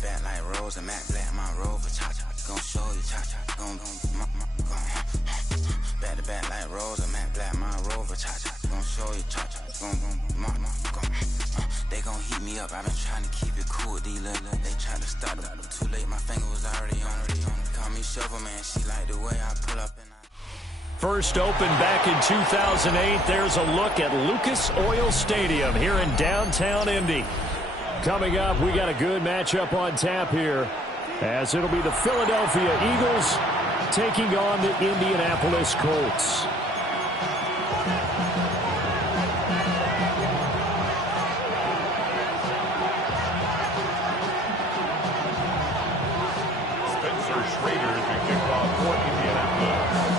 back like Rose and Matt Black, my Rover, cha-cha, gon' show you, cha-cha, gon' back to back like Rose and Matt Black, my Rover, cha-cha, gon' show you, cha-cha, they gon' heat me up, I been trying to keep it cool, these little, they try to stop it, too late, my finger was already on, call me Shovel Man, she like the way I pull up and First opened back in 2008. There's a look at Lucas Oil Stadium here in downtown Indy. Coming up, we got a good matchup on tap here, as it'll be the Philadelphia Eagles taking on the Indianapolis Colts.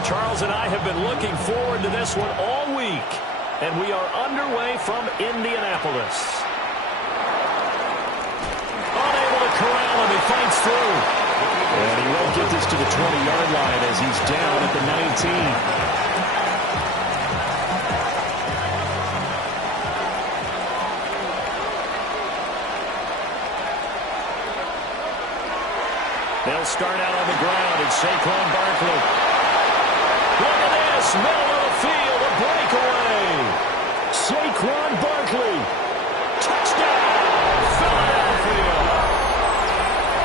Charles and I have been looking forward to this one all week, and we are underway from Indianapolis. Unable to corral him, he fights through. And he won't get this to the 20-yard line as he's down at the 19. They'll start out on the ground, and Saquon Barkley. Look at this, middle of the field, a breakaway. Saquon Barkley, touchdown, Philadelphia.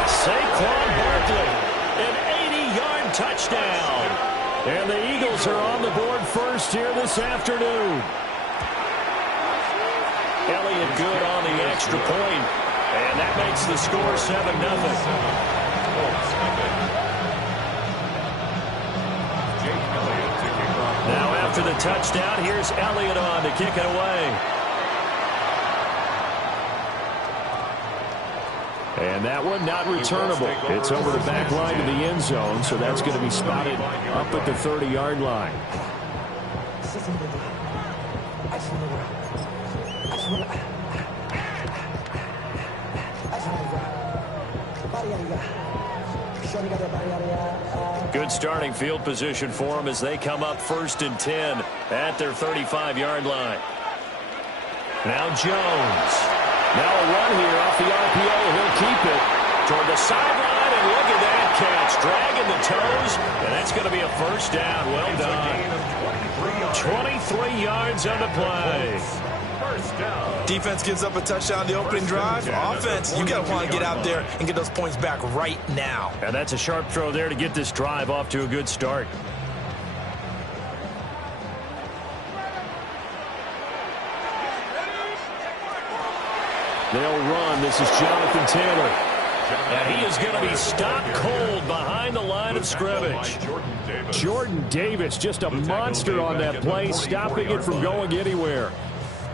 Saquon Barkley, an 80-yard touchdown. And the Eagles are on the board first here this afternoon. Elliott good on the extra point, and that makes the score 7-0. Now after the touchdown, here's Elliott on to kick it away. And that one not returnable. It's over the back line to the end zone, so that's going to be spotted up at the 30-yard line. Good starting field position for them as they come up 1st and 10 at their 35-yard line. Now Jones. Now a run here off the RPO. He'll keep it toward the sideline, and look at that catch. Dragging the toes, and that's going to be a first down. Well done. 23 yards on the play. Defense gives up a touchdown the opening drive. Offense, you got to want to get out there and get those points back right now. And that's a sharp throw there to get this drive off to a good start. They'll run. This is Jonathan Taylor. And he is going to be stopped cold behind the line of scrimmage. Jordan Davis, just a monster on that play, stopping it from going anywhere.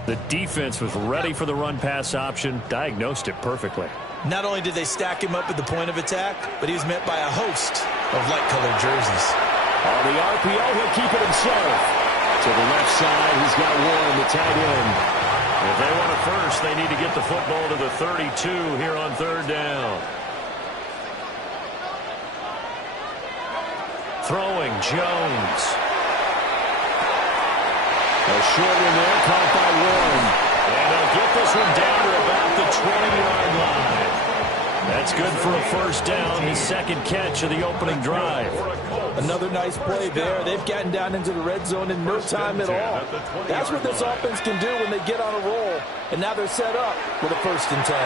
The defense was ready for the run-pass option, diagnosed it perfectly. Not only did they stack him up at the point of attack, but he was met by a host of light-colored jerseys. On the RPO, he'll keep it himself. To the left side, he's got Warren, the tight end. If they want a first, they need to get the football to the 32 here on 3rd down. Throwing, Jones. A short one there, caught by Warren. And they'll get this one down to about the 20-yard line. That's good for a first down, his second catch of the opening drive. Another nice play there. They've gotten down into the red zone in no time at all. That's what this offense can do when they get on a roll. And now they're set up with a 1st and 10.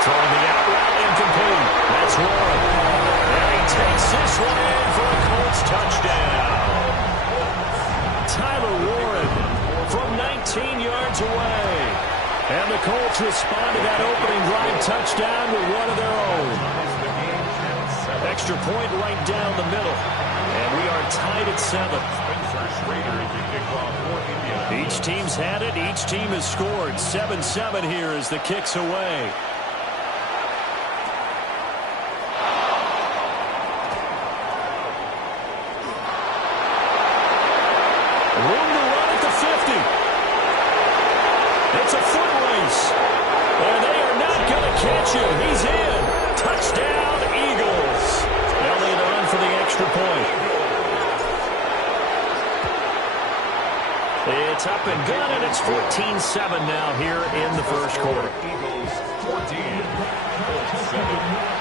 Throwing the out route, incomplete. That's Warren. And he takes this one in for a Colts touchdown. Tyler Warren from 19 yards away. And the Colts respond to that opening drive touchdown with one of their own. Extra point right down the middle. And we are tied at 7. Each team's had it. Each team has scored. 7-7 here as the kick's away. Room to run at the 50. It's a foot race. And they are not going to catch him. He's in. Touchdown, Eagles. Elliott on for the extra point. It's up and good, and it's 14-7 now here in the first quarter. Eagles 14, Colts 7.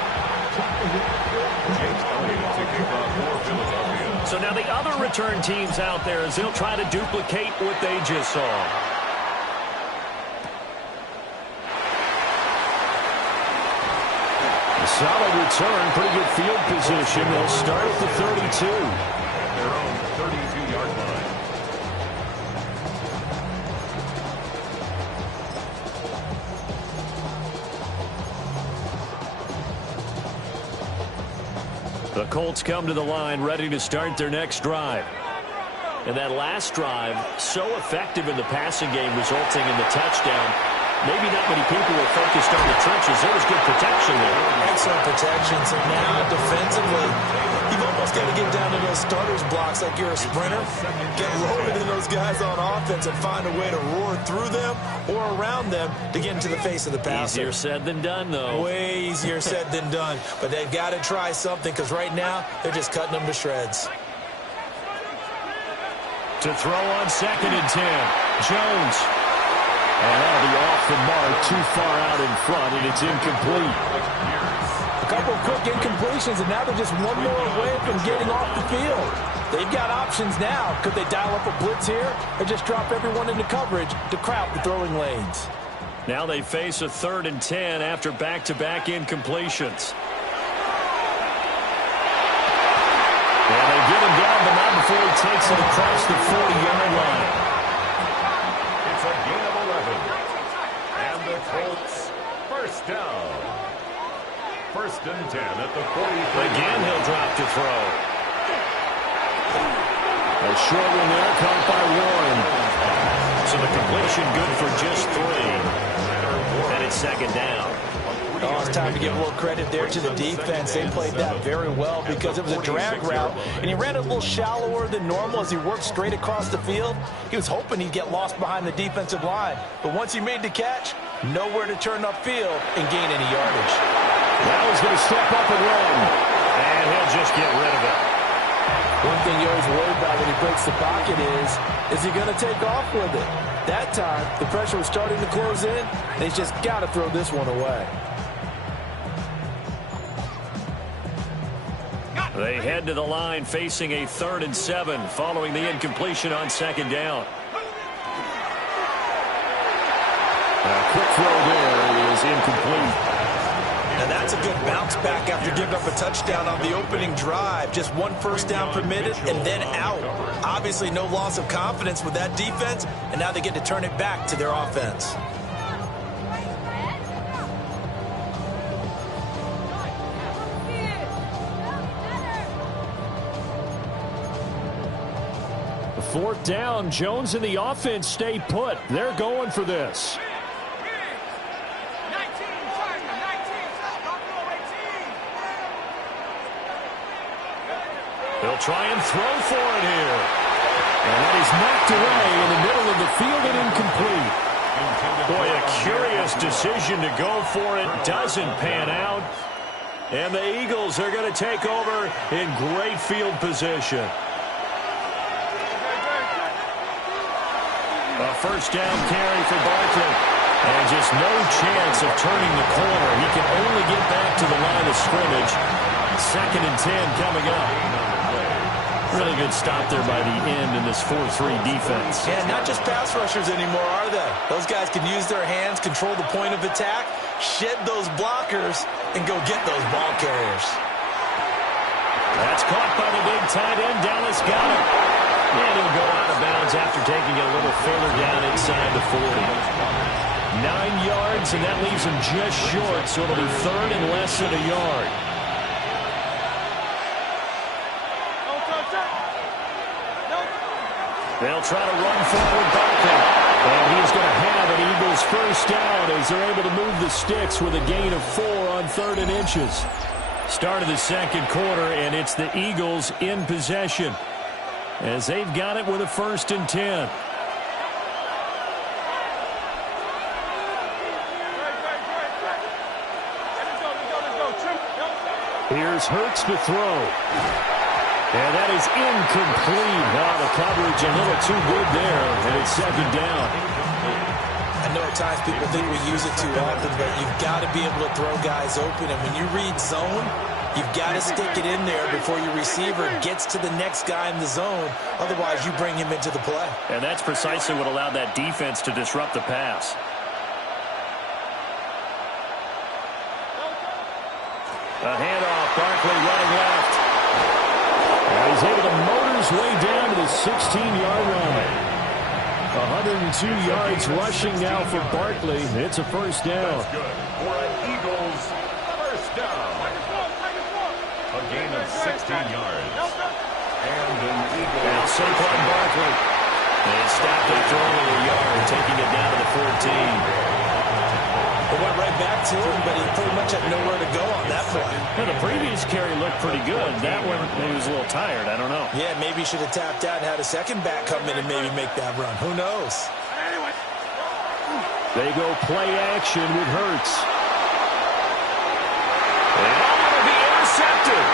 So now the other return teams out there as they'll try to duplicate what they just saw. A solid return, pretty good field position. They'll start at the 32. Their own 32-yard line. The Colts come to the line ready to start their next drive. And that last drive, so effective in the passing game, resulting in the touchdown. Maybe not many people were focused on the trenches. There was good protection there. Excellent protection. So now defensively, you've almost got to get down to those starters blocks like you're a sprinter. Get lower than those guys on offense and find a way to roar through them or around them to get into the face of the passer. Easier said than done, though. Way easier said than done. But they've got to try something because right now they're just cutting them to shreds. To throw on 2nd and 10. Jones. And that'll be off the mark, too far out in front, and it's incomplete. A couple of quick incompletions, and now they're just one more away from getting off the field. They've got options now. Could they dial up a blitz here or just drop everyone into coverage to crowd the throwing lanes? Now they face a 3rd and 10 after back-to-back incompletions. And they get him down, but not before he takes it across the 40-yard line. It's a gain of 11. And the Colts, first down. 1st and 10 at the 40. Again, he'll drop to throw. A short one there, caught by Warren. So the completion good for just 3. And it's 2nd down. Oh, it's time to give a little credit there to the defense. They played that very well because it was a drag route, and he ran it a little shallower than normal as he worked straight across the field. He was hoping he'd get lost behind the defensive line, but once he made the catch, nowhere to turn upfield and gain any yardage. Now he's going to step up and run, and he'll just get rid of it. One thing you always worry about when he breaks the pocket is he going to take off with it? That time, the pressure was starting to close in, and he's just got to throw this one away. They head to the line facing a 3rd and 7 following the incompletion on 2nd down. A quick throw there is incomplete. Now that's a good bounce back after giving up a touchdown on the opening drive. Just 1 first down permitted and then out. Obviously no loss of confidence with that defense, and now they get to turn it back to their offense. Fourth down, Jones and the offense stay put. They're going for this. They'll try and throw for it here. And that is knocked away in the middle of the field and incomplete. Boy, a curious decision to go for it. Doesn't pan out. And the Eagles are going to take over in great field position. A first down carry for Barkley. And just no chance of turning the corner. He can only get back to the line of scrimmage. 2nd and 10 coming up. Really good stop there by the end in this 4-3 defense. Yeah, not just pass rushers anymore, are they? Those guys can use their hands, control the point of attack, shed those blockers, and go get those ball carriers. That's caught by the big tight end. Dallas got it. And he'll go out of bounds after taking it a little further down inside the 40. 9 yards, and that leaves him just short, so it'll be 3rd and less than a yard. They'll try to run forward Barkley. And he's going to have an Eagles first down as they're able to move the sticks with a gain of 4 on 3rd and inches. Start of the 2nd quarter, and it's the Eagles in possession as they've got it with a 1st and 10. Here's Hurts to throw. And that is incomplete. Now the coverage a little too good there, and it's second down. I know at times people think we use it too often, but you've got to be able to throw guys open. And when you read zone, you've got to stick it in there before your receiver gets to the next guy in the zone. Otherwise, you bring him into the play. And that's precisely what allowed that defense to disrupt the pass. A handoff, Barkley running left. And he's able to motor his way down to the 16-yard line. 102 yards rushing now for Barkley. It's a first down. That's good for an Eagles first down. A gain of 16 yards. And an Eagles. And Saquon Barkley. And stopped after only a yard, taking it down to the 14. It went right back to him, but he pretty much had nowhere to go on that play. Well, the previous carry looked pretty good. That one, he was a little tired. I don't know. Yeah, maybe he should have tapped out and had a second back come in and maybe make that run. Who knows? They go play action with Hurts. And it'll be intercepted.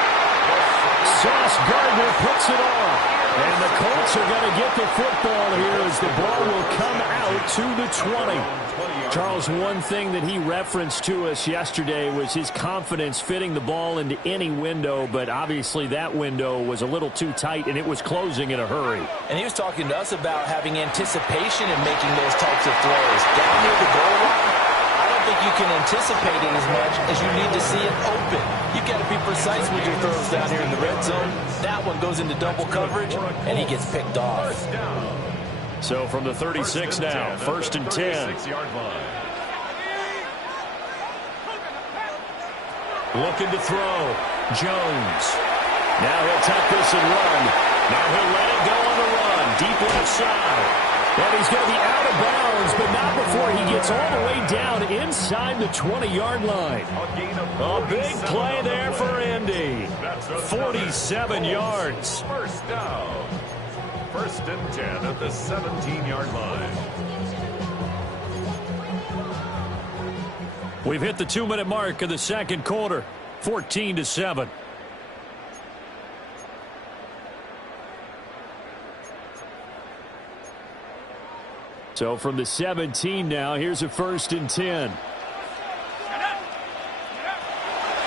Sauce Gardner puts it off. And the Colts are going to get the football here as the ball will come out to the 20. Charles, one thing that he referenced to us yesterday was his confidence fitting the ball into any window, but obviously that window was a little too tight, and it was closing in a hurry. And he was talking to us about having anticipation in making those types of throws. Down near the goal line, I don't think you can anticipate it as much as you need to see it open. You've got to be precise with your throws down here in the red zone. That one goes into double coverage, and he gets picked off. So from the 36 now, first and 10. Looking to throw. Jones. Now he'll tuck this and run. Now he'll let it go on the run. Deep left side. And he's going to be out of bounds, but not before he gets all the way down inside the 20-yard line. A big play there for Indy. 47 yards. First down. First and 10 at the 17-yard line. We've hit the 2-minute mark of the second quarter. 14-7. So from the 17 now, here's a first and 10.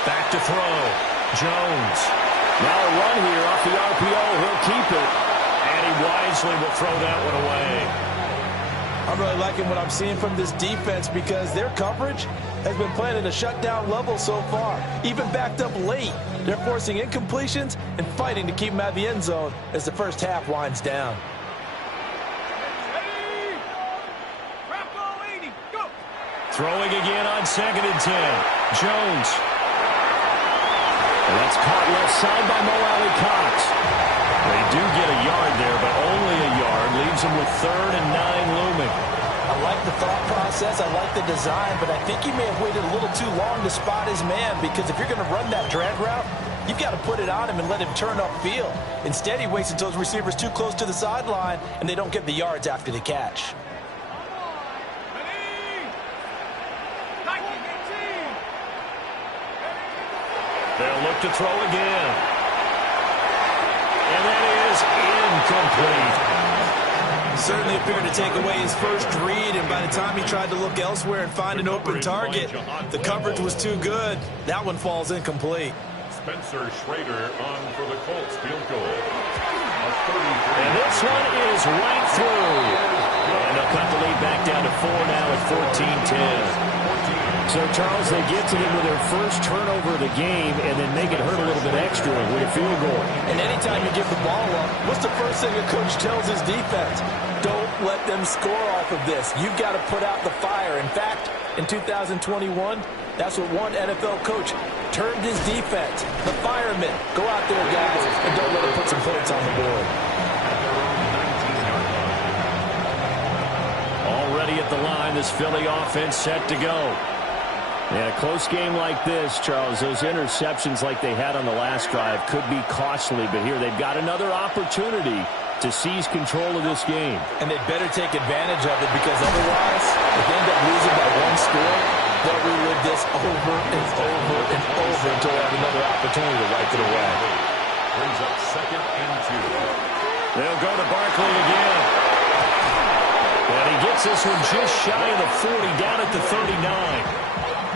Back to throw. Jones. Now a run here off the RPO. He'll keep it. And he wisely will throw that one away. I'm really liking what I'm seeing from this defense because their coverage has been playing at a shutdown level so far. Even backed up late. They're forcing incompletions and fighting to keep them out of the end zone as the first half winds down. Throwing again on second and 10. Jones. And that's caught left side by Mo Alley Cox. They do get a yard there, but only a yard. Leaves them with 3rd and 9 looming. I like the thought process. I like the design, but I think he may have waited a little too long to spot his man because if you're going to run that drag route, you've got to put it on him and let him turn upfield. Instead, he waits until his receiver's too close to the sideline, and they don't get the yards after the catch. They'll look to throw again. And that is incomplete. Certainly appeared to take away his first read, and by the time he tried to look elsewhere and find an open target, the coverage was too good. That one falls incomplete. Spencer Schrader on for the Colts field goal. And this one is right through. And they'll cut the lead back down to 4 now at 14-10. So, Charles, they get to him with their first turnover of the game and then make it hurt a little bit extra with a field goal. And anytime you give the ball up, what's the first thing a coach tells his defense? Don't let them score off of this. You've got to put out the fire. In fact, in 2021, that's what one NFL coach termed his defense. The firemen. Go out there, guys, and don't let them put some points on the board. Already at the line, this Philly offense set to go. And a close game like this, Charles, those interceptions like they had on the last drive could be costly, but here they've got another opportunity to seize control of this game. And they better take advantage of it because otherwise, if they end up losing by one score, they'll relive this over and over and over until they have another opportunity to wipe it away. brings up 2nd and 2. They'll go to Barkley again. And he gets this one just shy of the 40, down at the 39.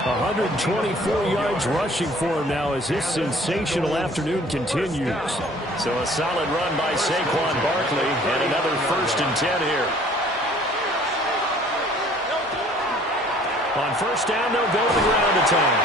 124 yards rushing for him now as this sensational afternoon continues. So a solid run by Saquon Barkley and another 1st and 10 here. On 1st down, they'll go to the ground attack.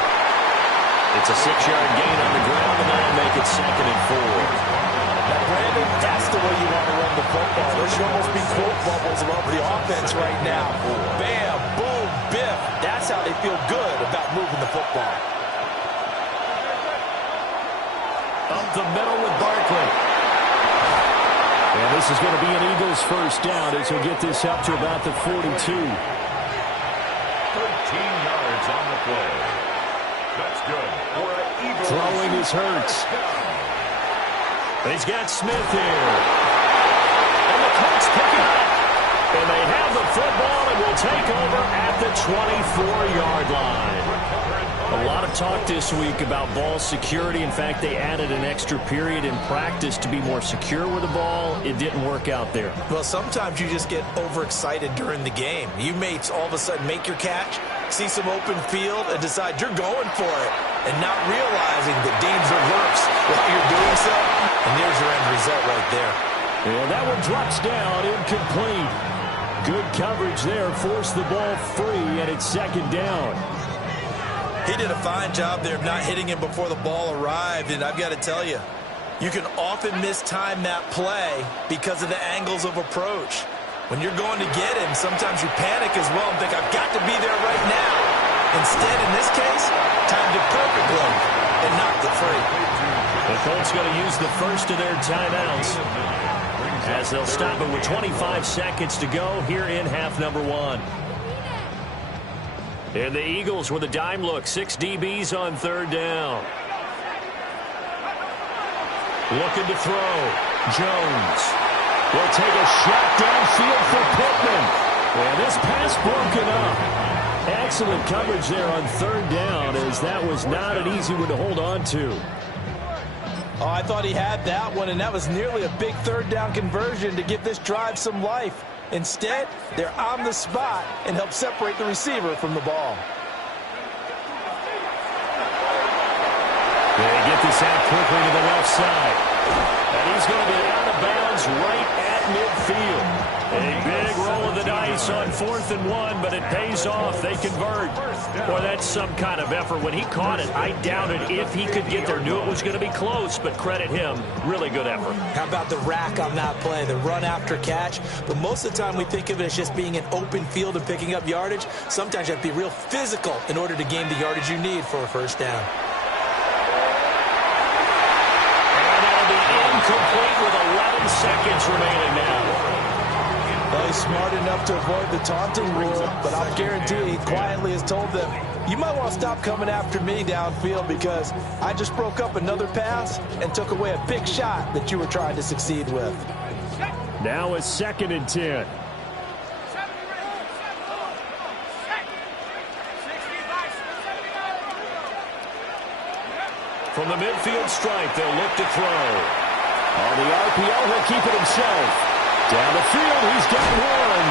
It's a 6-yard gain on the ground, and that'll make it 2nd and 4. Now, Brandon, that's the way you want to run the football. There should almost be quote bubbles above the offense right now. Bam, boom, biff. That's how they feel good about moving the football. Up the middle with Barkley. And this is going to be an Eagles 1st down as he'll get this up to about the 42. 13 yards on the play. That's good for an Eagles. Throwing is Hurts. He's got Smith here. And the Colts pick it up. And they have the football and will take over at the 24-yard line. A lot of talk this week about ball security. In fact, they added an extra period in practice to be more secure with the ball. It didn't work out there. Well, sometimes you just get overexcited during the game. You may all of a sudden make your catch, see some open field, and decide you're going for it, and not realizing the danger lurks while you're doing so. And there's your end result right there. And that one drops down, incomplete. Good coverage there, forced the ball free, and it's 2nd down. He did a fine job there of not hitting him before the ball arrived, and I've got to tell you, you can often mistime that play because of the angles of approach. When you're going to get him, sometimes you panic as well and think, I've got to be there right now. Instead, in this case, timed it perfectly and knocked it free. The Colts going to use the first of their timeouts as they'll stop it with 25 seconds to go here in half number 1. And the Eagles with a dime look. 6 DBs on 3rd down. Looking to throw. Jones will take a shot downfield for Pittman. And this pass broken up. Excellent coverage there on 3rd down, as that was not an easy one to hold on to. Oh, I thought he had that one, and that was nearly a big 3rd down conversion to give this drive some life. Instead, they're on the spot and help separate the receiver from the ball. They get this out quickly to the left side. And he's going to be out of bounds right at midfield. A big roll of the dice on 4th and 1, but it pays off. They convert. Boy, that's some kind of effort. When he caught it, I doubted if he could get there. Knew it was going to be close, but credit him. Really good effort. How about the rack on that play, the run after catch? But most of the time we think of it as just being an open field and picking up yardage. Sometimes you have to be real physical in order to gain the yardage you need for a 1st down. And that'll be incomplete with 11 seconds remaining now. Well, he's smart enough to avoid the taunting rule, but I'll guarantee he quietly has told them, you might want to stop coming after me downfield because I just broke up another pass and took away a big shot that you were trying to succeed with. Now it's 2nd and 10. From the midfield stripe, they'll look to throw. On the RPO, he'll keep it himself. Down the field, he's got one.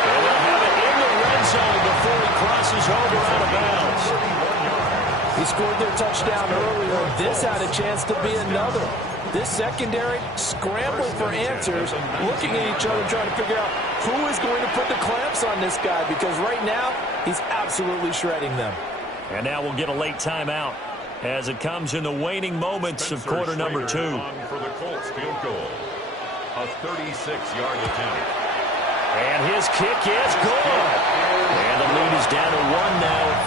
And they'll have it in the red zone before he crosses over out of bounds. He scored their touchdown earlier. This had a chance to be another. This secondary scrambling for answers, looking at each other, trying to figure out who is going to put the clamps on this guy, because right now, he's absolutely shredding them. And now we'll get a late timeout as it comes in the waning moments of quarter number 2. For the Colts field goal. A 36-yard attempt. And his kick is good. And the lead is down to 1 now at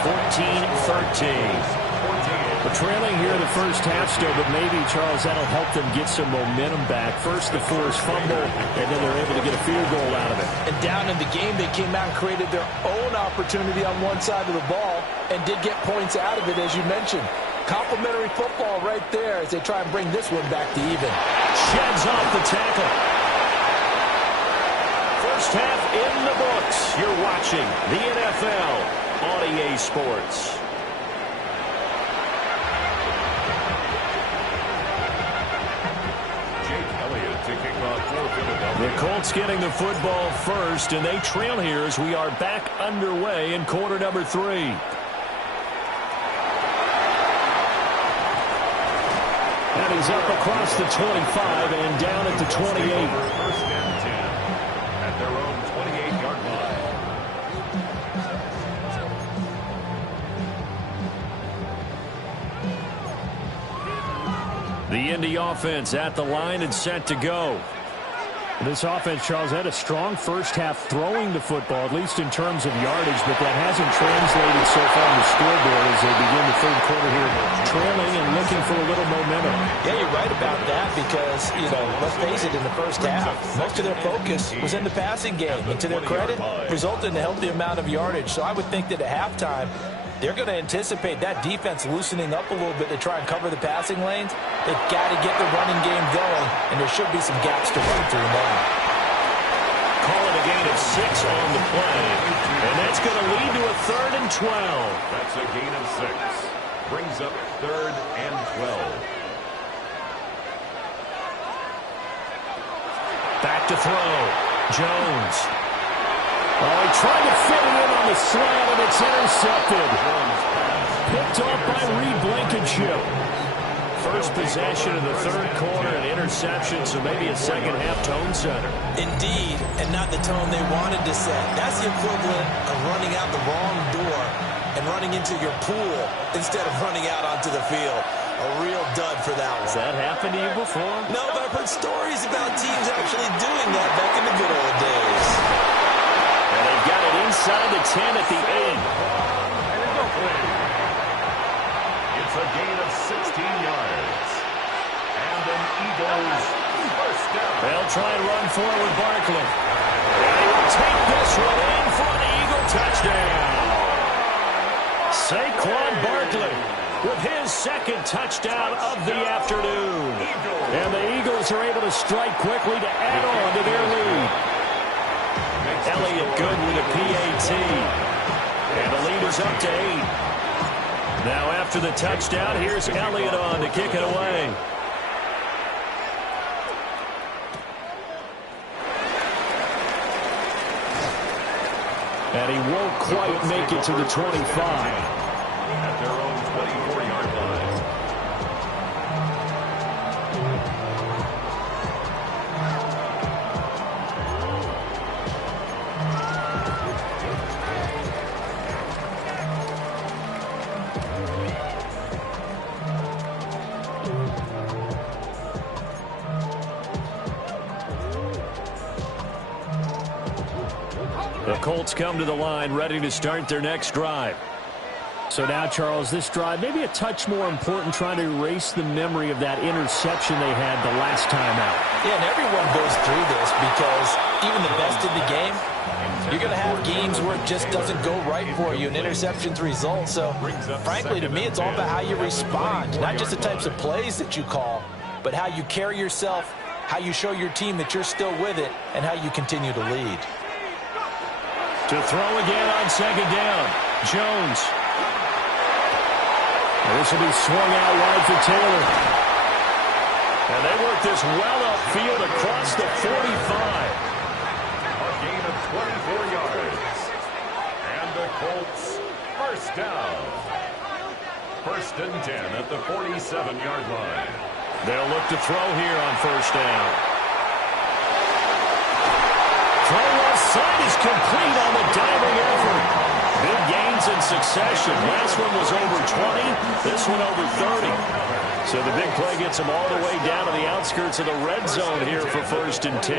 14-13. We're trailing here in the first half still, but maybe, Charles, that'll help them get some momentum back. First, the forced fumble, and then they're able to get a field goal out of it. And down in the game, they came out and created their own opportunity on one side of the ball and did get points out of it, as you mentioned. Complimentary football right there as they try and bring this one back to even. Sheds off the tackle. First half in the books. You're watching the NFL on EA Sports. The Colts getting the football first, and they trail here as we are back underway in quarter number 3. And he's up across the 25 and down at the 28. First and 10 at their own 28-yard line. The Indy offense at the line and set to go. This offense, Charles, had a strong first half throwing the football, at least in terms of yardage, but that hasn't translated so far on the scoreboard as they begin the third quarter here, trailing and looking for a little momentum. Yeah, you're right about that because, let's face it, in the first half, most of their focus was in the passing game. And to their credit, resulted in a healthy amount of yardage. So I would think that at halftime, they're going to anticipate that defense loosening up a little bit to try and cover the passing lanes. They've got to get the running game going, and there should be some gaps to run through now. Call it a gain of 6 on the play, and that's going to lead to a 3rd and 12. That's a gain of 6. Brings up 3rd and 12. Back to throw. Jones. Oh, he tried to fit it in on the slant, and it's intercepted. Picked off by Reed Blankenship. First possession of the third quarter, an interception, so maybe a second-half tone setter. Indeed, and not the tone they wanted to set. That's the equivalent of running out the wrong door and running into your pool instead of running out onto the field. A real dud for that one. Has that happened to you before? No, but I've heard stories about teams actually doing that back in the good old days. And they've got it inside the 10 at the 8. It's a gain of 16 yards. And an Eagles first down. They'll try and run forward Barkley. And he will take this one in for an Eagle touchdown. Saquon Barkley with his second touchdown of the afternoon. And the Eagles are able to strike quickly to add on to their lead. Elliott good with a PAT. And the lead is up to 8. Now after the touchdown, here's Elliott on to kick it away. And he won't quite make it to the 25. At their own 24-yard line. The Colts come to the line ready to start their next drive. So now, Charles, this drive maybe a touch more important, trying to erase the memory of that interception they had the last time out. Yeah, and everyone goes through this because even the best in the game, you're going to have games where it just doesn't go right for you, and interceptions result. So, frankly, to me, it's all about how you respond, not just the types of plays that you call, but how you carry yourself, how you show your team that you're still with it, and how you continue to lead. To throw again on second down, Jones. This will be swung out wide for Taylor. And they work this well upfield across the 45. A gain of 24 yards. And the Colts first down. 1st and 10 at the 47-yard line. They'll look to throw here on first down. Throw left side is complete on the diving effort. Big gains in succession. Last one was over 20. This one over 30. So the big play gets them all the way down to the outskirts of the red zone here for 1st and 10.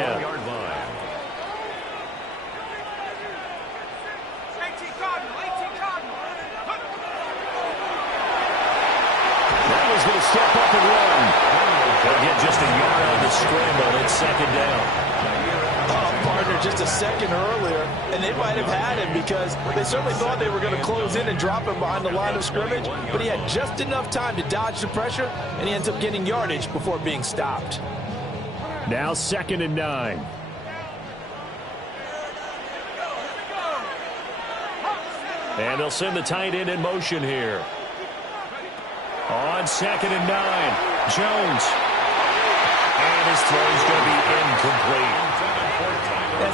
That was going to step up and run. They'll get just a yard on the scramble. It's second down. Partner just a second earlier, and they might have had him because they certainly thought they were going to close in and drop him behind the line of scrimmage, but he had just enough time to dodge the pressure, and he ends up getting yardage before being stopped. Now 2nd and 9. And they'll send the tight end in motion here. On 2nd and 9, Jones. And his throw is going to be incomplete.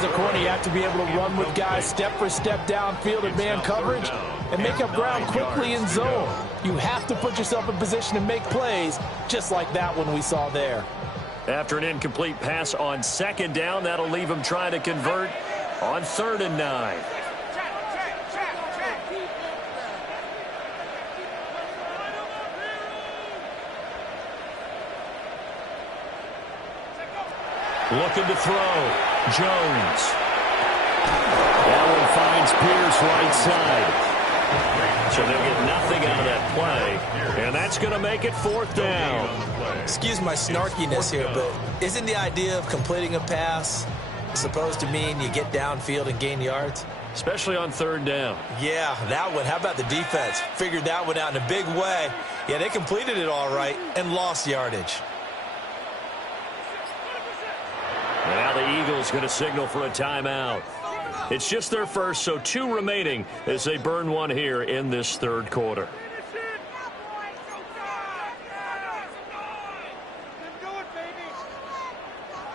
As a corner, you have to be able to run with guys step for step downfield in man coverage and make up ground quickly in zone. You have to put yourself in position to make plays, just like that one we saw there. After an incomplete pass on second down, that'll leave him trying to convert on 3rd and 9. Looking to throw. Jones. That one finds Pierce right side. So they'll get nothing out of that play. And that's going to make it 4th down. Excuse my snarkiness here, but isn't the idea of completing a pass supposed to mean you get downfield and gain yards? Especially on 3rd down. Yeah, that one. How about the defense? Figured that one out in a big way. Yeah, they completed it all right and lost yardage. And now the Eagles going to signal for a timeout. It's just their first, so 2 remaining as they burn one here in this 3rd quarter.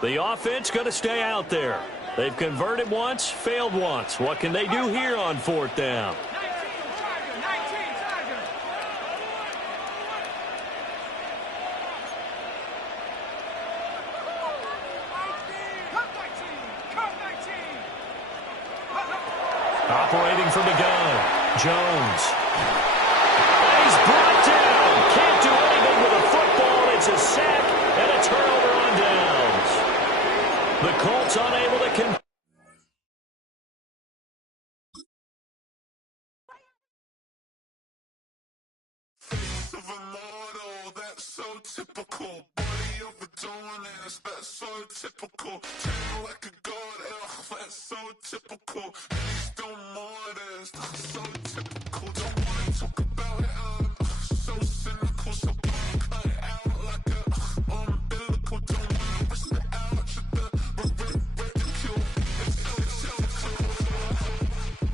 The offense going to stay out there. They've converted once, failed once. What can they do here on 4th down? Operating from the gun, Jones. And he's brought down. Can't do anything with a football. It's a sack and a turnover on downs. The Colts unable to convert. That's so typical. Body overdoing it, that's so typical. Turn like a god, that's so typical. Please don't more this, that's so typical. Don't wanna talk about it, so cynical. So cut it out like a umbilical. Don't wanna risk the ouch of the ridicule.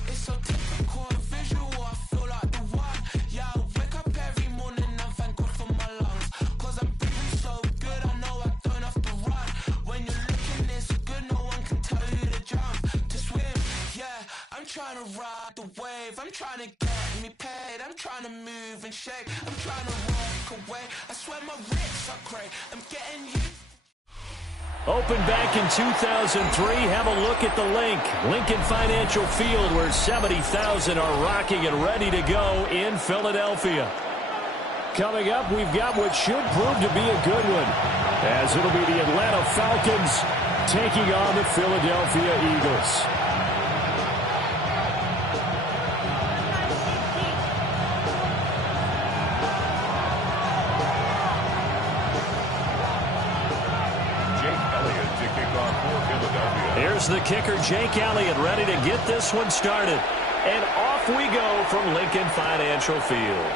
It's so typical, visual, I feel like the one. Yeah, I wake up every morning and thank God for my lungs. Cause I'm breathing so good, I know I don't have to run. When you're looking this good, no one can tell you to jump, to swim. Yeah, I'm trying to ride the wave, I'm trying to get me paid, I'm trying to move and shake, I'm trying to walk away. I swear my wrists are great, I'm getting you. Opened back in 2003. Have a look at the Lincoln Financial Field, where 70,000 are rocking and ready to go in Philadelphia. Coming up, we've got what should prove to be a good one, as it'll be the Atlanta Falcons taking on the Philadelphia Eagles. Here's the kicker, Jake Elliott, ready to get this one started. And off we go from Lincoln Financial Field.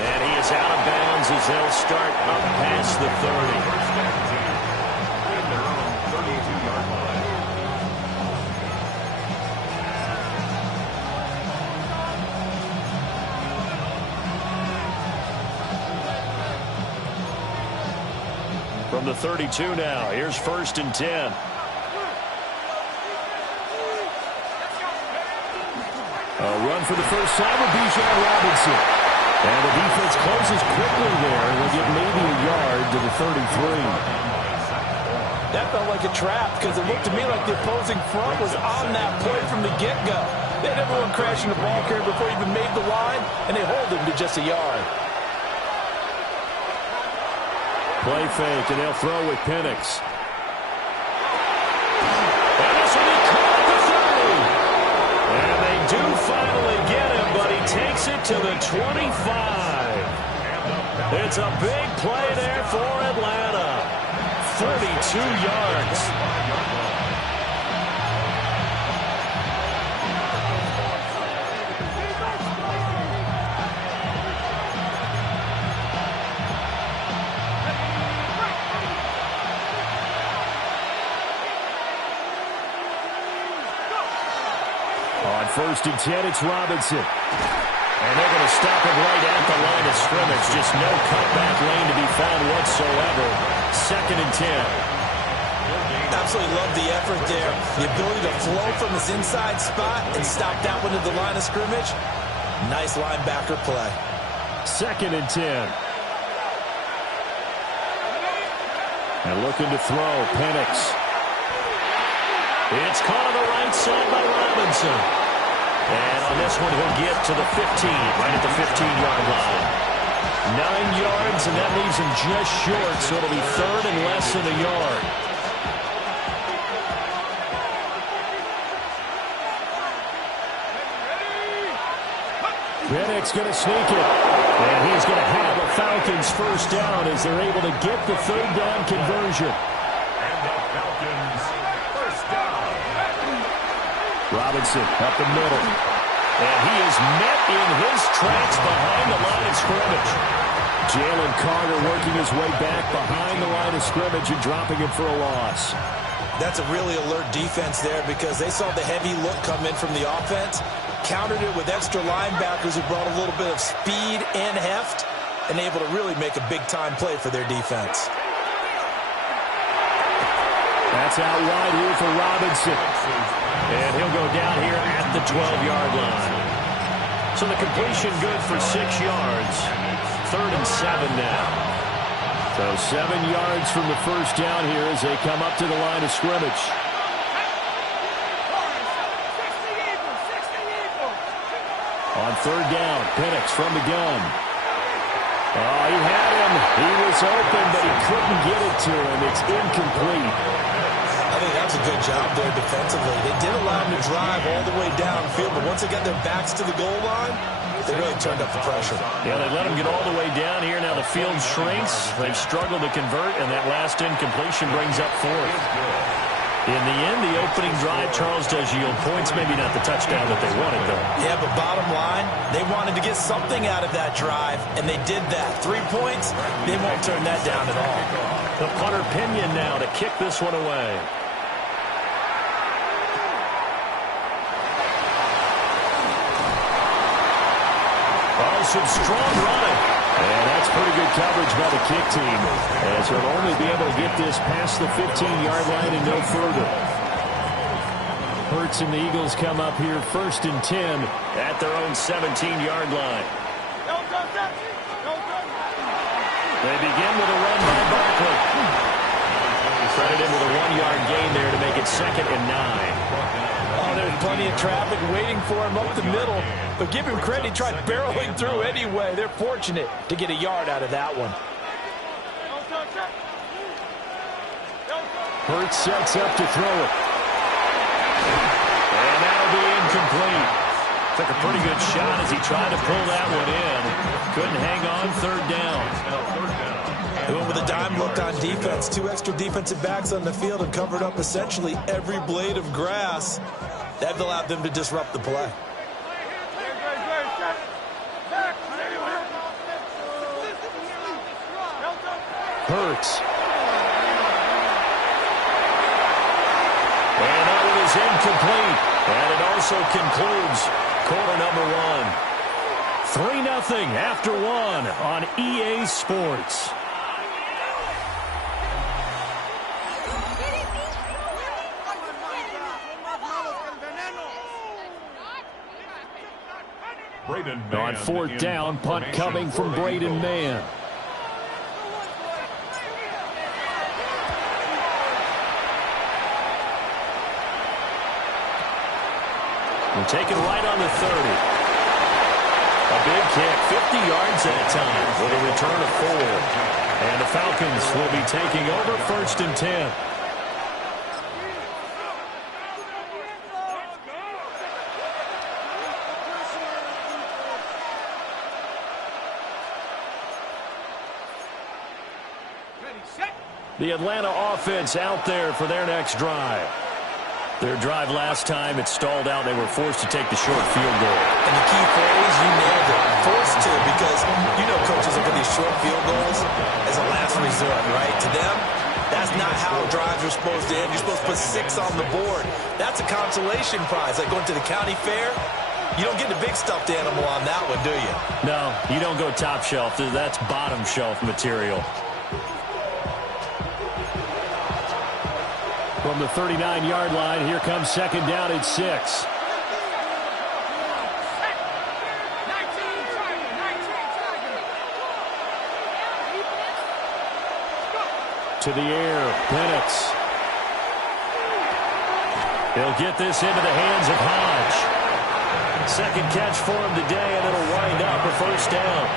And he is out of bounds as they'll start up past the 30. In their own 32-yard line. From the 32 now, here's 1st and 10. A run for the first time with Bijan Robinson. And the defense closes quickly there, and will get maybe a yard to the 33. That felt like a trap because it looked to me like the opposing front was on that play from the get-go. They had everyone crashing the ball carrier before he even made the line, and they hold him to just a yard. Play fake, and they'll throw with Penix. And this will be caught at the 30. And they do finally get him, but he takes it to the 25. It's a big play there for Atlanta. 32 yards. On 1st and 10, it's Robinson. And they're going to stop him right at the line of scrimmage. Just no cutback lane to be found whatsoever. 2nd and 10. Absolutely love the effort there. The ability to flow from his inside spot and stop that one at the line of scrimmage. Nice linebacker play. 2nd and 10. And looking to throw, Penix. It's caught on the right side by Robinson. And on this one, he'll get to the 15, right at the 15-yard line. 9 yards, and that leaves him just short, so it'll be 3rd and less than a yard. Penix going to sneak it. And he's going to have a Falcons first down as they're able to get the 3rd down conversion. And the Falcons first down. Robinson up the middle. And he is met in his tracks behind the line of scrimmage. Jalen Carter working his way back behind the line of scrimmage and dropping him for a loss. That's a really alert defense there because they saw the heavy look come in from the offense, countered it with extra linebackers who brought a little bit of speed and heft, and able to really make a big-time play for their defense. That's out wide here for Robinson. And he'll go down here at the 12-yard line. So the completion good for 6 yards. 3rd and 7 now. So 7 yards from the first down here as they come up to the line of scrimmage. On 3rd down, Penix from the gun. Oh, he had him. He was open, but he couldn't get it to him. It's incomplete. I think that's a good job there defensively. They did allow him to drive all the way downfield, but once they got their backs to the goal line, they really turned up the pressure. Yeah, they let him get all the way down here. Now the field shrinks. They've struggled to convert, and that last incompletion brings up 4th. In the end, the opening drive, Charles, does yield points. Maybe not the touchdown that they wanted, though. Yeah, but bottom line, they wanted to get something out of that drive, and they did that. 3 points, they won't turn that down at all. The punter Pinion now to kick this one away. Some strong running. And that's pretty good coverage by the kick team. As he'll only be able to get this past the 15-yard line and no further. Hurts and the Eagles come up here 1st and 10 at their own 17-yard line. They begin with a run by Barkley. Credited with a 1-yard gain there to make it 2nd and 9. Oh, there's plenty of traffic waiting for him up the middle. But give him credit, he tried barreling through anyway. They're fortunate to get a yard out of that one. Hurts sets up to throw it. And that'll be incomplete. Took a pretty good shot as he tried to pull that one in. Couldn't hang on, 3rd down. They went with a dime look on defense. 2 extra defensive backs on the field and covered up essentially every blade of grass. That allowed them to disrupt the play. Hurts. And that one is incomplete. And it also concludes quarter number 1. 3-0 after 1 on EA Sports. On 4th down, punt coming from Braden Mann. We're taking right on the 30. A big kick, 50 yards that time with a return of 4. And the Falcons will be taking over 1st and 10. The Atlanta offense out there for their next drive. Their drive last time, it stalled out. They were forced to take the short field goal. And the key phrase, you nailed it. Forced to, because you know coaches look at these short field goals as a last resort, right? To them, that's not how drives are supposed to end. You're supposed to put 6 on the board. That's a consolation prize, like going to the county fair. You don't get the big stuffed animal on that one, do you? No, you don't go top shelf. That's bottom shelf material. From the 39-yard line, here comes second down at 6. To the air, Penix. He'll get this into the hands of Hodge. Second catch for him today, and it'll wind up a first down.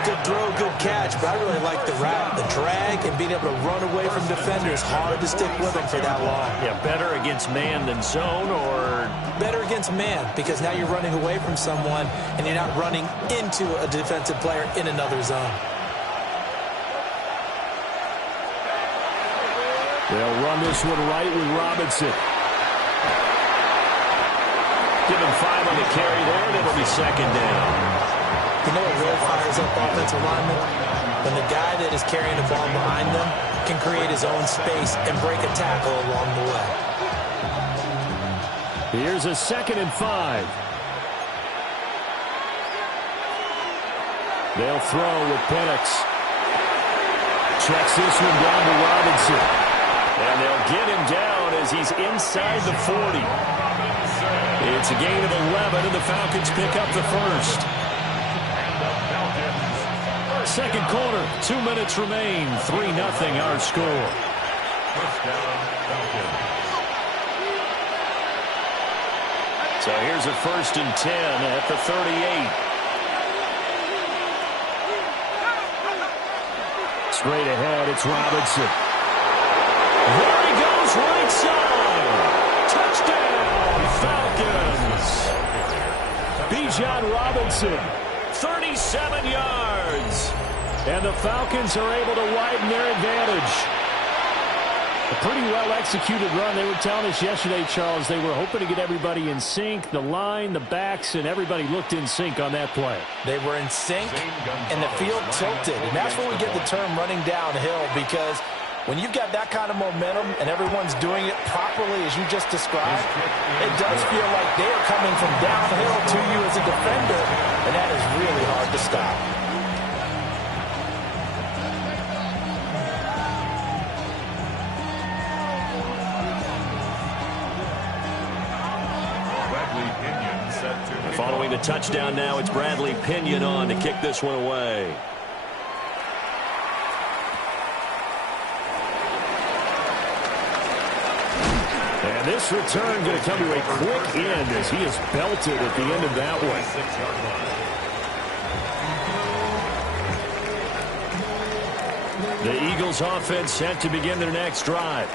Good throw, good catch, but I really like the route, the drag, and being able to run away from defenders. Hard to stick with them for that long. Yeah, better against man than zone, or? Better against man, because now you're running away from someone, and you're not running into a defensive player in another zone. They'll run this one right with Robinson. Give him 5 on the carry there, and it'll be second down. You know what really fires up offensive linemen? When the guy that is carrying the ball behind them can create his own space and break a tackle along the way. Here's a 2nd and 5. They'll throw with Penix. Checks this one down to Robinson. And they'll get him down as he's inside the 40. It's a gain of 11, and the Falcons pick up the first. Second quarter, 2 minutes remain. 3-0 our score. First down, Falcons. So here's a 1st and 10 at the 38. Straight ahead, it's Robinson. There he goes, right side. Touchdown, Falcons. Bijan Robinson, 37 yards. And the Falcons are able to widen their advantage. A pretty well-executed run. They were telling us yesterday, Charles, they were hoping to get everybody in sync. The line, the backs, and everybody looked in sync on that play. They were in sync, and the field tilted. And that's where we get the term running downhill, because when you've got that kind of momentum and everyone's doing it properly as you just described, it does feel like they are coming from downhill to you as a defender, and that is really hard to stop. Following the touchdown now, it's Bradley Pinion on to kick this one away. And this return going to come to a quick end as he is belted at the end of that one. The Eagles offense set to begin their next drive.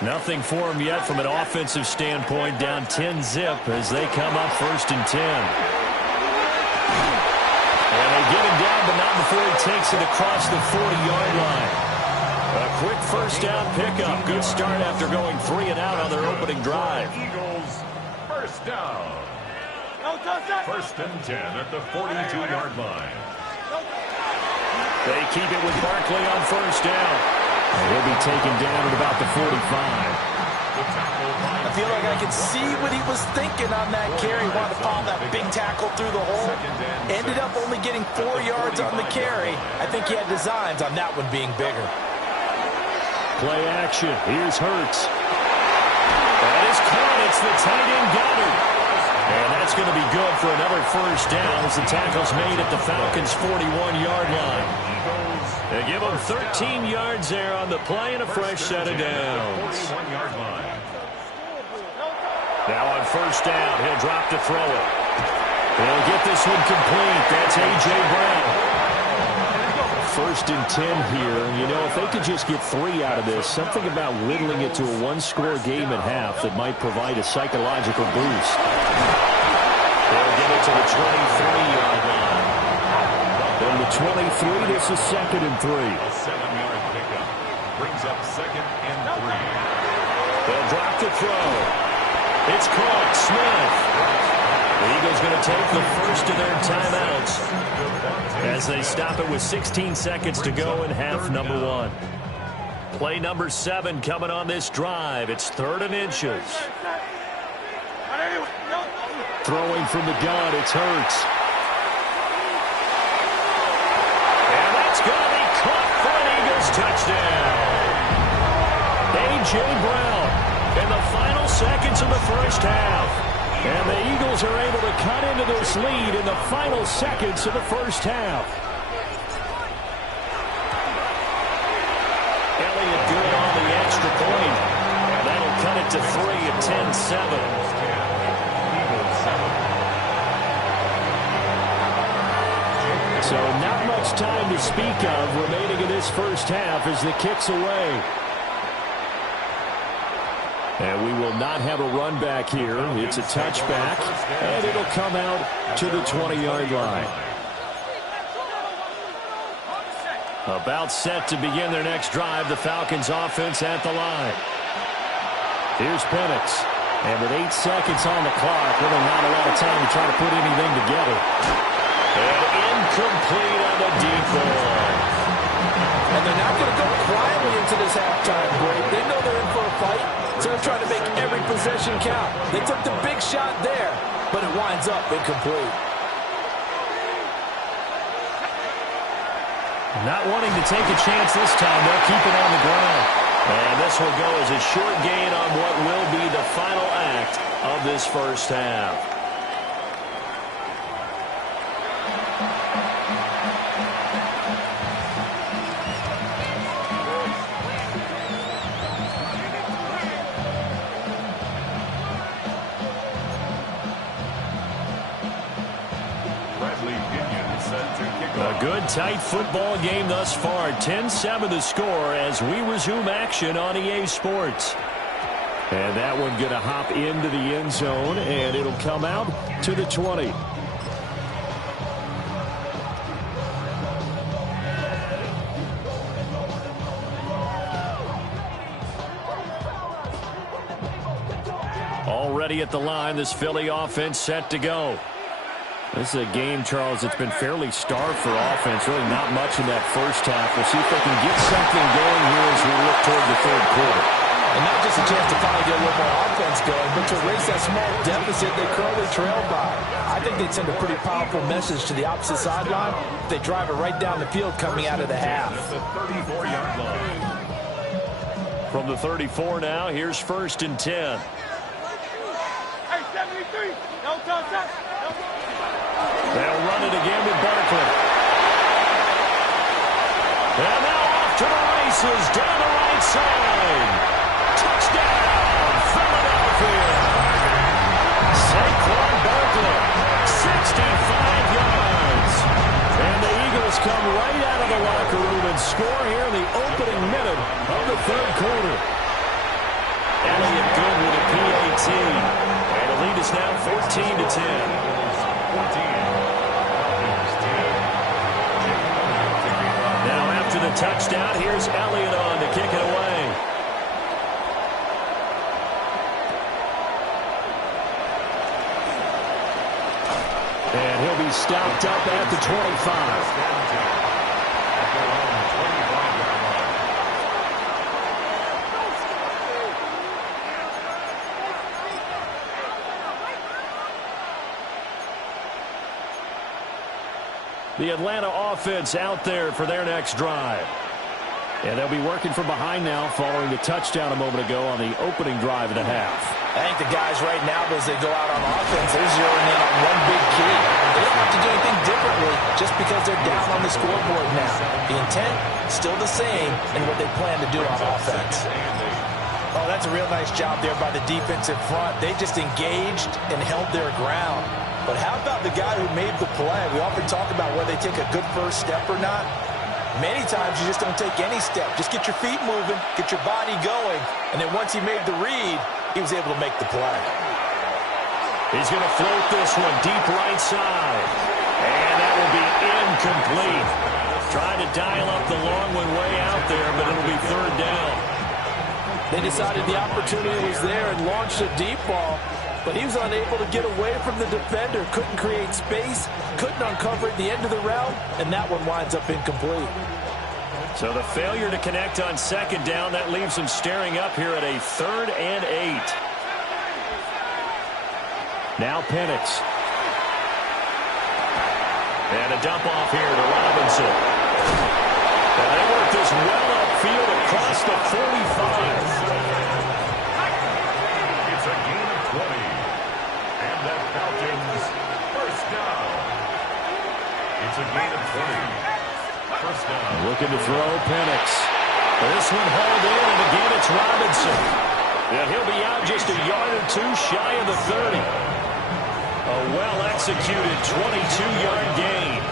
Nothing for them yet from an offensive standpoint, down 10-zip as they come up 1st and 10. And they get him down, but not before he takes it across the 40-yard line. A quick first down pickup. Good start after going 3 and out on their opening drive. Eagles, first down. 1st and 10 at the 42-yard line. They keep it with Barkley on first down. And he'll be taken down at about the 45. I feel like I can see what he was thinking on that carry. He wanted to pop that big tackle through the hole. Ended up only getting 4 yards on the carry. I think he had designs on that one being bigger. Play action. Here's Hurts. That is caught. It's the tight end Goddard. And that's going to be good for another first down as the tackle's made at the Falcons' 41-yard line. They give him 13 yards there on the play and a fresh set of downs. Now on first down, he'll drop to throw it. He'll get this one complete. That's A.J. Brown. 1st and 10 here. And, you know, if they could just get 3 out of this, something about whittling it to a one-score game at half that might provide a psychological boost. They'll get it to the 23-yard line. From the 23, this is 2nd and 3. A 7-yard pickup brings up 2nd and 3. They'll drop to throw. It's caught. Smith. The Eagles going to take the first of their timeouts as they stop it with 16 seconds to go in half number 1. Play number 7 coming on this drive. It's 3rd and inches. Throwing from the gun, it's Hurts. And that's going to be caught for an Eagles touchdown. A.J. A.J. Brown in the final seconds of the first half. And the Eagles are able to cut into this lead in the final seconds of the first half. Elliott good on the extra point. And that'll cut it to 3 at 10-7. So not much time to speak of remaining in this first half as the kick's away. And we will not have a run back here. It's a touchback, and it'll come out to the 20-yard line. About set to begin their next drive, the Falcons offense at the line. Here's Penix. And with 8 seconds on the clock, really not a lot of time to try to put anything together. And incomplete on the deep ball. And they're not going to go quietly into this halftime break. They know they're in for a fight, so they're trying to make every possession count. They took the big shot there, but it winds up incomplete. Not wanting to take a chance this time, they'll keep it on the ground. And this will go as a short gain on what will be the final act of this first half. A good, tight football game thus far. 10-7 the score as we resume action on EA Sports. And that one going to hop into the end zone, and it'll come out to the 20. Already at the line, this Philly offense set to go. This is a game, Charles, that's been fairly starved for offense. Really not much in that first half. We'll see if they can get something going here as we look toward the third quarter. And not just a chance to finally get a little more offense going, but to erase that small deficit they currently trailed by. I think they'd send a pretty powerful message to the opposite sideline if they drive it right down the field coming out of the half. From the 34 now, here's 1st and 10. Hey, 73, no touch. They'll run it again with Barkley. And now off to the races down the right side. Touchdown, Philadelphia. Saquon Barkley, 65 yards. And the Eagles come right out of the locker room and score here in the opening minute of the third quarter. Elliott good with a PAT. And the lead is now 14-10. Now after the touchdown, here's Elliott on to kick it away. And he'll be stopped up at the 25. The Atlanta offense out there for their next drive. And they'll be working from behind now following the touchdown a moment ago on the opening drive of the half. I think the guys right now, as they go out on offense, they're zeroing in on one big key. They don't have to do anything differently just because they're down on the scoreboard now. The intent, still the same in what they plan to do on offense. Oh, that's a real nice job there by the defensive front. They just engaged and held their ground. But how about the guy who made the play? We often talk about whether they take a good first step or not. Many times you just don't take any step. Just get your feet moving, get your body going, and then once he made the read, he was able to make the play. He's going to float this one deep right side. And that will be incomplete. Trying to dial up the long one way out there, but it'll be third down. They decided the opportunity was there and launched a deep ball. But he was unable to get away from the defender, couldn't create space, couldn't uncover at the end of the route, and that one winds up incomplete. So the failure to connect on second down, that leaves him staring up here at a 3rd and 8. Now Penix. And a dump off here to Robinson. And they work this well upfield across the 45. to throw. Penix. This one hauled in, and again it's Robinson. And he'll be out just a yard or two shy of the 30. A well-executed 22-yard gain.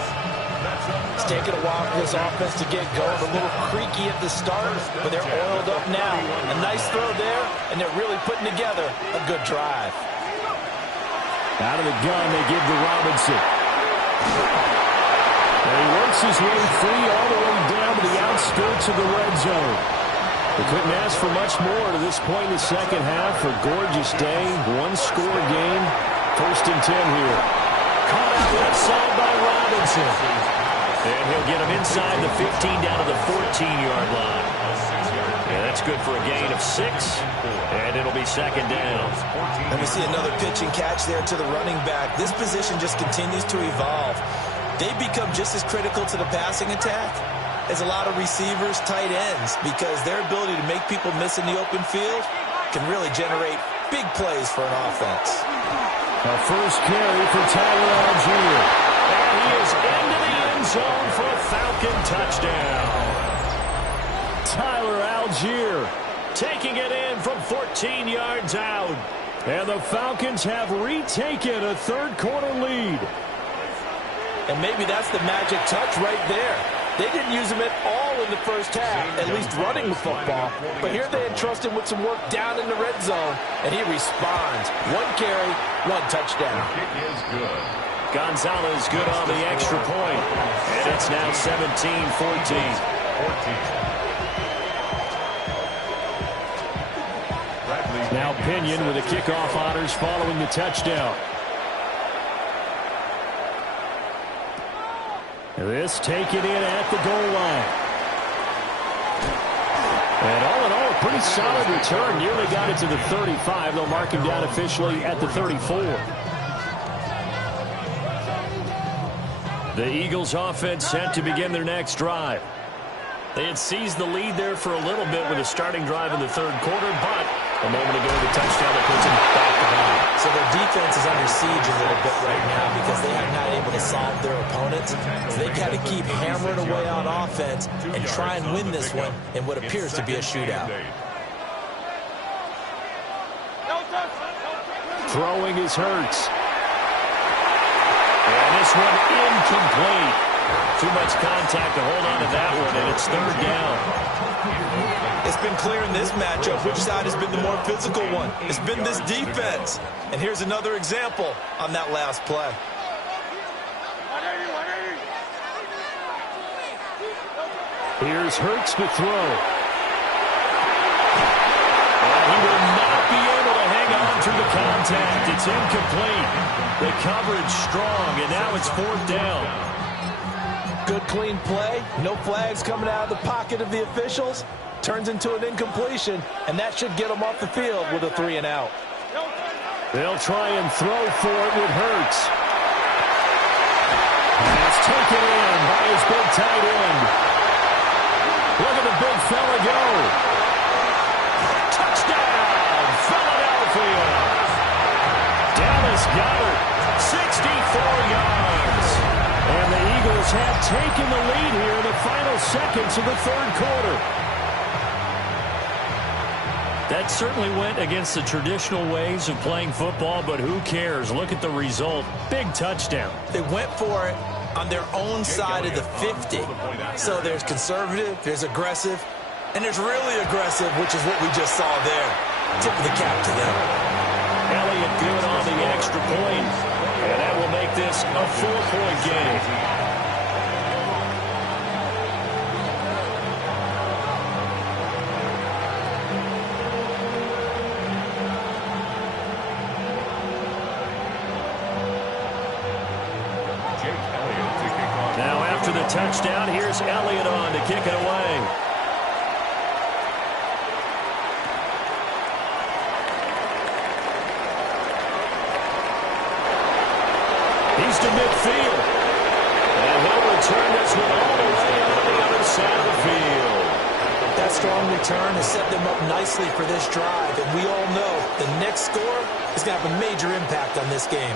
It's taken a while for this offense to get going. A little creaky at the start, but they're oiled up now. A nice throw there, and they're really putting together a good drive. Out of the gun, they give to Robinson. And he works his way free all the way down to the outskirts of the red zone. They couldn't ask for much more to this point in the second half. A gorgeous day, one-score game. 1st and 10 here. Caught out left side by Robinson. And he'll get him inside the 15 down to the 14-yard line. And that's good for a gain of 6. And it'll be 2nd down. And we see another pitch and catch there to the running back. This position just continues to evolve. They become just as critical to the passing attack as a lot of receivers, tight ends, because their ability to make people miss in the open field can really generate big plays for an offense. A first carry for Tyler Algier. And he is into the end zone for a Falcon touchdown. Tyler Algier Taking it in from 14 yards out. And the Falcons have retaken a third-quarter lead. And maybe that's the magic touch right there. They didn't use him at all in the first half, at least running the football. But here they entrust him with some work down in the red zone, and he responds. 1 carry, 1 touchdown. Kick is good. Gonzalez good on the extra point. And it's now 17-14. Now Pinion with the kickoff honors following the touchdown. This taken in at the goal line. And all in all, a pretty solid return. Nearly got it to the 35. They'll mark him down officially at the 34. The Eagles offense set to begin their next drive. They had seized the lead there for a little bit with a starting drive in the third quarter, but a moment ago the touchdown that puts them back behind. So their defense is under siege a little bit right now because they have not able to solve their opponents. So they got to keep hammering away on offense and try and win this one in what appears to be a shootout. Throwing is Hurts. And this one incomplete. Too much contact to hold on to that one, and it's 3rd down. It's been clear in this matchup which side has been the more physical one. It's been this defense. And here's another example on that last play. Here's Hurts to throw. And he will not be able to hang on to the contact. It's incomplete. The coverage strong, and now it's 4th down. Good, clean play. No flags coming out of the pocket of the officials. Turns into an incompletion, and that should get them off the field with a 3 and out. They'll try and throw for it with Hurts. And it's taken in by his big tight end. Look at the big fella go. Touchdown, Philadelphia. Dallas Goedert, 64 yards. And the Eagles have taken the lead here in the final seconds of the third quarter. That certainly went against the traditional ways of playing football, but who cares? Look at the result. Big touchdown. They went for it on their own side of the 50. So there's conservative, there's aggressive, and there's really aggressive, which is what we just saw there. Tip of the cap to them. Elliott good on the extra point, and that will make this a 4-point game. Now after the touchdown, here's Elliott on to kick it away. He's to midfield. And he'll return this one all the way on the other side of the field. That strong return has set them up nicely for this drive, and we all know the next score is going to have a major impact on this game.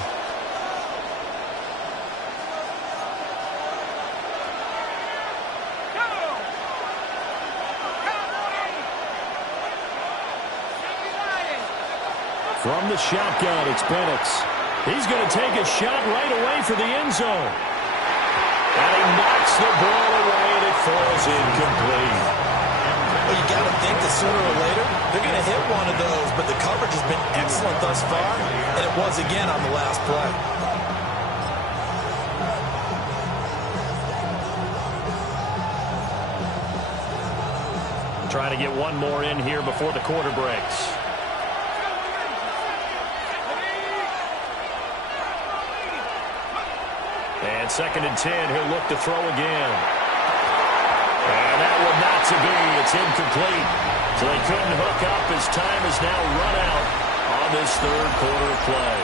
From the shotgun, it's Penix. He's going to take a shot right away for the end zone. And he knocks the ball away, and it falls incomplete. Well, you got to think that sooner or later, they're going to hit one of those, but the coverage has been excellent thus far, and it was again on the last play. Trying to get one more in here before the quarter breaks. And 2nd and 10, he'll look to throw again. And that one not to be. It's incomplete. So they couldn't hook up as time is now run out on this 3rd quarter of play.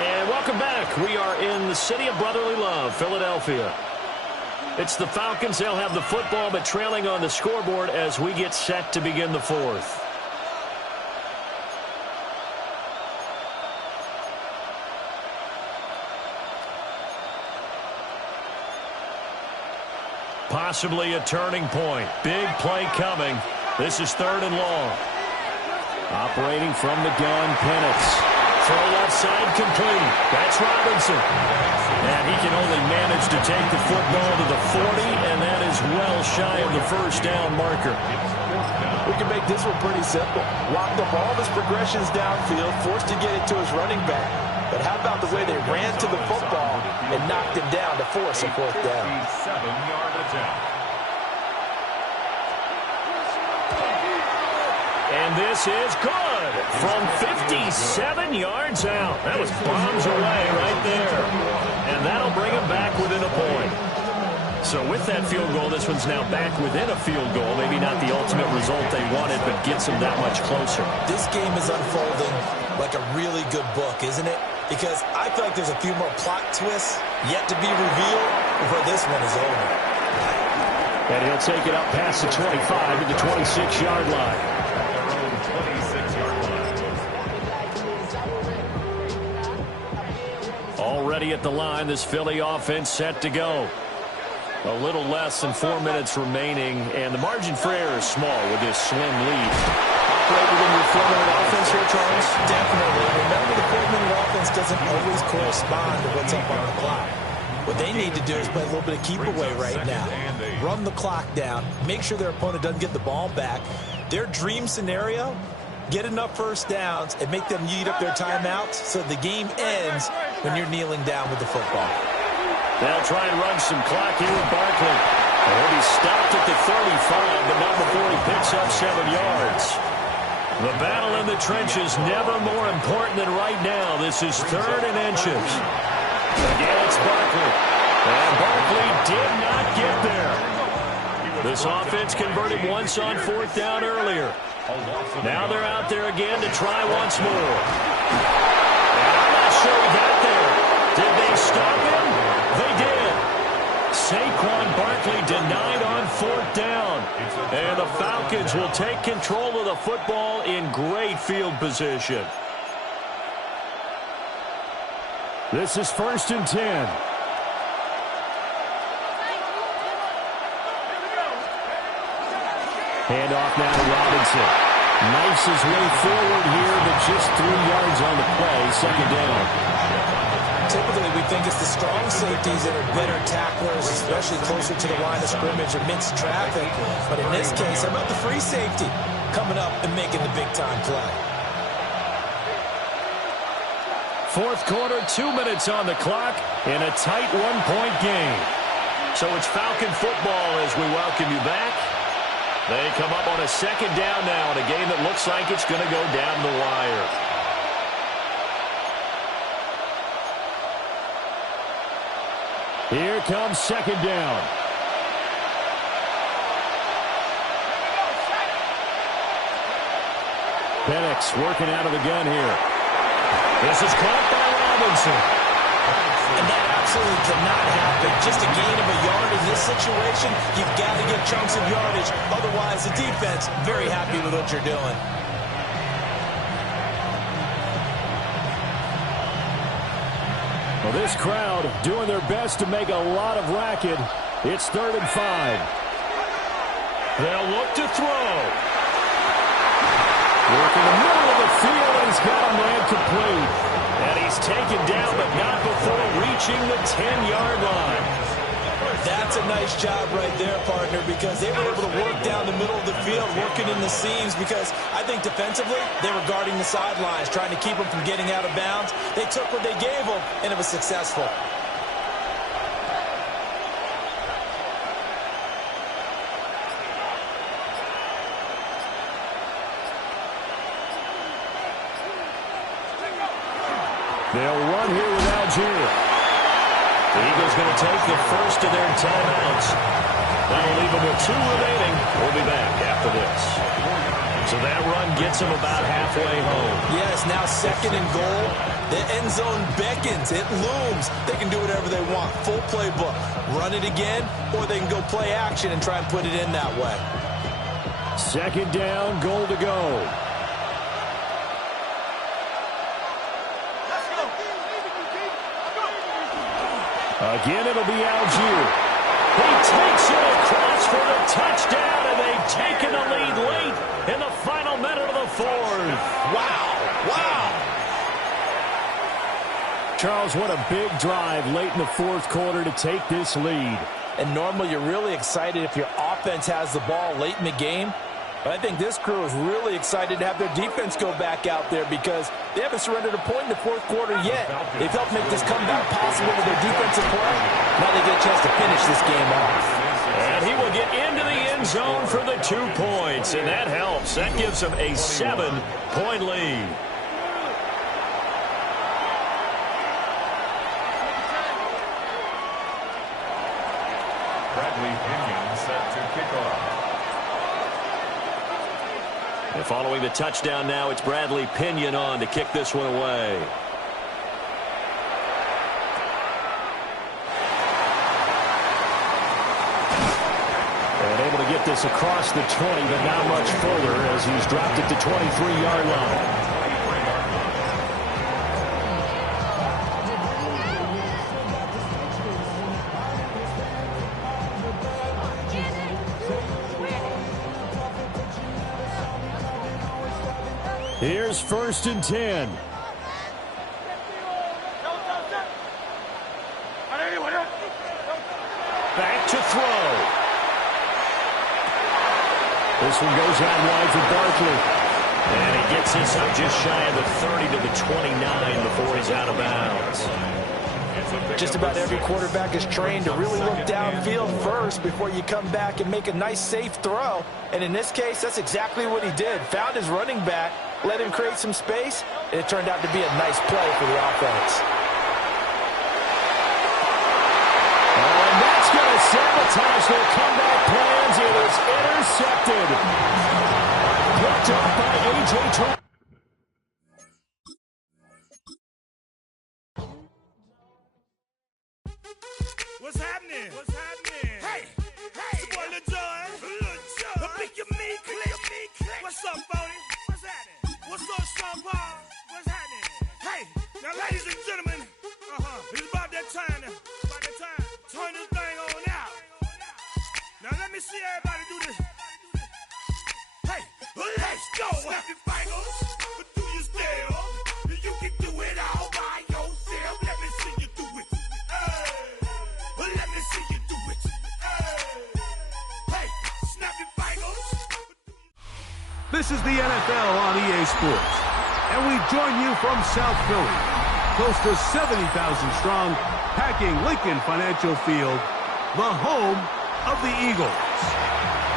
And welcome back. We are in the city of brotherly love, Philadelphia. It's the Falcons. They'll have the football, but trailing on the scoreboard as we get set to begin the 4th. Possibly a turning point. Big play coming. This is 3rd and long. Operating from the gun, Penix. Throw left side complete. That's Robinson. And he can only manage to take the football to the 40, and that is well shy of the 1st down marker. We can make this one pretty simple. Locked up all of his progressions downfield, forced to get it to his running back. But how about the way they ran to the football and knocked him down to force a 4th down? 57-yard attempt. And this is good from 57 yards out. That was bombs away right there. And that'll bring him back within a point. So with that field goal, this one's now back within a field goal. Maybe not the ultimate result they wanted, but gets them that much closer. This game is unfolding like a really good book, isn't it? Because I feel like there's a few more plot twists yet to be revealed before this one is over. And he'll take it up past the 25 to the 26-yard line. Already at the line, this Philly offense set to go. A little less than 4 minutes remaining, and the margin for error is small with this slim lead. Operated in your 4-minute offense here, Charles? Definitely. Remember, the 4-minute offense doesn't always correspond to what's up on the clock. What they need to do is play a little bit of keep away right now. Run the clock down. Make sure their opponent doesn't get the ball back. Their dream scenario, get enough 1st downs and make them eat up their timeouts so the game ends when you're kneeling down with the football. They'll try and run some clock here with Barkley. And he's stopped at the 35, but not before he picks up 7 yards. The battle in the trenches never more important than right now. This is 3rd and inches. Again, it's Barkley. And Barkley did not get there. This offense converted once on 4th down earlier. Now they're out there again to try once more. And I'm not sure he got there. Did they stop him? They did. Saquon Barkley denied on 4th down. And the Falcons will take control of the football in great field position. This is 1st and 10. Handoff now to Robinson. Knifes his way forward here, but just 3 yards on the play. 2nd down. Typically, we think it's the strong safeties that are better tacklers, especially closer to the line of scrimmage amidst traffic. But in this case, how about the free safety coming up and making the big-time play? 4th quarter, 2 minutes on the clock in a tight 1-point game. So it's Falcon football as we welcome you back. They come up on a 2nd down now in a game that looks like it's going to go down the wire. Here comes 2nd down. Penix working out of the gun here. This is caught by Robinson. And that absolutely cannot happen. Just a gain of a yard in this situation, you've got to get chunks of yardage. Otherwise, the defense, very happy with what you're doing. Well, this crowd doing their best to make a lot of racket. It's 3rd and 5. They'll look to throw. Working the middle of the field, and he's got a man complete. And he's taken down, but not before reaching the 10-yard line. That's a nice job right there, partner, because they were able to work down the middle of the field, working in the seams, because I think defensively, they were guarding the sidelines, trying to keep them from getting out of bounds. They took what they gave them, and it was successful. They'll run here with Algier. The Eagles going to take the first of their timeouts. That'll leave them with 2 remaining. We'll be back after this. So that run gets them about halfway home. Yes, now 2nd and goal. The end zone beckons. It looms. They can do whatever they want. Full playbook. Run it again, or they can go play action and try and put it in that way. 2nd down, goal to go. Again, it'll be Algier. He takes it across for the touchdown, and they've taken the lead late in the final minute of the 4th. Wow. Wow. Charles, what a big drive late in the 4th quarter to take this lead. And normally you're really excited if your offense has the ball late in the game. But I think this crew is really excited to have their defense go back out there because they haven't surrendered a point in the 4th quarter yet. They've helped make this comeback possible with their defensive play. Now they get a chance to finish this game off. And he will get into the end zone for the 2 points, and that helps. That gives them a 7-point lead. Bradley Pinion set to kick off. And following the touchdown now, it's Bradley Pinion on to kick this one away. And able to get this across the 20, but not much further as he's dropped it to 23-yard line. Here's 1st and 10. Back to throw. This one goes out wide for Barkley. And he gets this up just shy of the 30 to the 29 before he's out of bounds. Just about every quarterback is trained to really look downfield first before you come back and make a nice, safe throw. And in this case, that's exactly what he did. Found his running back, let him create some space, and it turned out to be a nice play for the offense. And that's going to sabotage their comeback plans. It is intercepted. Picked up by A.J. Terrell. What's happening? What's happening? Hey, hey, it's your boy Lil Jon. The Pick Your Me Click. What's up, Bodie? What's happening? What's up, Sean Paul? What's happening? Hey, now, ladies and gentlemen, it's about that time. Turn this thing on out. Now, let me see everybody do this. Hey, let's go. Snap your fingers, but do you still? You can do it all by yourself. Let me see you do it. Let me see you do it. Hey, snap your fingers. This is the NFL on EA Sports, and we join you from South Philly, close to 70,000 strong, packing Lincoln Financial Field, the home of the Eagles.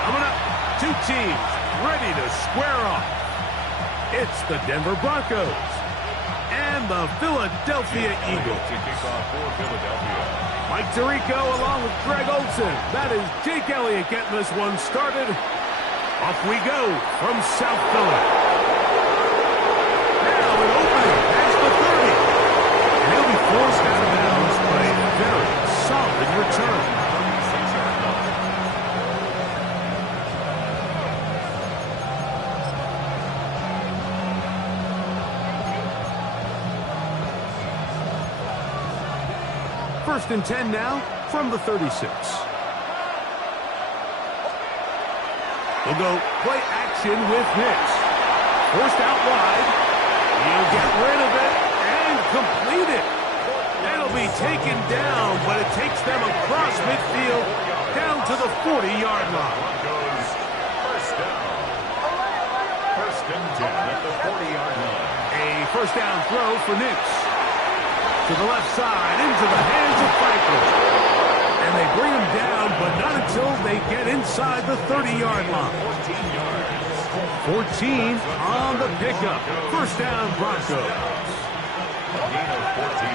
Coming up, 2 teams ready to square off. It's the Denver Broncos and the Philadelphia Eagles. To kick off for Philadelphia. Mike Tirico along with Greg Olsen. That is Jake Elliott getting this one started. Off we go from South Philly. Now an opening past the 30. And he'll be forced out of bounds by a very solid return. 36-yard line. First and 10 now from the 36. We'll go play action with Hicks. Forced out wide. He'll get rid of it and complete it. That'll be taken down, but it takes them across midfield down to the 40-yard line. First down. First and 10 at the 40-yard line. A first down throw for Nix. To the left side, into the hands of Franklin. And they bring him down, but not until they get inside the 30-yard line. 14 on the pickup. First down, Broncos. Gain of 14.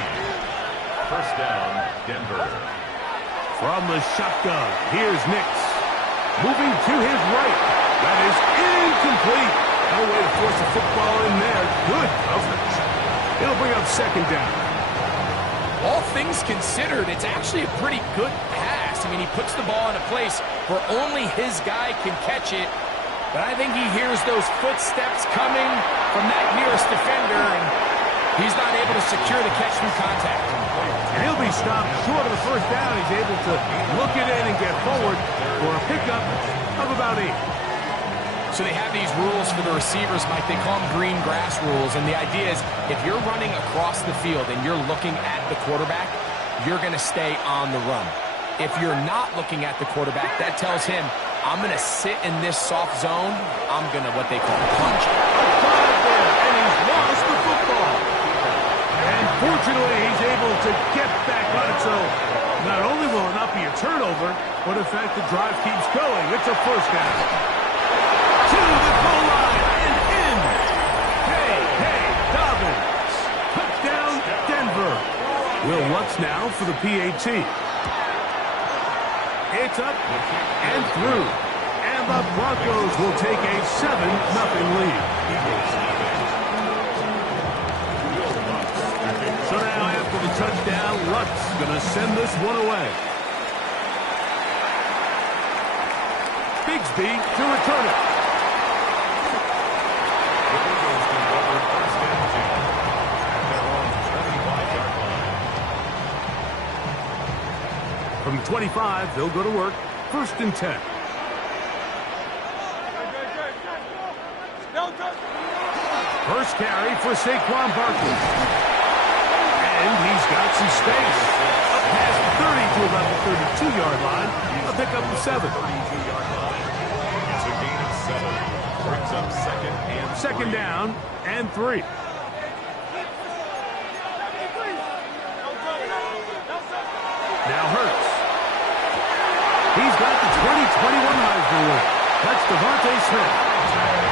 First down, Denver. From the shotgun, here's Nix. Moving to his right. That is incomplete. No way to force a football in there. Good coverage. It'll bring up second down. All things considered, it's actually a pretty good pass. I mean, he puts the ball in a place where only his guy can catch it. But I think he hears those footsteps coming from that nearest defender, and he's not able to secure the catch through contact. And he'll be stopped short of the first down. He's able to look it in and get forward for a pickup of about 8. So they have these rules for the receivers, Mike. They call them green grass rules. And the idea is if you're running across the field and you're looking at the quarterback, you're going to stay on the run. If you're not looking at the quarterback, that tells him, I'm going to sit in this soft zone. I'm going to what they call punch. A drive there, and he's lost the football. And fortunately, he's able to get back on it. So not only will it not be a turnover, but in fact, the drive keeps going. It's a first down. To the goal line and in. Hey, Dobbins. Touchdown, Denver. Will Lutz now for the PAT. It's up and through. And the Broncos will take a 7-0 lead. So now after the touchdown, Lutz going to send this one away. Bigsby to return it. From the 25, they'll go to work. First and 10. First carry for Saquon Barkley. And he's got some space. Up past the 30 to about the 32-yard line. A pickup of 7. It's a gain of 7. Brings up second down and 3. Now Hurts. He's got the 2021 Heisman winner. That's Devontae Smith.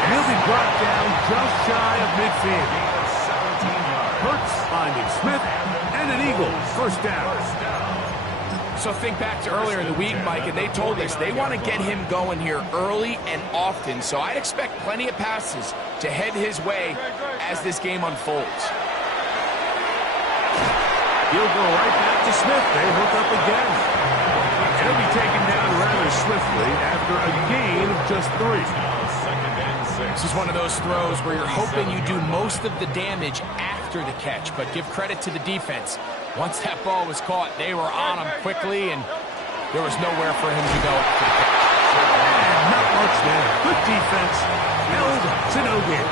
And he'll be brought down just shy of midfield. Hurts finding Smith and an Eagle. First down. So think back to earlier in the week, Mike, and they told us they want to get him going here early and often. So I'd expect plenty of passes to head his way as this game unfolds. He'll go right back to Smith. They hook up again. And he'll be taken down rather swiftly after a gain of just 3. This is one of those throws where you're hoping you do most of the damage after the catch, but give credit to the defense. Once that ball was caught, they were on him quickly, and there was nowhere for him to go after the catch. And not much there. Good defense. Held to no gain.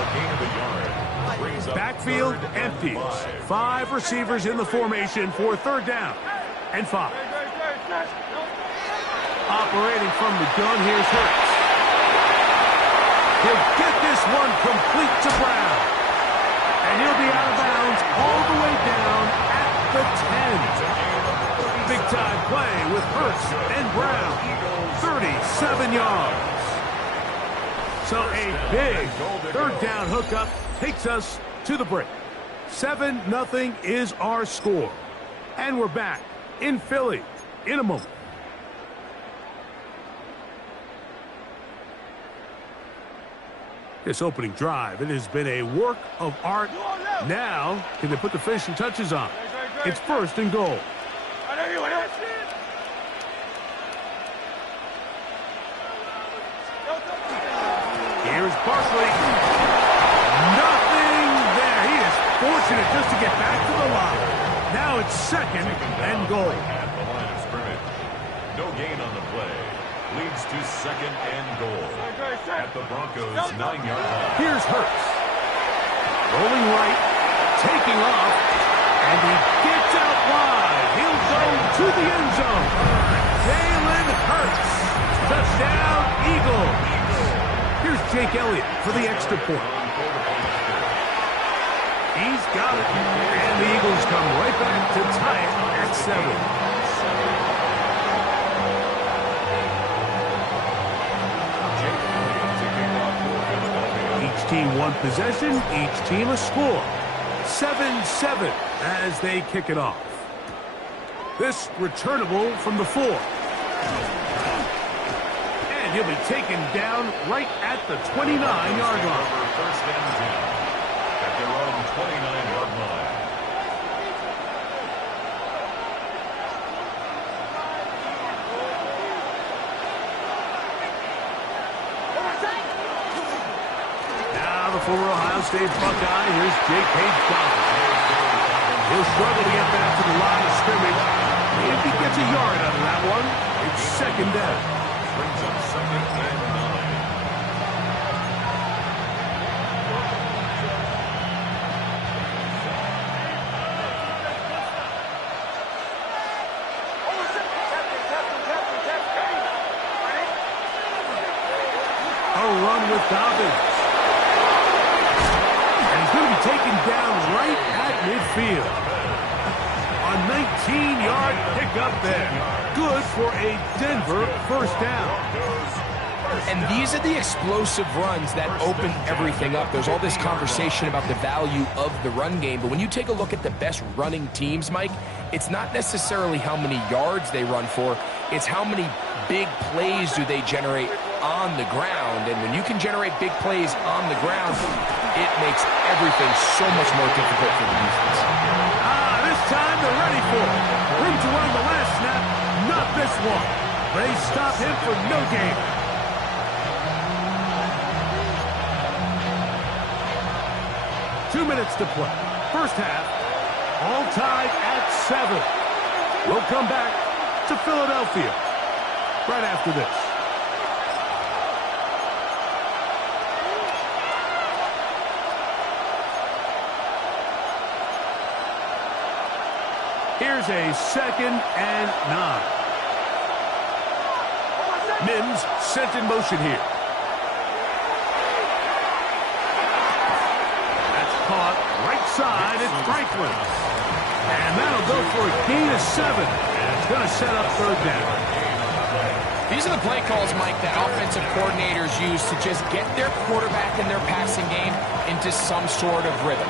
A gain of a yard. Backfield empties. 5 receivers in the formation for third down and 5. Operating from the gun, here's Hurts. He'll get this one complete to Brown. And he'll be out of bounds all the way down at the 10. Big time play with Hurts and Brown. 37 yards. So a big third down hookup takes us to the break. 7-0 is our score. And we're back in Philly in a moment. This opening drive, it has been a work of art. Now, can they put the finishing touches on? It's first and goal. Here's Barkley. Nothing there. He is fortunate just to get back to the line. Now it's second and goal. At the line of scrimmage. No gain on the play. leads to 2nd and goal at the Broncos' 9-yard line. Here's Hurts. Rolling right, taking off, and he gets out wide. He'll go to the end zone. Jalen Hurts. Touchdown, Eagles. Here's Jake Elliott for the extra point. He's got it. And the Eagles come right back to tie it at 7. Team one possession, each team a score. 7-7 as they kick it off. This returnable from the 4. And he'll be taken down right at the 29-yard line. First and 10 at their own 29-yard line. Former Ohio State Buckeye, here's Jake Page-Dobbins. He'll struggle to get back to the line of scrimmage. If he gets a yard out of that one, it's 2nd down. Brings up 2nd and 9. A run with Dobbins. Taken down right at midfield. A 19-yard pickup there. Good for a Denver first down. And these are the explosive runs that open everything up. There's all this conversation about the value of the run game, but when you take a look at the best running teams, Mike, it's not necessarily how many yards they run for, it's how many big plays do they generate on the ground. And when you can generate big plays on the ground, it makes everything so much more difficult for the defense. This time they're ready for it. Room to run the last snap, not this one. They stop him for no gain. Two minutes to play. First half, all tied at 7. We'll come back to Philadelphia right after this. Here's a 2nd and 9. Mims sent in motion here. That's caught right side. It's Franklin. And that'll go for a gain of 7. And it's going to set up 3rd down. These are the play calls, Mike, that offensive coordinators use to just get their quarterback and their passing game into some sort of rhythm.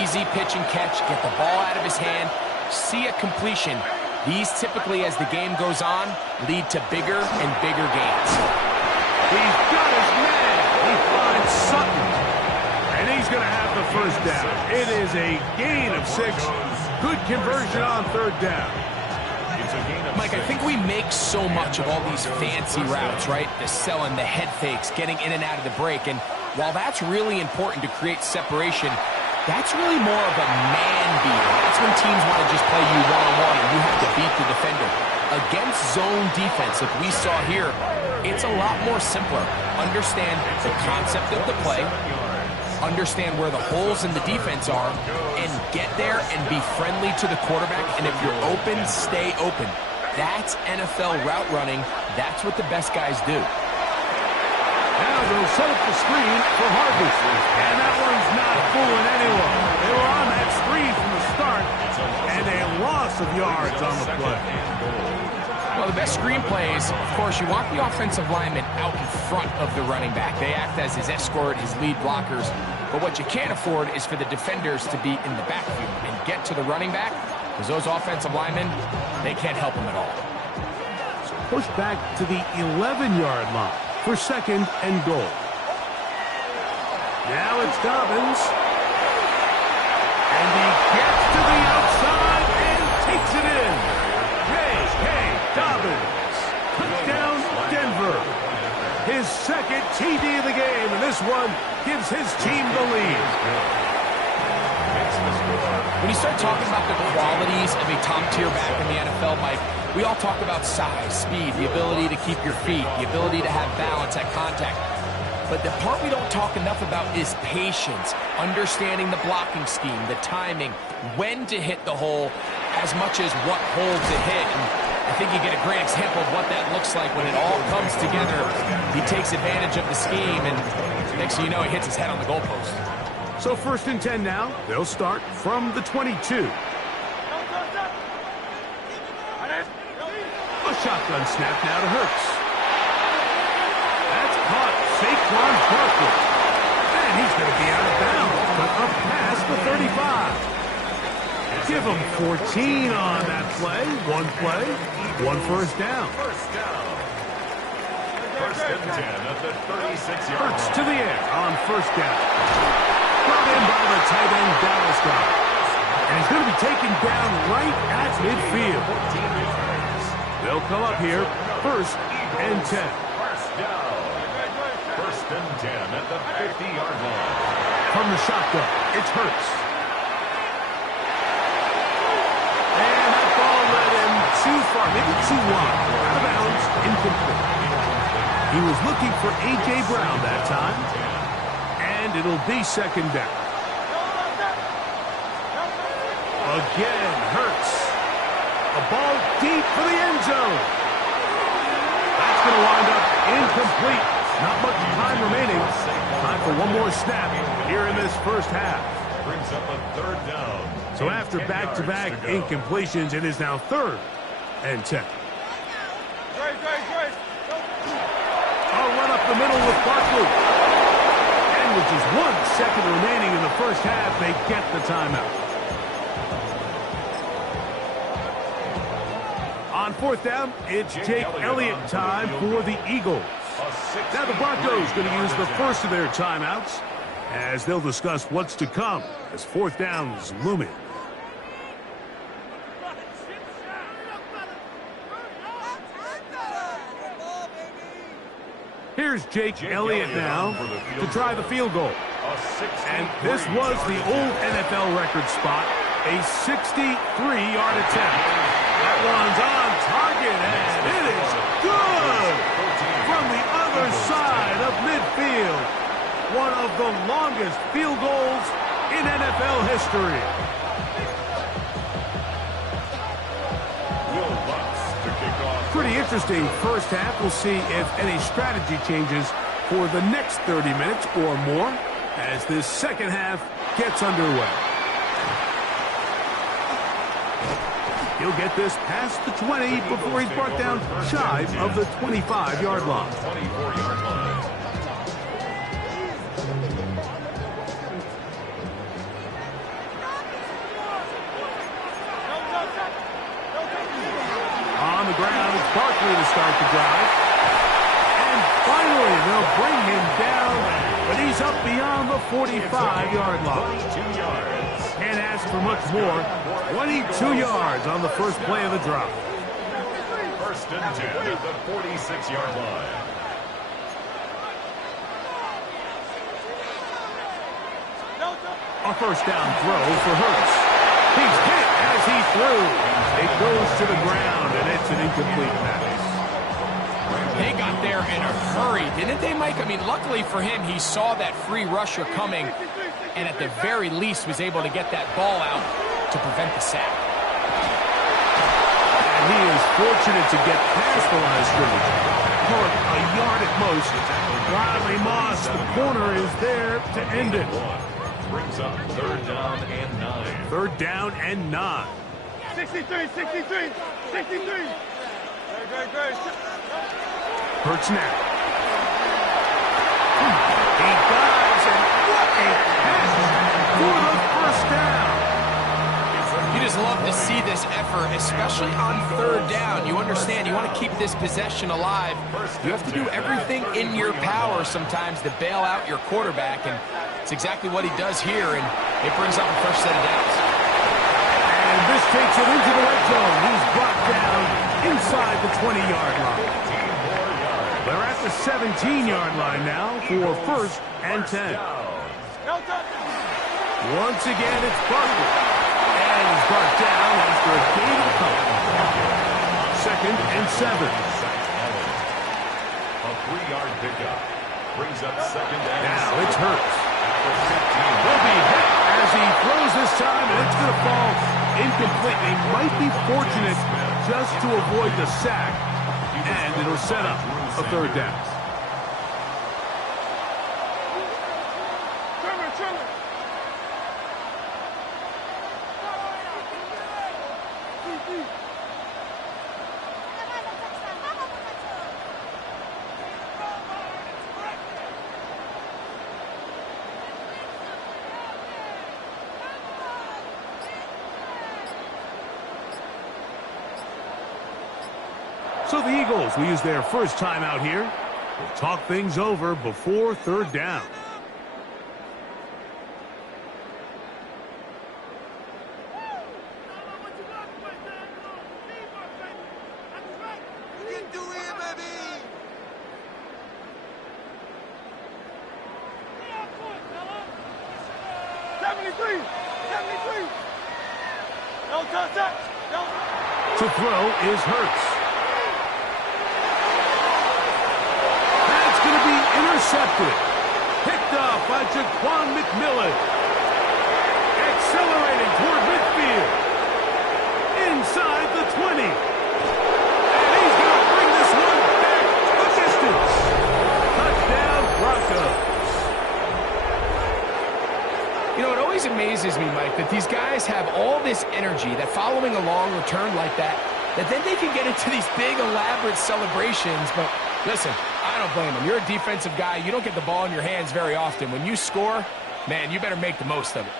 Easy pitch and catch, get the ball out of his hand, see a completion. These typically, as the game goes on, lead to bigger and bigger gains. He's got his man. He finds Sutton. And he's going to have the first down. It is a gain of 6. Good conversion on 3rd down. Mike, I think we make so much of all these fancy routes, right? The selling, the head fakes, getting in and out of the break. And while that's really important to create separation, that's really more of a man beater. That's when teams want to just play you one-on-one and you have to beat the defender. Against zone defense, like we saw here, it's a lot more simpler. Understand the concept of the play, understand where the holes in the defense are, and get there and be friendly to the quarterback. And if you're open, stay open. That's NFL route running. That's what the best guys do. Now they'll set up the screen for Harvey. And that one's not fooling anyone. They were on that screen from the start, and a loss of yards on the play. Well, the best screen plays, of course, you want the offensive lineman out in front of the running back. They act as his escort, his lead blockers. But what you can't afford is for the defenders to be in the backfield and get to the running back, because those offensive linemen, they can't help him at all. Push back to the 11-yard line for 2nd and goal. Now it's Dobbins. And he gets to the outside and takes it in. J.K. Dobbins. Touchdown, Denver. His 2nd TD of the game, and this one gives his team the lead. When you start talking about the qualities of a top-tier back in the NFL, Mike, we all talk about size, speed, the ability to keep your feet, the ability to have balance at contact. But the part we don't talk enough about is patience, understanding the blocking scheme, the timing, when to hit the hole, as much as what hole to hit. And I think you get a great example of what that looks like when it all comes together. He takes advantage of the scheme, and next thing you know, he hits his head on the goalpost. So 1st and 10 now. They'll start from the 22. A shotgun snap now to Hurts. That's caught. Saquon Barkley. And he's going to be out of bounds, but up past the 35. Give him 14 on that play. One play, one first down. First and 10 at the 36-yard line. Hurts to the air on first down. Brought in by the tight end Dallas guy. And he's going to be taken down right at midfield. They'll come up here, 1st and 10. First down. 1st and 10 at the 50-yard line. From the shotgun, it's Hurts. And that ball led him too far, maybe too wide. Out of bounds, incomplete. He was looking for A.J. Brown that time. And it'll be 2nd down. Again, Hurts. A ball deep for the end zone. That's going to wind up incomplete. Not much time remaining. Time for one more snap here in this first half. Brings up a 3rd down. So after back-to-back incompletions, it is now 3rd and 10. I'll run up the middle with Barkley. And with just 1 second remaining in the first half, they get the timeout. On 4th down, it's Jake Elliott time for the Eagles. Now the Broncos going to use the first of their timeouts as they'll discuss what's to come as 4th down is looming. Here's Jake Elliott now to try the field goal. And this was the old NFL record spot, a 63-yard attempt. That one's on target, and it is good from the other side of midfield. One of the longest field goals in NFL history. Pretty interesting first half. We'll see if any strategy changes for the next 30 minutes or more as this second half gets underway. He'll get this past the 20 before he's brought down shy of the 25-yard line. 24-yard line. On the ground, it's Barkley to start the drive. And finally, they'll bring him down, but he's up beyond the 45-yard line. 22 yards. Can't ask for much more. 22 yards on the first play of the drop. 1st and 10 at the 46-yard line. A first down throw for Hurts. He's hit as he threw. It goes to the ground, and it's an incomplete pass. They got there in a hurry, didn't they, Mike? I mean, luckily for him, he saw that free rusher coming, and at the very least was able to get that ball out to prevent the sack. And he is fortunate to get past the line of scrimmage. North a yard at most. Riley Moss, the corner, is there to end it. Brings up 3rd down and 9. 3rd down and 9. 63. Hurts now. He dives, and what a pass for the first down. You just love to see this effort, especially on 3rd down. You understand, you want to keep this possession alive. You have to do everything in your power sometimes to bail out your quarterback, and it's exactly what he does here, and it brings up a first set of downs. And this takes it into the red zone. He's brought down inside the 20-yard line. They're at the 17-yard line now for 1st and 10. Once again, it's Barkley. And he's brought down after a gain of a couple. 2nd and 7. A 3-yard pickup. Brings up 2nd and now 7. It's Hurts. Will be hit as he throws this time, and it's going to fall incomplete. They might be fortunate just to avoid the sack, and it'll set up a 3rd down. So the Eagles will use their first time out here. We'll talk things over before 3rd down. To throw is Hurts. That's going to be intercepted. Picked off by Jaquan McMillan. Accelerating toward midfield. Inside the 20. And he's going to bring this one back the distance. Touchdown Broncos. You know, it always amazes me, Mike, that these guys have all this energy that following a long return like that then they can get into these big, elaborate celebrations. But listen, I don't blame them. You're a defensive guy. You don't get the ball in your hands very often. When you score, man, you better make the most of it.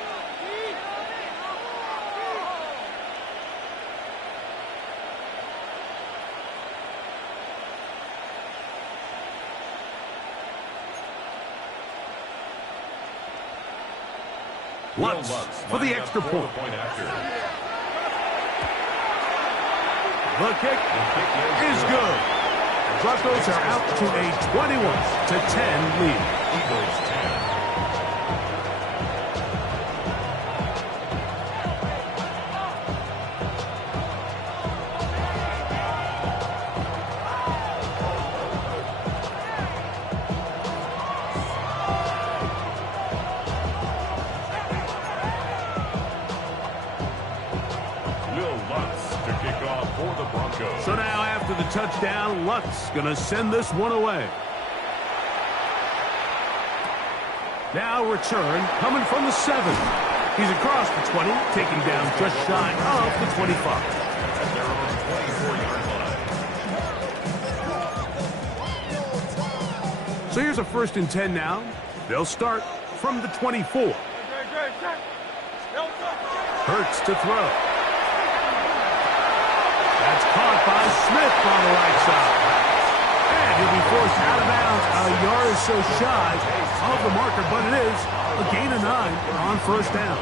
Lutz for the extra point. The kick is good. The Broncos are out to a 21-10 lead. Eagles 10. So now after the touchdown, Lutz going to send this one away. Now return coming from the 7. He's across the 20, taking down just shy of the 25. And they're on the 24-yard line. So here's a 1st and 10 now. They'll start from the 24. Hurts to throw. That's caught by Smith on the right side. And he'll be forced out of bounds a yard or so shy of the marker, but it is a gain of 9 on 1st down.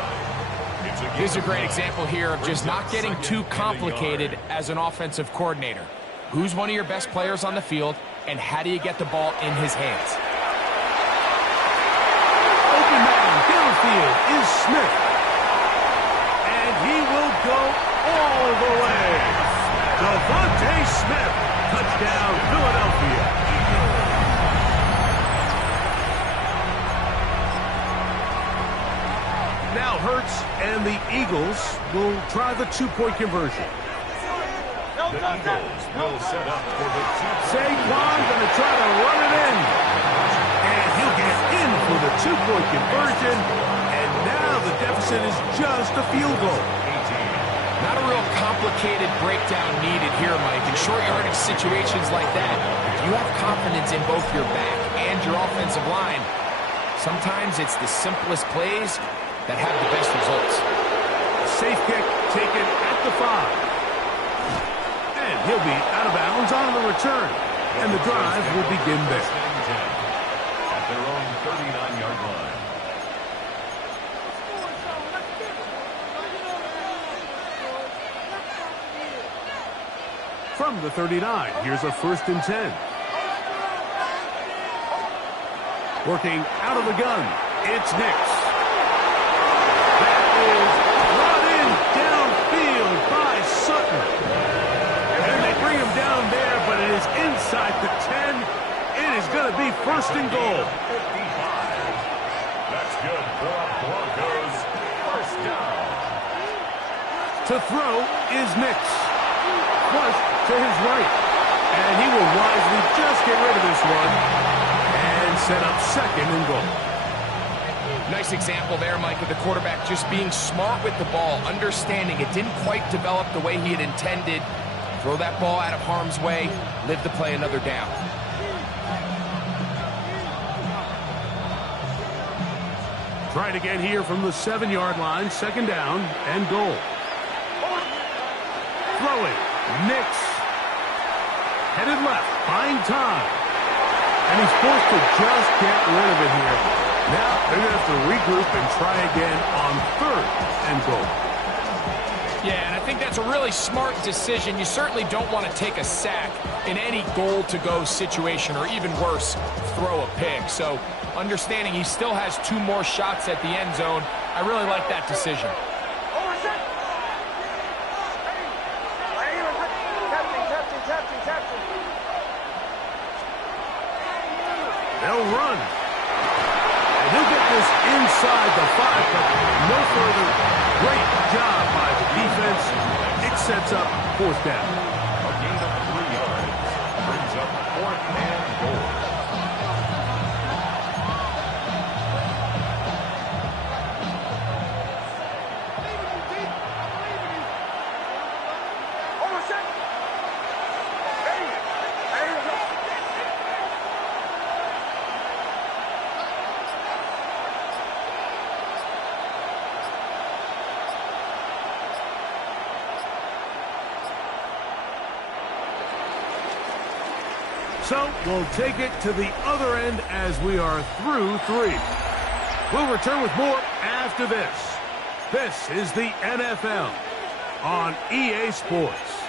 This is a great example here of just not getting too complicated as an offensive coordinator. Who's one of your best players on the field, and how do you get the ball in his hands? Open man downfield is Smith. And he will go all the way. Devontae Smith, touchdown, Philadelphia. Now Hurts and the Eagles will try the 2-point conversion. The Eagles will set up for the 2-point. Saquon going to try to run it in. And he'll get in for the 2-point conversion. And now the deficit is just a field goal. Not a real complicated breakdown needed here, Mike. In short yardage situations like that, if you have confidence in both your back and your offensive line, sometimes it's the simplest plays that have the best results. Safe kick taken at the 5. And he'll be out of bounds on the return. And the drive will begin there. At their own 39-yard line. From the 39, here's a 1st and 10. Working out of the gun, it's Nix. inside the 10. It is going to be first and goal. 55. That's good for a Broncos first down. To throw is Nix. Flush to his right. And he will wisely just get rid of this one and set up second and goal. Nice example there, Mike, of the quarterback just being smart with the ball, understanding it didn't quite develop the way he had intended. Throw that ball out of harm's way, live to play another down. Try it again here from the 7-yard line, second down and goal. Throwing, Nix. Headed left, buying time. And he's forced to just get rid of it here. Now they're going to have to regroup and try again on third and goal. Yeah, and I think that's a really smart decision. You certainly don't want to take a sack in any goal-to-go situation, or even worse, throw a pick. So understanding he still has 2 more shots at the end zone, I really like that decision. They'll run. And he'll get this inside the 5, but no further. Great job by the defense. It sets up fourth down. A gain of 3 yards brings up fourth and goal. So we'll take it to the other end as we are through 3. We'll return with more after this. This is the NFL on EA Sports.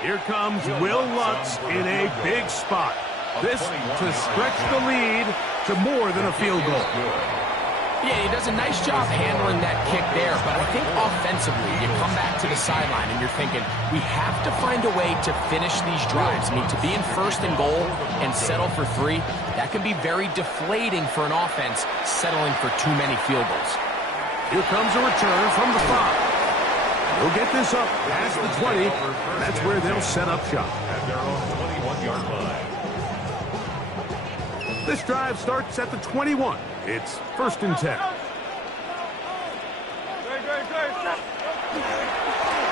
Here comes Will Lutz in a big spot. This to stretch the lead to more than a field goal. Yeah, he does a nice job handling that kick there, but I think offensively, you come back to the sideline and you're thinking, we have to find a way to finish these drives. I mean, to be in first and goal and settle for 3, that can be very deflating for an offense, settling for too many field goals. Here comes a return from the 5. They'll get this up past the 20. That's where they'll set up shop. At their own 21-yard line. This drive starts at the 21. It's first and 10.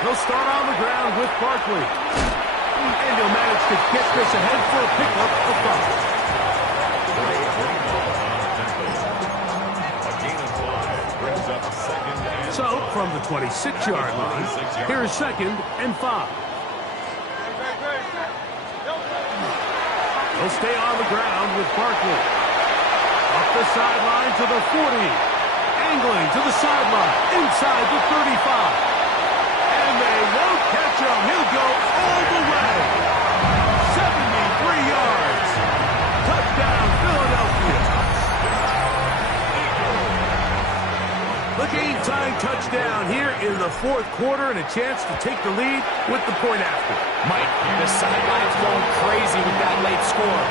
They'll start on the ground with Barkley. And he'll manage to get this ahead for a pickup of 5. A gain of 5 brings up second and So, from the 26-yard line, here's second and 5. They'll stay on the ground with Barkley. Up the sideline to the 40. Angling to the sideline. Inside the 35. And they won't catch him. He'll go all the way. 73 yards. Touchdown, Philadelphia. The game-time touchdown here in the fourth quarter, and a chance to take the lead with the point after. Mike, the sideline's going crazy with that late score.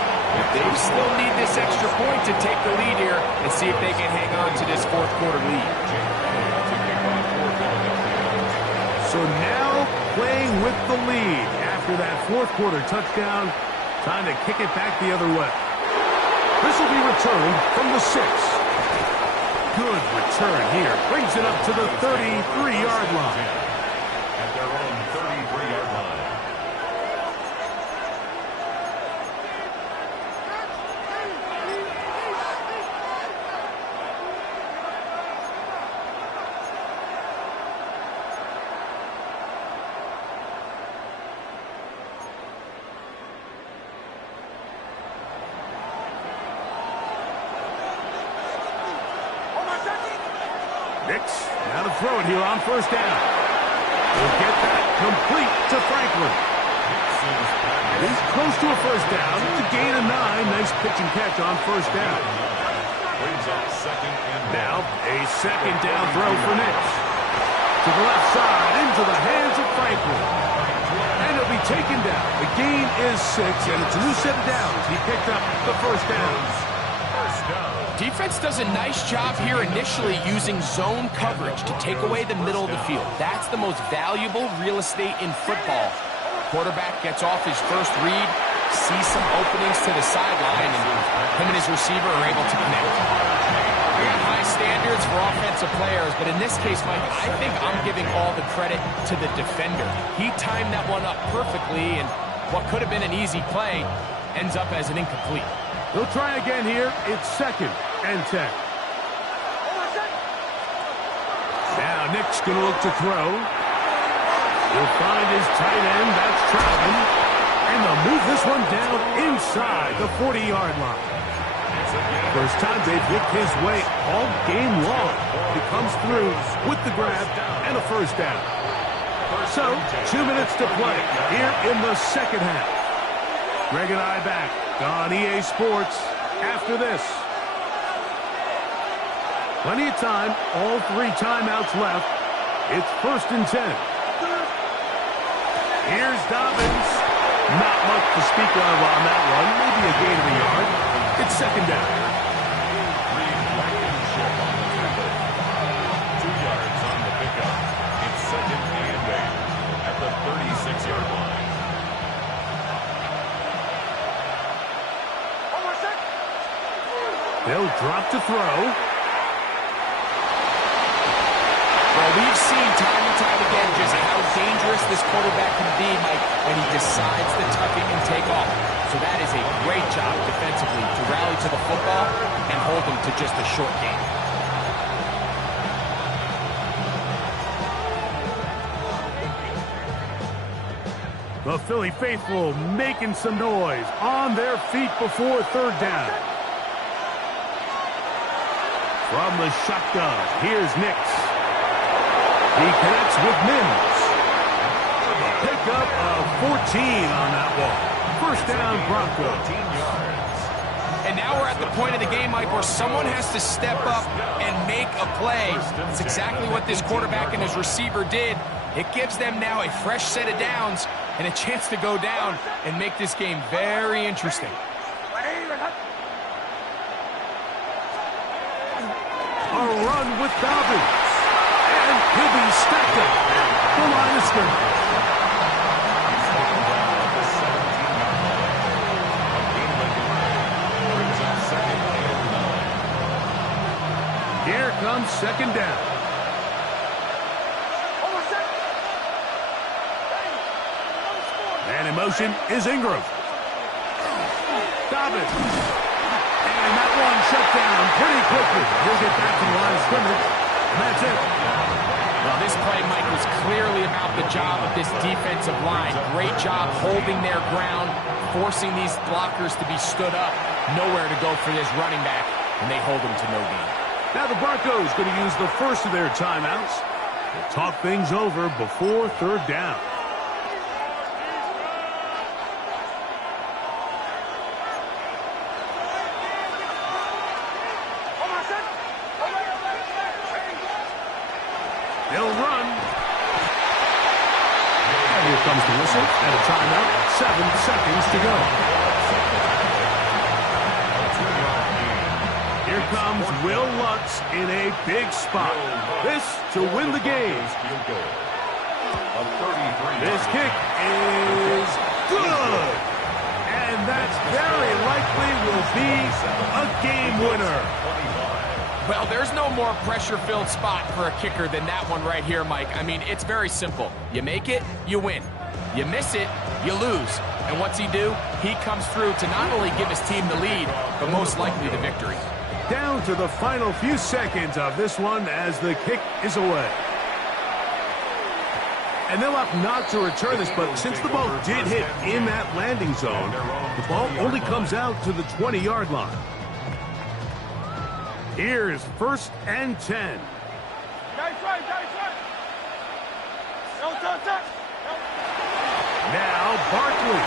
They still need this extra point to take the lead here and see if they can hang on to this fourth quarter lead. So now playing with the lead after that fourth quarter touchdown, time to kick it back the other way. This will be returned from the 6. Good return here. Brings it up to the 33-yard line. At their own 33-yard line. Nix, now to throw it here on first down. He'll get that complete to Franklin. And he's close to a first down. It's a gain of 9. Nice pitch and catch on first down. Now a second down throw for Nix. To the left side, into the hands of Franklin. And he'll be taken down. The gain is 6, and it's a new set of downs. He picked up the first down. Defense does a nice job here initially using zone coverage to take away the middle of the field. That's the most valuable real estate in football. Quarterback gets off his first read, sees some openings to the sideline, and him and his receiver are able to connect. We have high standards for offensive players, but in this case, Mike, I think I'm giving all the credit to the defender. He timed that one up perfectly, and what could have been an easy play ends up as an incomplete. They'll try again here. It's 2nd and 10. Now Nick's going to look to throw. He'll find his tight end. That's Troutman. And they'll move this one down inside the 40-yard line. First time they've hit his way all game long. He comes through with the grab and a first down. So, 2 minutes to play here in the second half. Greg and I back on EA Sports after this. Plenty of time, all 3 timeouts left. It's 1st and 10. Here's Dobbins. Not much to speak of on that one. Maybe a gain of a yard. It's 2nd down. 2 yards on the pickup. It's 2nd and 8 at the 36-yard line. They'll drop to throw. Well, we've seen time and time again just how dangerous this quarterback can be, Mike, when he decides to tuck it and take off. So that is a great job defensively to rally to the football and hold him to just a short gain. The Philly faithful making some noise on their feet before 3rd down. From the shotgun, here's Nix. He connects with Mims. A pickup of 14 on that one. First down, Broncos. And now we're at the point of the game, Mike, where someone has to step up and make a play. It's exactly what this quarterback and his receiver did. It gives them now a fresh set of downs and a chance to go down and make this game very interesting. A run with Dobbins. And he'll be stacked up the line of scrimmage. Here comes 2nd down. And in motion is Ingram. Dobbins. And that one shut down pretty quickly. He'll get back to the line of scrimmage. And that's it. Well, this play, Mike, was clearly about the job of this defensive line. Great job holding their ground, forcing these blockers to be stood up. Nowhere to go for this running back, and they hold him to no gain. Now the Broncos going to use the first of their timeouts to talk things over before 3rd down. They'll run. And here comes the whistle and a timeout. 7 seconds to go. Here comes Will Lutz in a big spot. This to win the game. This kick is good. And that's very likely will be a game winner. Well, there's no more pressure-filled spot for a kicker than that one right here, Mike. I mean, it's very simple. You make it, you win. You miss it, you lose. And what's he do? He comes through to not only give his team the lead, but most likely the victory. Down to the final few seconds of this one as the kick is away. And they'll opt not to return this, but since the ball did hit in that landing zone, the ball only comes out to the 20-yard line. Here is 1st and 10. Now Barkley.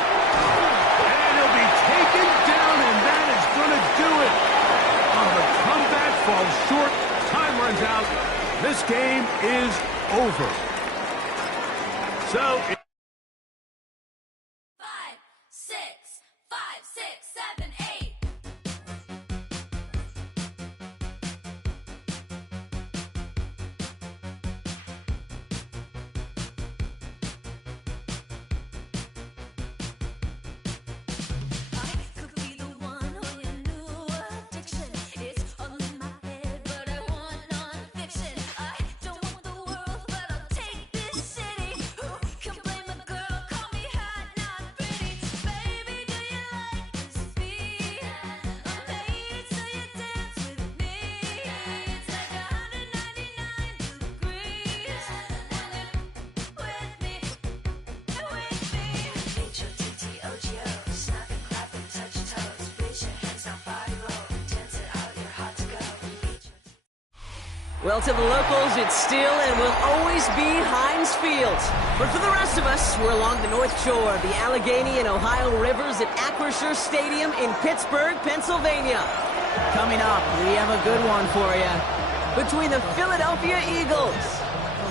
And he'll be taken down, and that is going to do it. The comeback falls short. Time runs out. This game is over. So Well, to the locals, it's still and will always be Heinz Field. But for the rest of us, we're along the North Shore, the Allegheny and Ohio Rivers at Acrisure Stadium in Pittsburgh, Pennsylvania. Coming up, we have a good one for you. Between the Philadelphia Eagles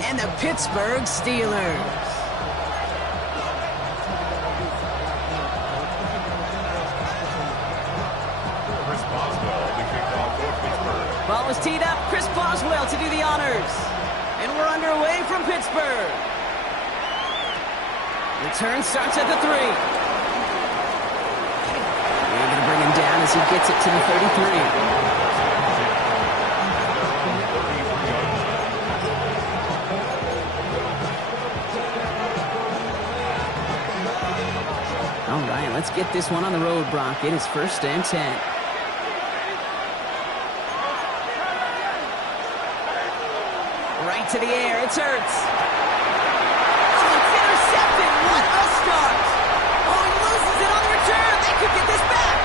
and the Pittsburgh Steelers. Ball is teed up. Chris Boswell to do the honors. And we're underway from Pittsburgh. Return starts at the 3. They're going to bring him down as he gets it to the 33. All right, let's get this one on the road, Brock. It is 1st and 10. Right to the air, it's Ertz. Oh, it's intercepted. What a start. Oh, he loses it on the return. They could get this back.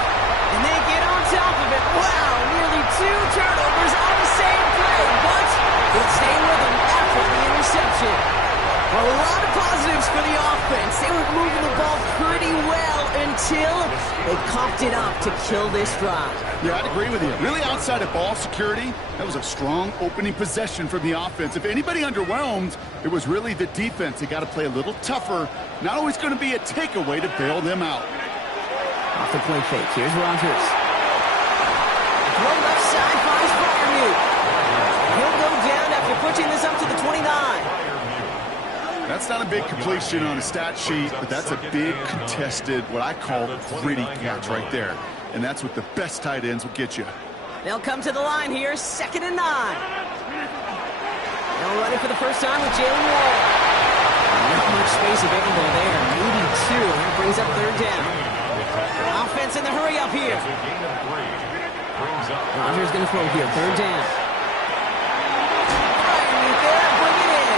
And they get on top of it. Wow, nearly 2 turnovers on the same play. But he'll stay with them after the interception. A lot of positives for the offense. They were moving the ball pretty well until they coughed it up to kill this drive. Yeah, I'd agree with you. Really outside of ball security, that was a strong opening possession from the offense. If anybody underwhelmed, it was really the defense. They got to play a little tougher. Not always going to be a takeaway to bail them out. Off the play fake. Here's Rodgers. Throw left side finds Freiermuth. He'll go down after pushing this up to the 29. That's not a big completion on a stat sheet, but that's a big contested, what I call gritty catch right there. And that's what the best tight ends will get you. They'll come to the line here, 2nd and 9. They'll run it for the first time with Jalen Ward. Not much space available there, maybe 2. That brings up 3rd down. Offense in the hurry up here. Rodgers going to throw here, 3rd down. Freiermuth there, bring it in.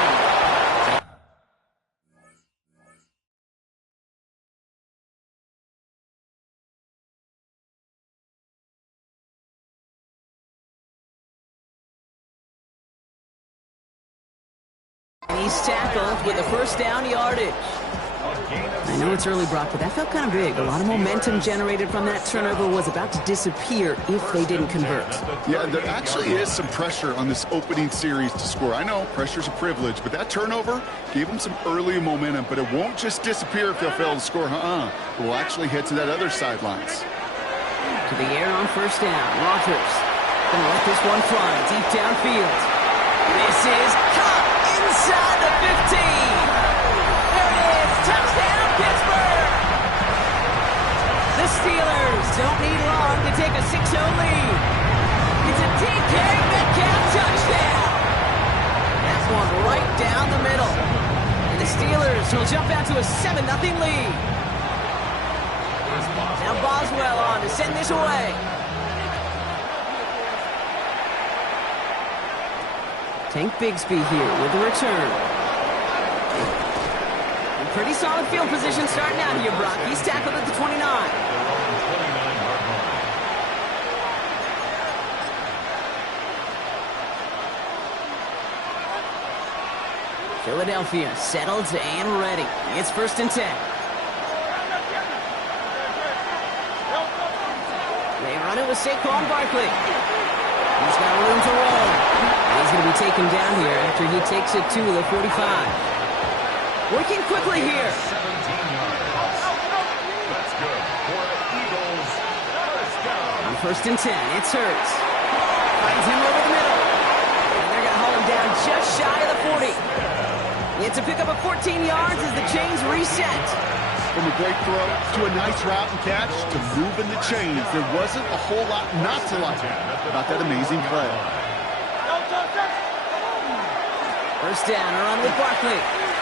He's tackled with a 1st down yardage. I know it's early, Brock, but that felt kind of big. A lot of momentum generated from that turnover was about to disappear if they didn't convert. Yeah, there actually is some pressure on this opening series to score. I know pressure's a privilege, but that turnover gave them some early momentum, but it won't just disappear if they'll fail to score. It will actually head to that other sidelines. To the air on 1st down. Rodgers going to let this one fly deep downfield. This is caught inside the 15. There it is. Touchdown, Pittsburgh. The Steelers don't need long to take a 6-0 lead. It's a DK Metcalf touchdown. That's one right down the middle. And the Steelers will jump out to a 7-0 lead. Now Boswell on to send this away. Tank Bigsby here with the return. And pretty solid field position starting out here, Brock. He's tackled at the 29. Philadelphia settled and ready. It's 1st and 10. They run it with Saquon Barkley. He's got room to roll. He's going to be taken down here after he takes it to the 45. Working quickly here. 17 yards. That's good for the Eagles. 1st down. On 1st and 10, it's Ertz. Finds him over the middle. And they're going to haul him down just shy of the 40. It's a pickup of 14 yards as the chains reset. From a great throw to a nice route and catch to moving the chains, there wasn't a whole lot not to like about that amazing play. 1st down, around with Barkley.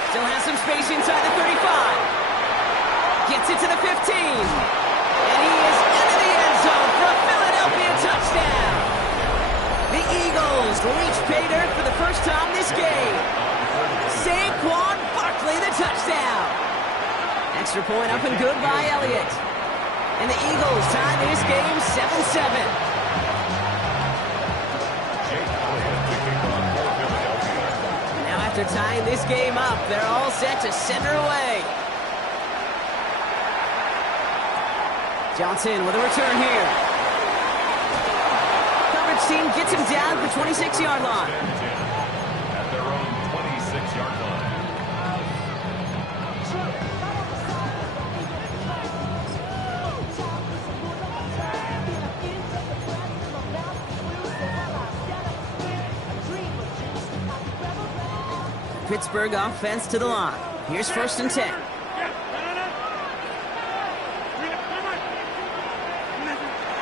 Still has some space inside the 35. Gets it to the 15. And he is into the end zone for a Philadelphia touchdown. The Eagles reach pay dirt for the first time this game. Saquon Barkley, the touchdown. Extra point up and good by Elliott. And the Eagles tie this game 7-7. Jake Elliott to kick off After tying this game up, they're all set to send her away. Johnson with a return here. Coverage team gets him down at the 26-yard line. At their own 26-yard line. Pittsburgh offense to the line. Here's 1st and 10.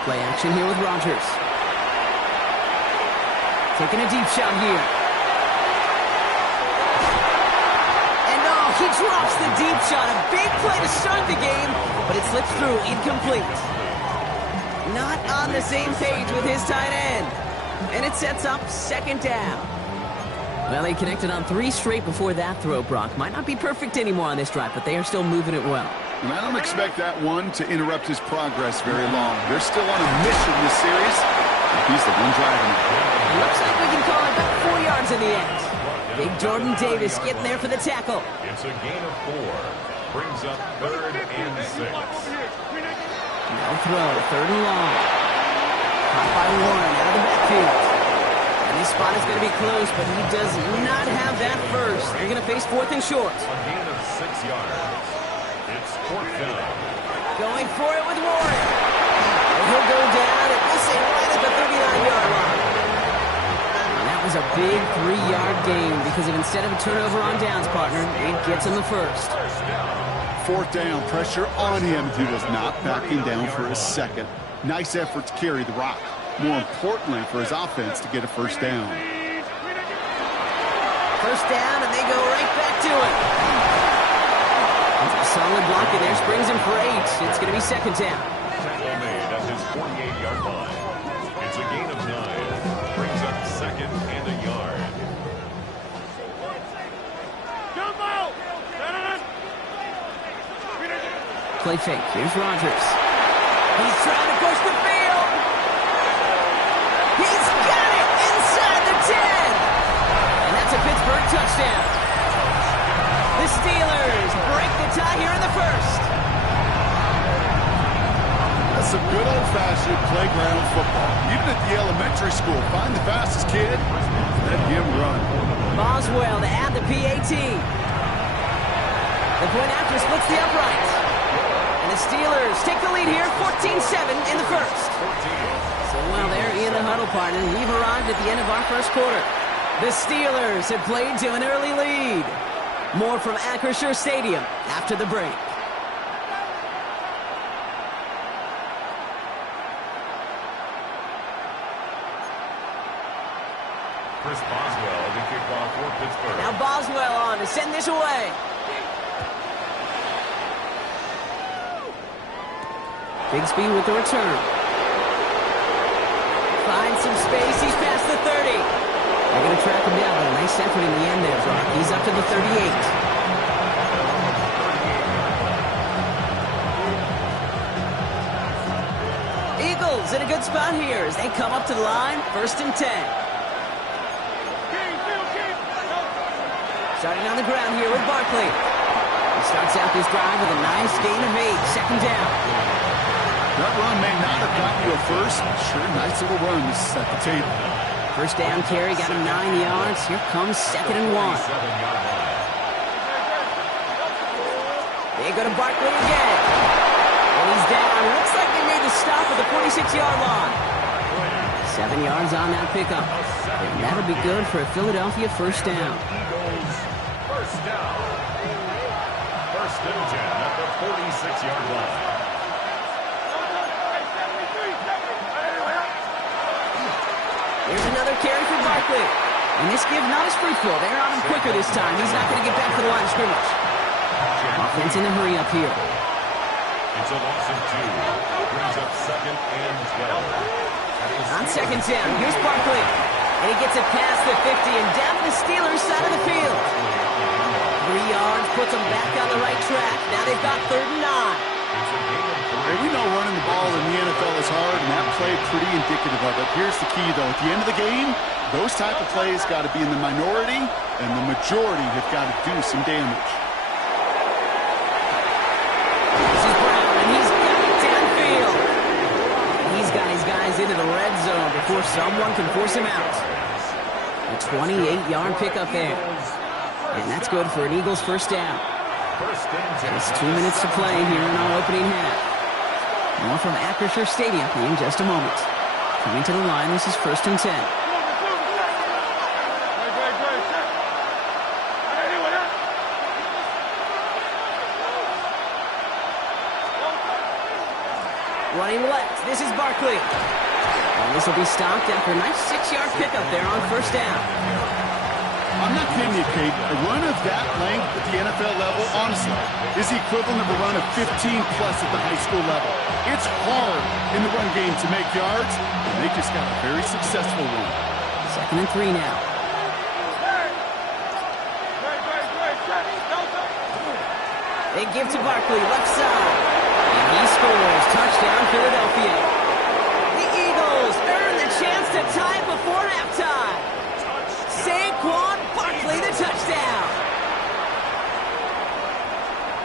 Play action here with Rodgers. Taking a deep shot here. And he drops the deep shot. A big play to start the game, but it slips through incomplete. Not on the same page with his tight end. And it sets up 2nd down. Well, they connected on 3 straight before that throw, Brock. Might not be perfect anymore on this drive, but they are still moving it well. And I don't expect that one to interrupt his progress very long. They're still on a mission this series. He's the one driving it. It looks like we can call it about 4 yards in the end. Big Jordan Davis getting there for the tackle. It's a gain of 4. Brings up 3rd and 6. No throw, 3rd and long. Caught by Warren out of the backfield. And this spot is going to be close, but he does not have that first. They're going to face 4th and short. A gain of 6 yards. It's 4th down. Going for it with Warren. And he'll go down and we'll say right at the 39-yard line. And that was a big 3-yard gain because of instead of a turnover on downs, partner, it gets him the first. 4th down, pressure on him. He was not backing down for a second. Nice effort to carry the rock. More importantly for his offense to get a 1st down. 1st down, and they go right back to it. That's a solid block in there. Springs him for 8. It's going to be 2nd down. Tackle made at his 48-yard line. It's a gain of 9. Brings up 2nd and a yard. Play fake. Here's Rodgers. He's trying to push the field. He's got it inside the 10. And that's a Pittsburgh touchdown. The Steelers break the tie here in the 1st. That's some good old-fashioned playground football. Even at the elementary school, find the fastest kid, let him run. Boswell to add the PAT. The point after splits the upright. And the Steelers take the lead here, 14-7 in the 1st. So while they're in the huddle, partner, we've arrived at the end of our 1st quarter. The Steelers have played to an early lead. More from Acrisure Stadium after the break. Chris Boswell, the kickoff for Pittsburgh. Now Boswell on to send this away. Bigsby with the return. Finds some space. He's past the 30. They're going to track him down, but a nice effort in the end there, Brock. He's up to the 38. Eagles in a good spot here as they come up to the line. 1st and 10. Starting on the ground here with Barkley. He starts out this drive with a nice gain of 8. 2nd down. That run may not have gotten you a first. Sure, nice little run to set the table. 1st down carry, got him 9 yards. Here comes 2nd and 1. They go to Barkley again. And he's down. Looks like they made the stop at the 46-yard line. 7 yards on that pickup. And that'll be good for a Philadelphia 1st down. Eagles 1st down. 1st and 10 at the 46-yard line. Here's another carry for Barkley. And this give not as fruitful. They're on him quicker this time. He's not going to get back to the line of scrimmage. Offense in a hurry up here. It's a loss of 2. Brings up 2nd and 12. On 2nd down, here's Barkley. And he gets it past the 50 and down to the Steelers' side of the field. 3 yards puts them back on the right track. Now they've got 3rd and 9. Hey, we know running the ball in the NFL is hard, and that play pretty indicative of it. Here's the key, though. At the end of the game, Those type of plays got to be in the minority, and the majority have got to do some damage. This is Brown, and he's got it downfield. He's got his guys into the red zone before someone can force him out. A 28-yard pickup there. And that's good for an Eagles first down. Just 2 minutes to play here in our opening half. More from Acrisure Stadium in just a moment. Coming to the line, this is 1st and 10. Running left, this is Barkley. And this will be stopped after a nice 6-yard pickup there on first down. I'm not kidding you, Kate. A run of that length at the NFL level, honestly, is the equivalent of a run of 15-plus at the high school level. It's hard in the run game to make yards, and they just got a very successful one. 2nd and 3 now. They give to Barkley, left side. And he scores. Touchdown, Philadelphia. The Eagles earn the chance to tie it before halftime. Saquon Barkley, the touchdown.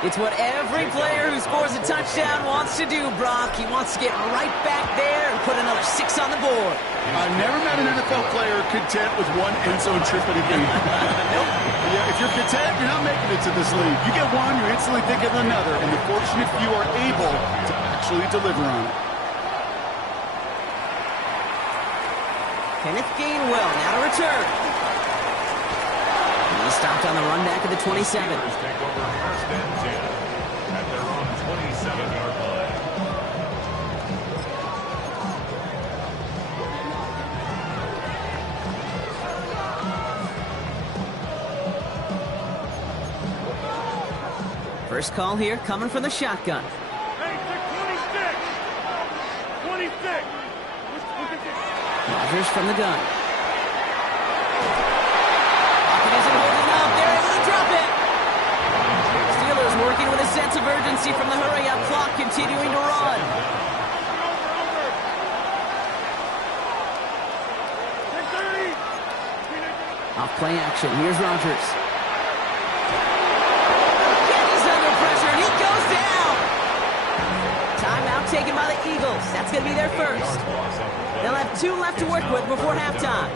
It's what every player who scores a touchdown wants to do, Brock. He wants to get right back there and put another 6 on the board. I've never met an NFL player content with one end zone trip in a game. Yeah, if you're content, you're not making it to this league. You get one, you're instantly thinking of another, and the fortunate few are able to actually deliver on it. Kenneth Gainwell now to return. He stopped on the run back at the 27. Take over 1st and 10 at their own 27-yard line. First call here coming from the shotgun. Hey, 26! 26! Rodgers from the gun. Pocket isn't holding up. They're able to drop it. Steelers working with a sense of urgency from the hurry-up clock, continuing to run. Off play action. Here's Rodgers. He's under pressure, and he goes down. Timeout taken by the Eagles. That's going to be their first. They'll have 2 left to work with before halftime.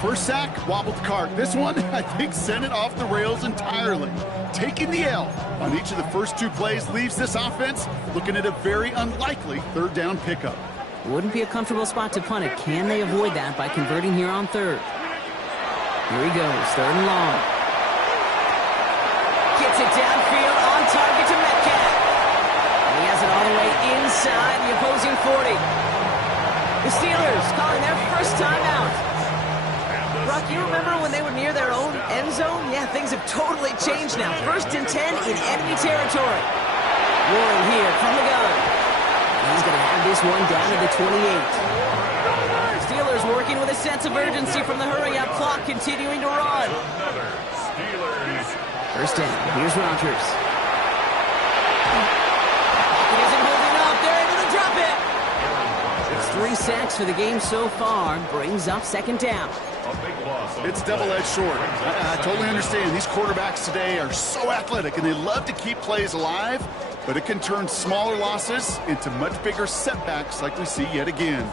First sack, wobbled the cart. This one, I think, sent it off the rails entirely. Taking the L on each of the first 2 plays leaves this offense looking at a very unlikely 3rd down pickup. Wouldn't be a comfortable spot to punt it. Can they avoid that by converting here on 3rd? Here he goes, 3rd and long. Gets it downfield, on target to Metcalf. And he has it all the way inside the opposing 40. The Steelers calling their first timeout. Brock, you remember when they were near their own end zone? Yeah, things have totally changed now. 1st and 10 in enemy territory. Warren here from the gun. He's going to have this one down to the 28. Steelers working with a sense of urgency from the hurry-up clock, continuing to run. First down. Here's Rodgers. It isn't holding up. They're able to drop it. It's 3 sacks for the game so far. Brings up 2nd down. It's double-edged sword. I totally understand. These quarterbacks today are so athletic, and they love to keep plays alive, but it can turn smaller losses into much bigger setbacks like we see yet again.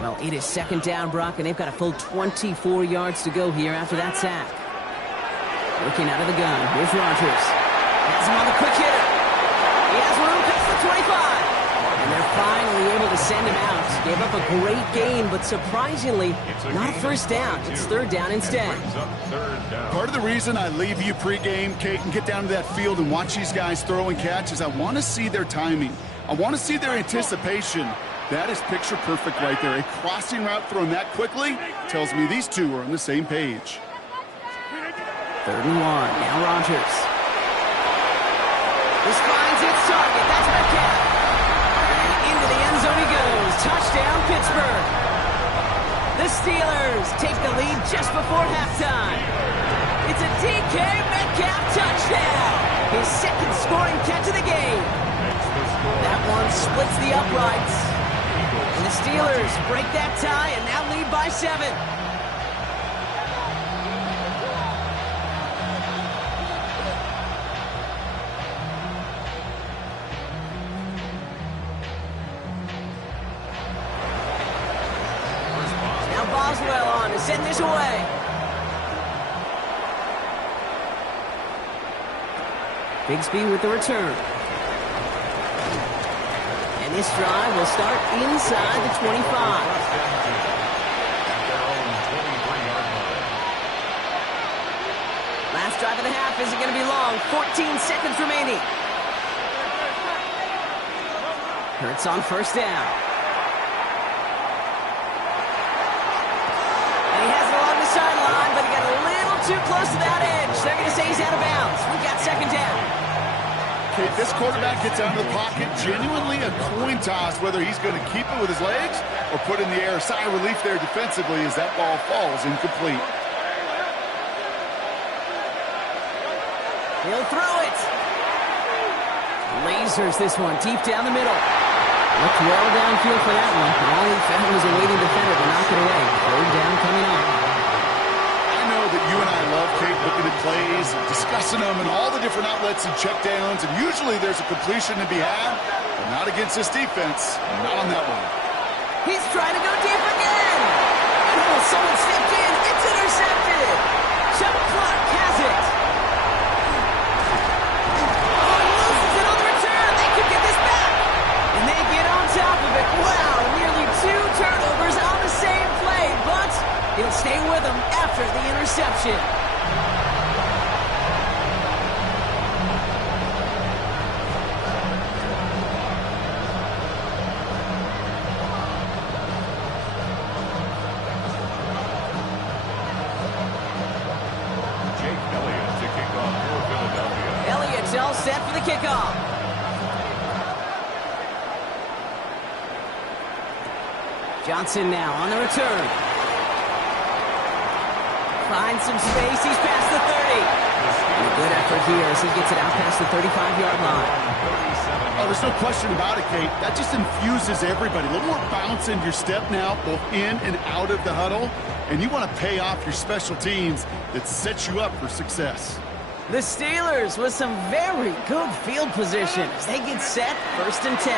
Well, it is 2nd down, Brock, and they've got a full 24 yards to go here after that sack. Working out of the gun. Here's Rodgers. Has him on the quick hitter. He has room past the 25. And they're finally able to send him out. Gave up a great gain, but surprisingly, not a first down. It's 3rd down instead. Part of the reason I leave you pregame, Kate, and get down to that field and watch these guys throw and catch is I want to see their timing. I want to see their anticipation. That is picture perfect right there. A crossing route thrown that quickly tells me these two are on the same page. 3rd and 1. Now Rodgers. This finds its target. That's Metcalf. Into the end zone he goes. Touchdown, Pittsburgh. The Steelers take the lead just before halftime. It's a DK Metcalf touchdown. His 2nd scoring catch of the game. That one splits the uprights. And the Steelers break that tie and now lead by 7. Now Boswell on to send this away. Bigsby with the return. And this drive will start inside the 25. Last drive of the half isn't going to be long. 14 seconds remaining. Hurts on first down. And he has it along the sideline, but he got a little too close to that edge. They're going to say he's out of bounds. We've got second down. Okay, if this quarterback gets out of the pocket, genuinely a coin toss whether he's going to keep it with his legs or put in the air. Sigh of relief there defensively as that ball falls incomplete. He'll throw it. Lasers this one deep down the middle. Looked well downfield for that one. All he found was a waiting defender to knock it away. Third down coming up. I know that you and I love, Kate, looking at plays and discussing them and all the different outlets and checkdowns, and usually there's a completion to be had, but not against this defense. Not on that one. He's trying to go deep again. Oh, someone stepped in. It's intercepted. Chuck Clark has it. Oh, he loses it on the return. They could get this back. And they get on top of it. Wow, nearly 2 turnovers on the same play, but he'll stay with them after the interception. Jake Elliott to kick off for Philadelphia. Elliott's all set for the kickoff. Johnson now on the return. Finds some space. He's past the 30. And a good effort here as he gets it out past the 35-yard line. Oh, there's no question about it, Kate. That just infuses everybody. A little more bounce in your step now, both in and out of the huddle. And you want to pay off your special teams that sets you up for success. The Steelers with some very good field position as they get set, 1st and 10. A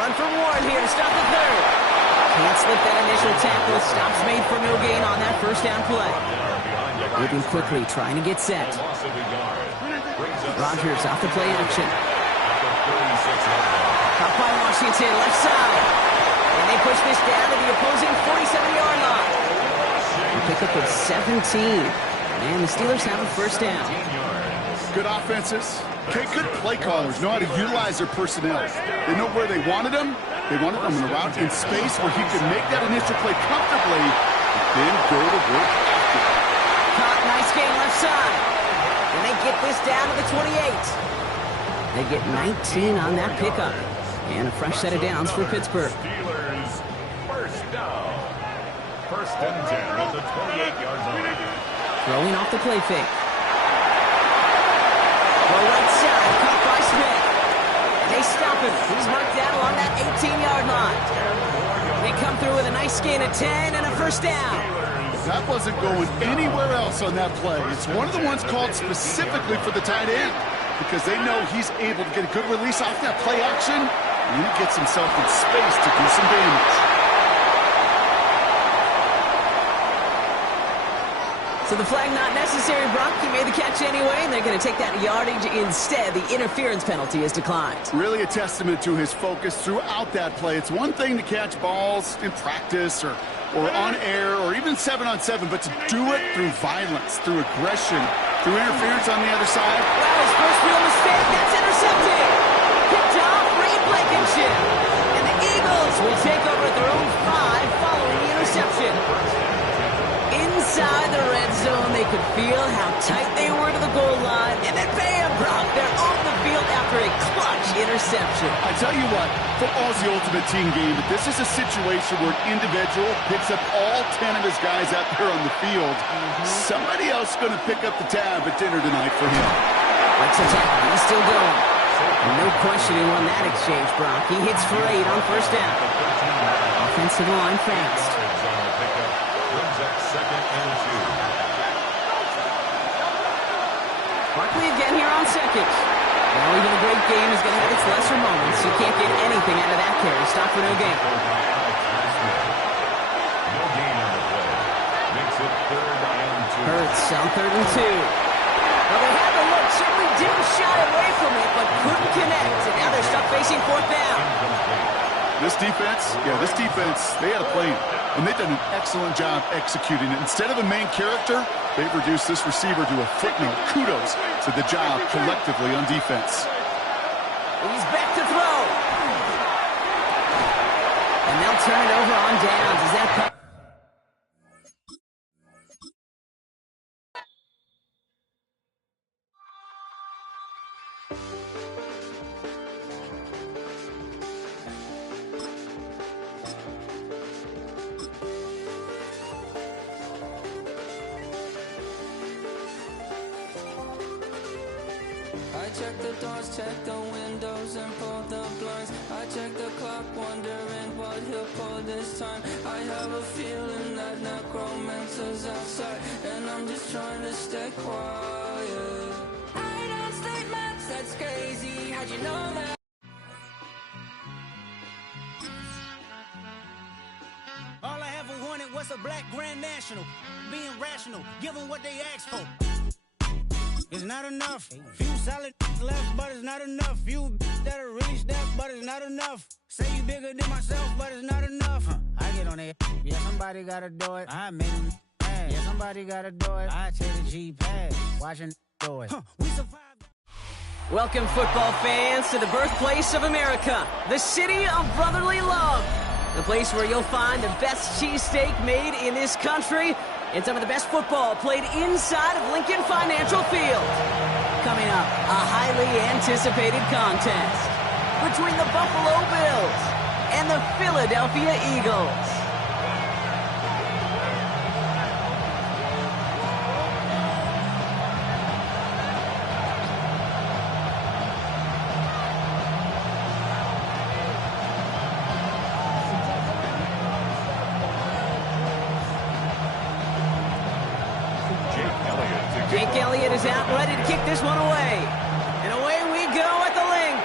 run for Warren here to start the third. Can't slip that initial tackle. Stops made for no gain on that first down play. Moving quickly, trying to get set. Rodgers off the play action. Caught by Washington, left side. And they push this down to the opposing 47-yard line. A pickup of 17. And the Steelers have a first down. Good offenses. Okay, good play callers know how to utilize their personnel. They know where they wanted them. They wanted them in a route in space where he could make that initial play comfortably and then go to work after. Caught, nice gain left side. And they get this down to the 28. They get 19 on that pickup. And a fresh set of downs for Pittsburgh. Steelers first down. 1st and 10 at the 28-yard line. Throwing off the play fake. The right side, caught by Smith. They stop him. He's marked down along that 18-yard line. They come through with a nice gain of 10 and a first down. That wasn't going anywhere else on that play. It's one of the ones called specifically for the tight end because they know he's able to get a good release off that play action, and he gets himself in space to do some damage. So the flag not necessary, Brock. He made the catch anyway, and they're going to take that yardage instead. The interference penalty is declined. Really a testament to his focus throughout that play. It's one thing to catch balls in practice or on air or even 7-on-7, but to do it through violence, through aggression, through interference on the other side. Wow, his first real mistake. That's intercepted. Picked off Reed Blankenship. And the Eagles will take over at their own 5 following the interception. Inside the red zone, they could feel how tight they were to the goal line. And then bam, Brock, they're off the field after a clutch interception. I tell you what, football's the ultimate team game, but this is a situation where an individual picks up all 10 of his guys out there on the field. Somebody else is going to pick up the tab at dinner tonight for him. Let's attack. He's still going. No question he won that exchange, Brock. He hits for 8 on first down. Offensive line fast. Barkley again here on second. Well, even a great game is going to have its lesser moments. You can't get anything out of that carry. Stop for no gain. Hurts on 3rd and 2. Well, they had the look. Certainly didn't shy away from it, but couldn't connect. And now they're stuck facing 4th down. This defense, they had a plan. And they've done an excellent job executing it. Instead of the main character, they've reduced this receiver to a footnote. Kudos to the job collectively on defense. He's back to throw. And they'll turn it over on downs. Is that... Check the doors, check the windows, and pull the blinds. I check the clock, wondering what he'll pull this time. I have a feeling that necromancer's outside, and I'm just trying to stay quiet. I don't stay much, that's crazy. How'd you know that? All I ever wanted was a black Grand National. Being rational, give them what they asked for. It's not enough. Few solid left, but it's not enough. Few that'll really step, but it's not enough. Say you bigger than myself, but it's not enough. I get on it. Yeah, somebody gotta do it. I made him mad. Yeah, somebody gotta do it. I take the G-pad. Watching do it. We survived. Welcome, football fans, to the birthplace of America, the city of brotherly love. The place where you'll find the best cheesesteak made in this country and some of the best football played inside of Lincoln Financial Field. Coming up, a highly anticipated contest between the Buffalo Bills and the Philadelphia Eagles. Jake Elliott is out, ready to kick this one away. And away we go at the link.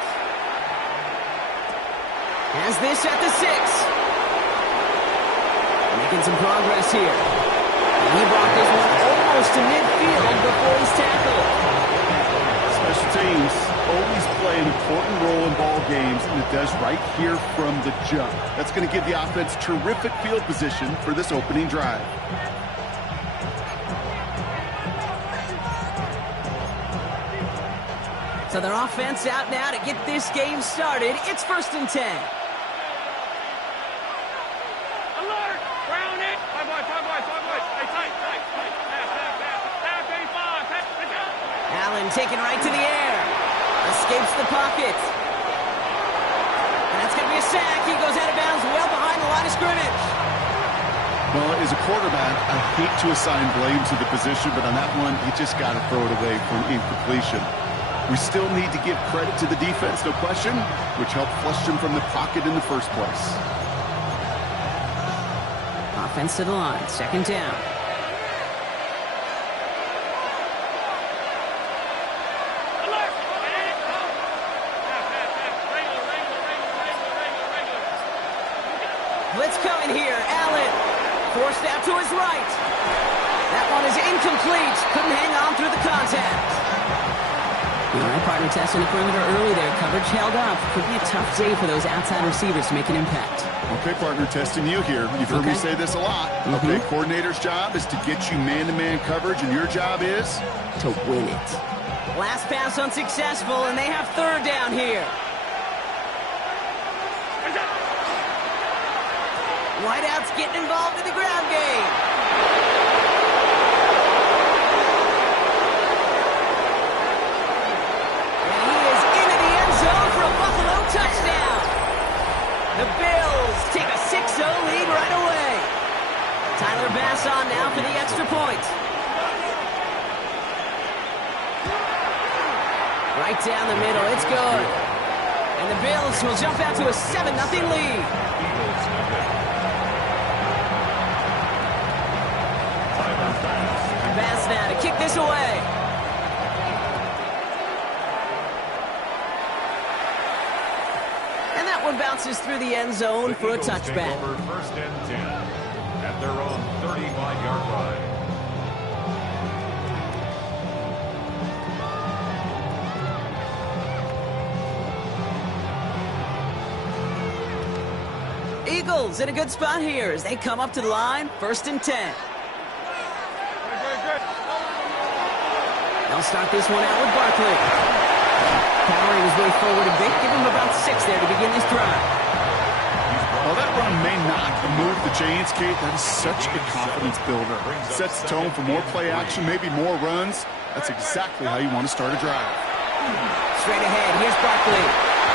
Has this at the 6. Making some progress here. And he brought this one almost to midfield before he's tackled. Special teams always play an important role in ball games, and it does right here from the jump. That's going to give the offense terrific field position for this opening drive. So their offense out now to get this game started. It's 1st and 10. Alert! Ground it! Five boys. Hey, tight. Allen taken right to the air. Escapes the pocket. And that's going to be a sack. He goes out of bounds well behind the line of scrimmage. Well, as a quarterback, I hate to assign blame to the position, but on that one, you just got to throw it away for an incompletion. We still need to give credit to the defense, no question, which helped flush them from the pocket in the first place. Offense to the line, 2nd down. Blitz coming here. Allen forced out to his right. That one is incomplete. Couldn't hang on through the contact. All right, partner testing the perimeter early there. Coverage held up. Could be a tough day for those outside receivers to make an impact. Okay, partner, testing you here. You've heard me say this a lot. Okay, coordinator's job is to get you man-to-man coverage, and your job is? To win it. Last pass unsuccessful, and they have 3rd down here. Wideouts getting involved in the ground game. Touchdown! The Bills take a 6-0 lead right away. Tyler Bass on now for the extra point. Right down the middle. It's good. And the Bills will jump out to a 7-0 lead. Pass now to kick this away. And that one bounces through the end zone for a touchback. Over 1st and 10 at their own 35-yard line. Eagles in a good spot here as they come up to the line, 1st and 10. They'll start this one out with Barkley. Powering his way forward a bit, give him about 6 there to begin this drive. While that run may not move the chains, Kate, that is such a confidence builder. Sets the tone for more play action, maybe more runs. That's exactly how you want to start a drive. Straight ahead, here's Barkley.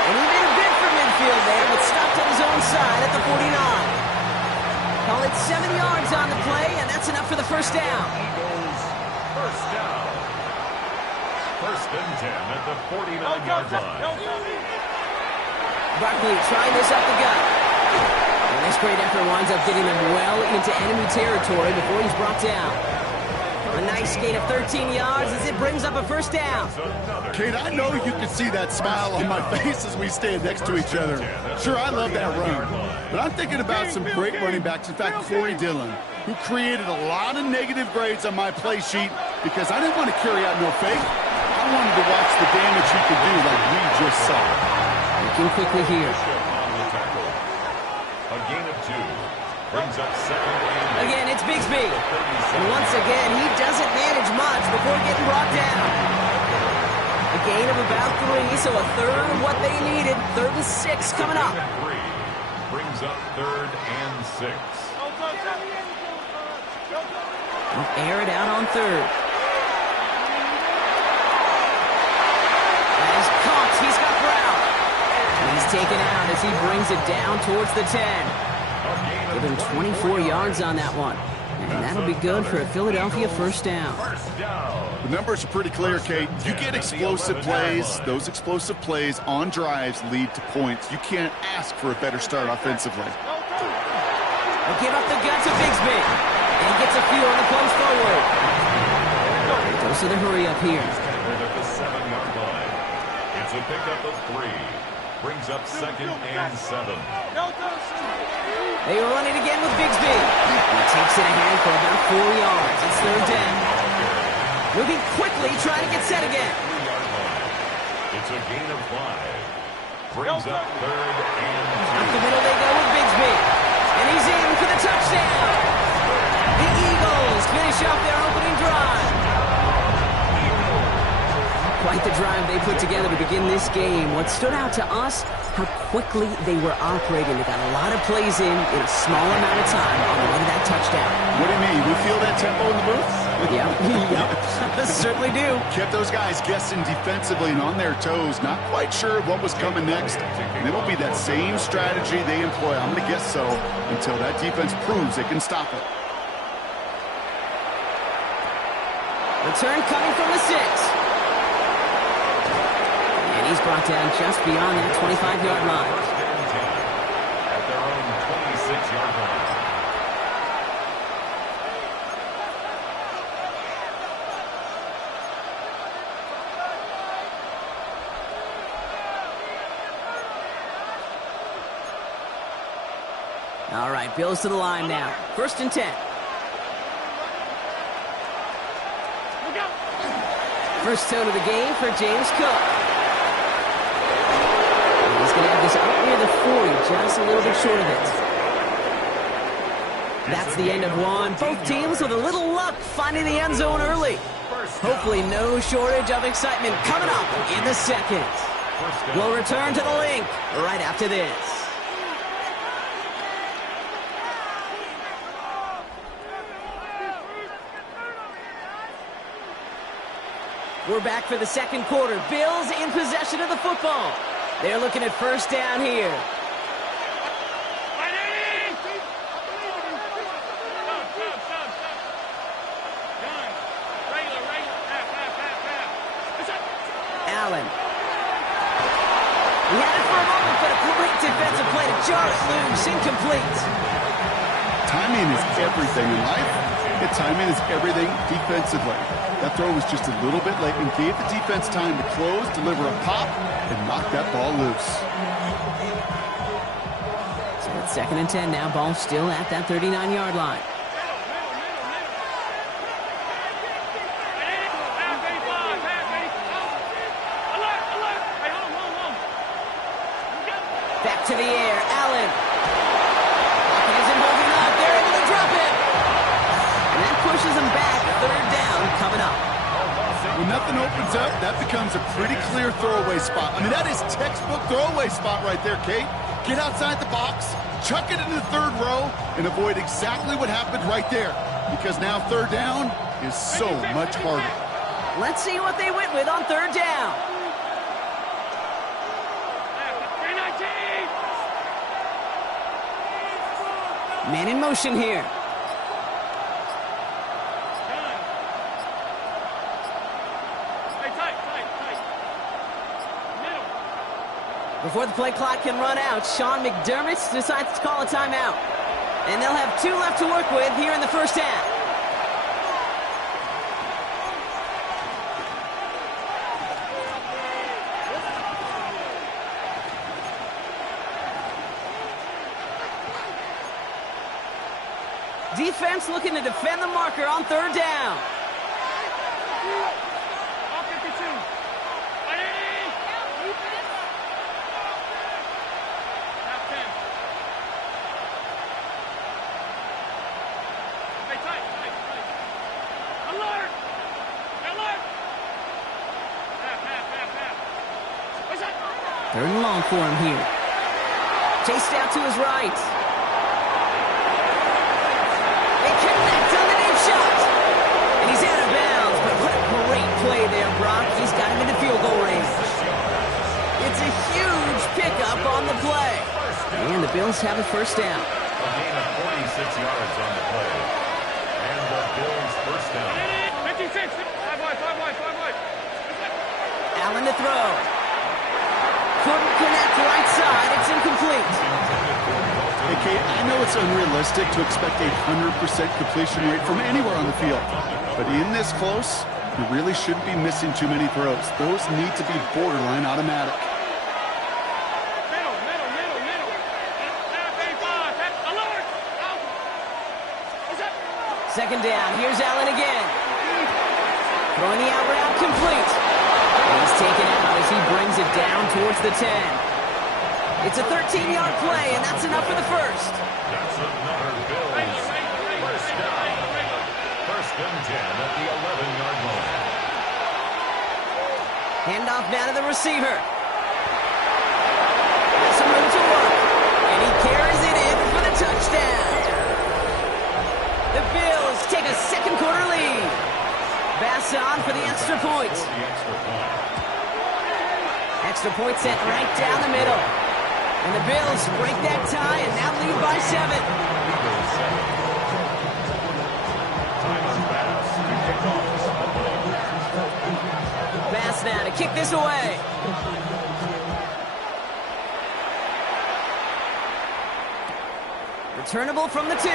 And he made a bid for midfield there, but stopped on his own side at the 49. Call it 7 yards on the play, and that's enough for the first down. Eagles, first down. 1st and 10 at the 49-yard line. Barkley trying this up the gut. And this great effort winds up getting them well into enemy territory before he's brought down. A nice gain of 13 yards as it brings up a first down. Kate, I know you can see that smile on my face as we stand next to each other. Sure, I love that run. But I'm thinking about some great running backs. In fact, Corey Dillon, who created a lot of negative grades on my play sheet because I didn't want to carry out no fake. I wanted to watch the damage he could do like we just saw. Looking quickly here. A gain of 2 brings up 2nd and Again, it's Bigsby. And once again, he doesn't manage much before getting brought down. A gain of about 3, so a third of what they needed. 3rd and 6 coming up. 3 brings up 3rd and 6. We'll air it out on 3rd. As caught, he's got Brown. He's taken out as he brings it down towards the 10. Give him 24 yards on that one. And that'll be good for a Philadelphia first down. The numbers are pretty clear, Kate. You get explosive plays. Those explosive plays on drives lead to points. You can't ask for a better start offensively. They'll give up the gut to Bigsby. And he gets a few on the punch forward. Goes to the hurry up here. At the 7-yard line. It's a pickup of 3. Brings up 2nd and 7. They run it again with Bigsby. He takes it ahead for about 4 yards. It's 3rd down. Moving quickly, trying to get set again. It's a gain of 5. Brings up 3rd and 2. Up the middle they go with Bigsby. And he's in for the touchdown. The Eagles finish off their opening drive. Quite the drive they put together to begin this game. What stood out to us, how quickly they were operating. They got a lot of plays in a small amount of time on the way to that touchdown. What do you mean? We feel that tempo in the booth? Yep. Certainly do. Kept those guys guessing defensively and on their toes, not quite sure what was coming next. And it will be that same strategy they employ, I'm going to guess so, until that defense proves they can stop it. Return coming from the 6. And he's brought down just beyond that 25-yard line. At their own 26-yard line. All right, Bills to the line now. 1st and 10. First tone of the game for James Cook. And he's going to have this up near the 40, just a little bit short of it. That's the end of one. Both teams with a little luck finding the end zone early. Hopefully no shortage of excitement coming up in the second. We'll return to the link right after this. We're back for the second quarter. Bills in possession of the football. They're looking at first down here. Allen jar it loose, incomplete. Timing is everything in life, and timing is everything defensively. That throw was just a little bit late and gave the defense time to close, deliver a pop, and knock that ball loose. So it's 2nd and 10 now. Ball still at that 39-yard line. Back to the air, Allen. Pocket isn't holding up. They're able to drop it. And that pushes them back. 3rd down coming up. When nothing opens up, that becomes a pretty clear throwaway spot. I mean, that is textbook throwaway spot right there, Kate. Get outside the box, chuck it into the 3rd row, and avoid exactly what happened right there. Because now 3rd down is so much harder. Let's see what they went with on 3rd down. Man in motion here. Before the play clock can run out, Sean McDermott decides to call a timeout. And they'll have 2 left to work with here in the 1st half. Defense looking to defend the marker on 3rd down. Third and long for him here. Chased out to his right. They connect on the deep shot. And he's out of bounds, but what a great play there, Brock. He's got him into field goal range. It's a huge pickup on the play. And the Bills have a 1st down. A gain of 46 yards on the play. And the Bills 1st down. 56, 5 wide. Allen to throw. Couldn't connect right side. It's incomplete. Hey, Kate, I know it's unrealistic to expect a 100% completion rate from anywhere on the field. But in this close, you really shouldn't be missing too many throws. Those need to be borderline automatic. Middle. 2nd down. Here's Allen again. Throwing the out route complete. And he's taken out as he brings it down towards the 10. It's a 13-yard play, and that's enough for the 1st. That's another Bills 1st down. 1st and 10 at the 11-yard line. Handoff now to the receiver. Has some room to work, and he carries it in for the touchdown. The Bills take a 2nd quarter lead. Bass on for the extra point. Extra point sent right down the middle. And the Bills break that tie and now lead by 7. Bass now to kick this away. Returnable from the 2.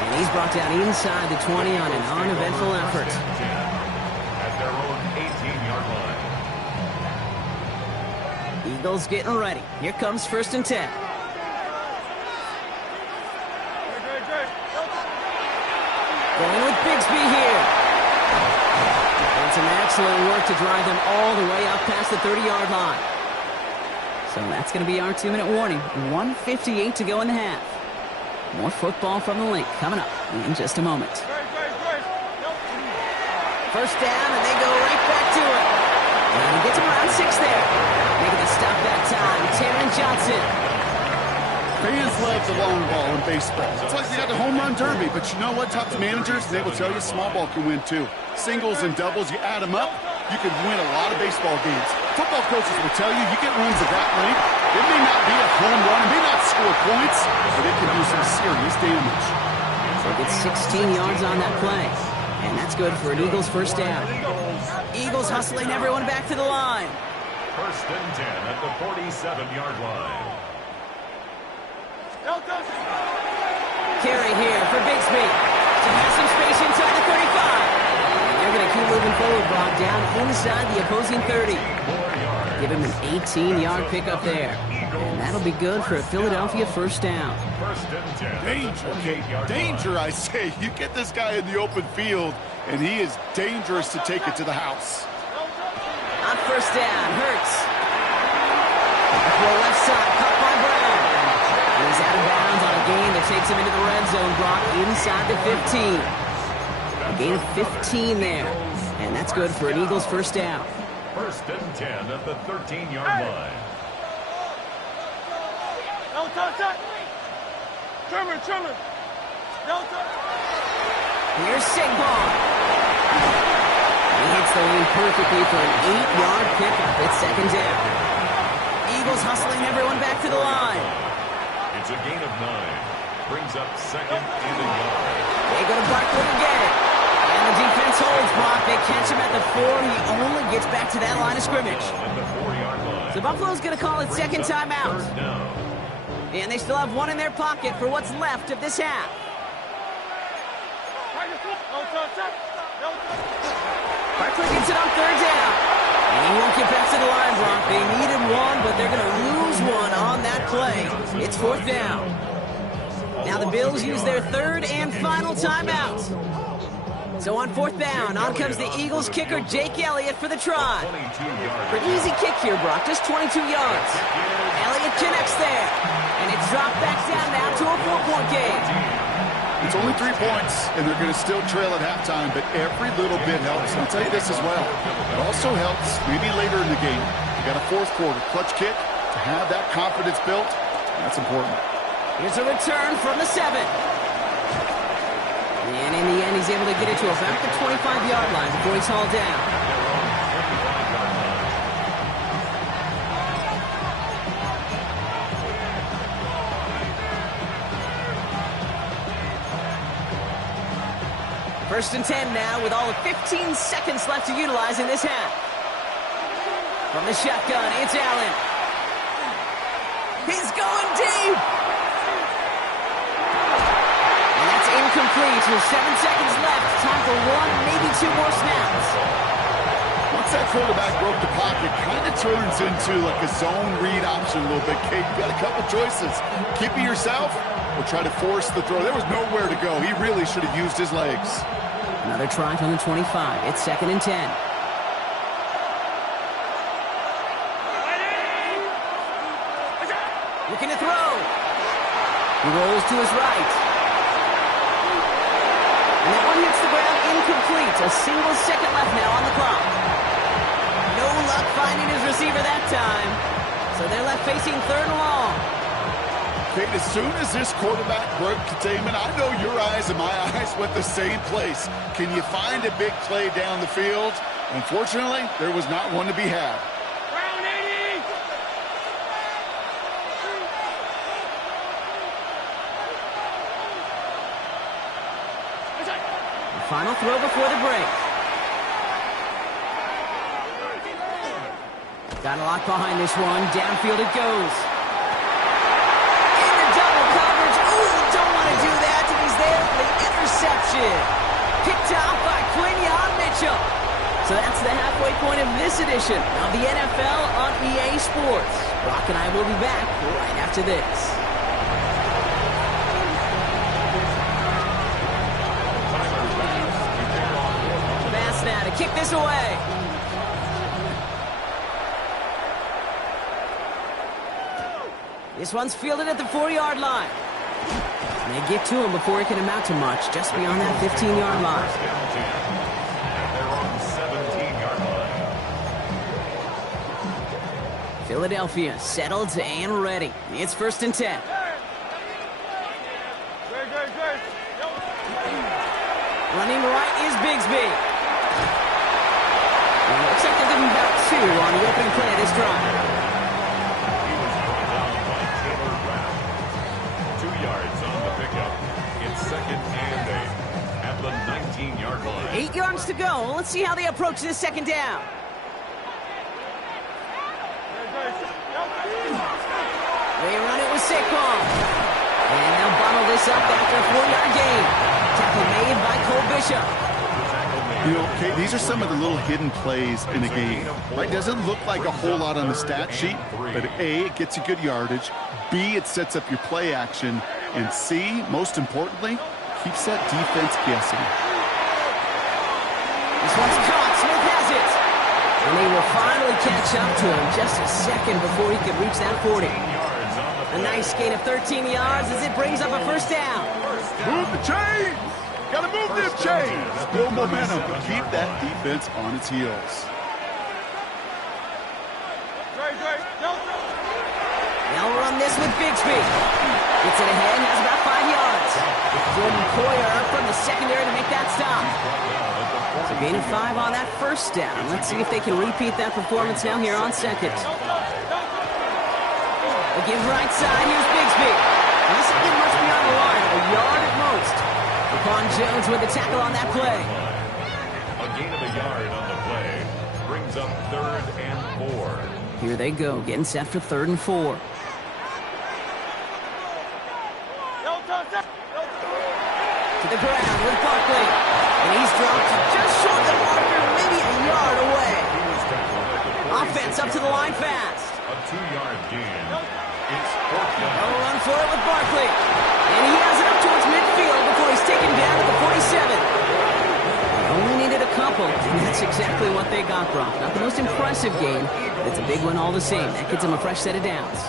And he's brought down inside the 20 on an uneventful effort. At their own 18-yard line. Eagles getting ready. Here comes 1st and 10. Going with Bigsby here. And some excellent work to drive them all the way up past the 30-yard line. So that's going to be our 2-minute warning. 1:58 to go in the half. More football from the link coming up in just a moment. 1st down, and they go right back to it. And he gets around 6 there. Making the stop that time, Taron Johnson. Fans love the long ball in baseball. It's like they got the home run derby, but you know what? Talk to managers, and they will tell you small ball can win too. Singles and doubles, you add them up, you can win a lot of baseball games. Football coaches will tell you get runs of that length. It may not be a home run, it may not score points, but it can do some serious damage. So he gets 16 yards on that play. And that's good for an Eagles 1st down. Eagles hustling everyone back to the line. First and 10 at the 47-yard line. Carry here for Bigsby. To have some space inside the 35. And they're going to keep moving forward, Brock, down inside the opposing 30. Give him an 18-yard pickup there. And that'll be good for a Philadelphia first down. First and 10. Danger, I say. You get this guy in the open field, and he is dangerous to take it to the house. On first down, Hurts. Throw left side, caught by Brown. And he's out of bounds on a gain that takes him into the red zone, Brock, inside the 15. A gain of 15 there. And that's good for an Eagles first down. First and 10 at the 13-yard line. Here's Saquon. He hits the lane perfectly for an 8-yard pickup. It's second down. Eagles hustling everyone back to the line. It's a gain of 9. Brings up second and a yard. They go to Barkley again. And the defense holds, Brock. They catch him at the 4. He only gets back to that line of scrimmage. At the 4-yard line. So Buffalo's going to call it second timeout. And they still have one in their pocket for what's left of this half. Barkley gets it on third down. And he won't get back to the line, Brock. They needed one, but they're going to lose one on that play. It's fourth down. Now the Bills use their third and final timeout. So on fourth down, on comes the Eagles kicker, Jake Elliott, for the try. Pretty easy kick here, Brock, just 22 yards. Elliott connects there. And it's dropped back down now to a 4-point game. It's only 3 points, and they're going to still trail at halftime, but every little bit helps. And I'll tell you this as well. It also helps, maybe later in the game, you got a fourth quarter clutch kick to have that confidence built. That's important. Here's a return from the 7. And in the end, he's able to get it to about the 25-yard line before he's hauled down. First and 10 now with all of 15 seconds left to utilize in this half. From the shotgun, it's Allen. He's going deep. And that's incomplete with 7 seconds left. Time for 1, maybe 2 more snaps. Once that quarterback broke the pocket, kind of turns into like a zone read option a little bit. Kate, you got a couple choices. Keep it yourself or try to force the throw. There was nowhere to go. He really should have used his legs. Another try from the 25. It's second and 10. Looking to throw. He rolls to his right. And that one hits the ground incomplete. A single second left now on the clock. No luck finding his receiver that time. So they're left facing third and long. Kate, as soon as this quarterback broke containment, I know your eyes and my eyes went the same place. Can you find a big play down the field? Unfortunately, there was not one to be had. Round 80! The final throw before the break. Got a lot behind this one. Downfield it goes. Interception. Picked off by Quinyon Mitchell. So that's the halfway point of this edition of the NFL on EA Sports. Brock and I will be back right after this. Pass now to kick this away. This one's fielded at the 4-yard line. And they get to him before he can amount to much, just beyond that 15-yard line. Philadelphia settled and ready. It's first and 10. Running right is Bigsby. And it looks like they're giving about 2 on the opening play of this drive. Second and 8 at the 19-yard line. 8 yards to go. Let's see how they approach this second down. They run it with Saquon. And they'll bottle this up after a 4-yard gain. Tackle made by Cole Bishop. You know, okay, these are some of the little hidden plays in a game. Right? Doesn't look like a whole lot on the stat sheet, but A, it gets you good yardage. B, it sets up your play action. And C, most importantly, keeps that defense guessing. This one's caught. Smith has it. And they will finally catch up to him just a second before he could reach that 40. A nice gain of 13 yards as it brings up a first down. Move the chains! Gotta move them chains! Build momentum, but keep that defense on its heels. They'll run this with Bigsby. Gets it ahead, has about 5 yards. Jordan Poyer from the secondary to make that stop. So gain of 5 on that first down. Let's see if they can repeat that performance now here on second. A give right side, here's Bigsby. And this isn't much beyond the line, a yard at most. Upon Jones with the tackle on that play. A gain of a yard on the play brings up 3rd and 4. Here they go, getting set for 3rd and 4. To the ground with Barkley. And he's dropped just short of the marker, maybe a yard away. Offense up to the line fast. A 2-yard gain. It's 4th down. They'll run for it with Barkley. And he has it up towards midfield before he's taken down at the 47. They only needed a couple, and that's exactly what they got, Brock. Not the most impressive game, but it's a big one all the same. That gets them a fresh set of downs.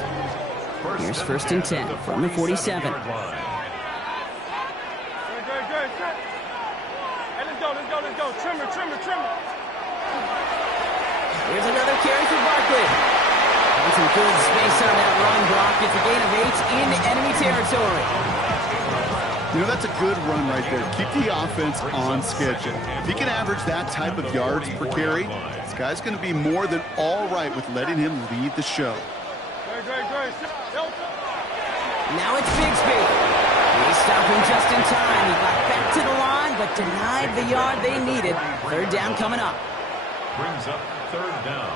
Here's 1st and 10 from the 47. Hey, let's go. Trimmer. Here's another carry for Barkley. And some good space on that run block. It's a gain of 8 into enemy territory. You know, that's a good run right there. Keep the offense on schedule. If he can average that type of yards per carry, this guy's going to be more than all right with letting him lead the show. Now it's Bigsby. They stop him just in time. He got back to the line, but denied the yard they needed. 3rd down coming up. Brings up 3rd down.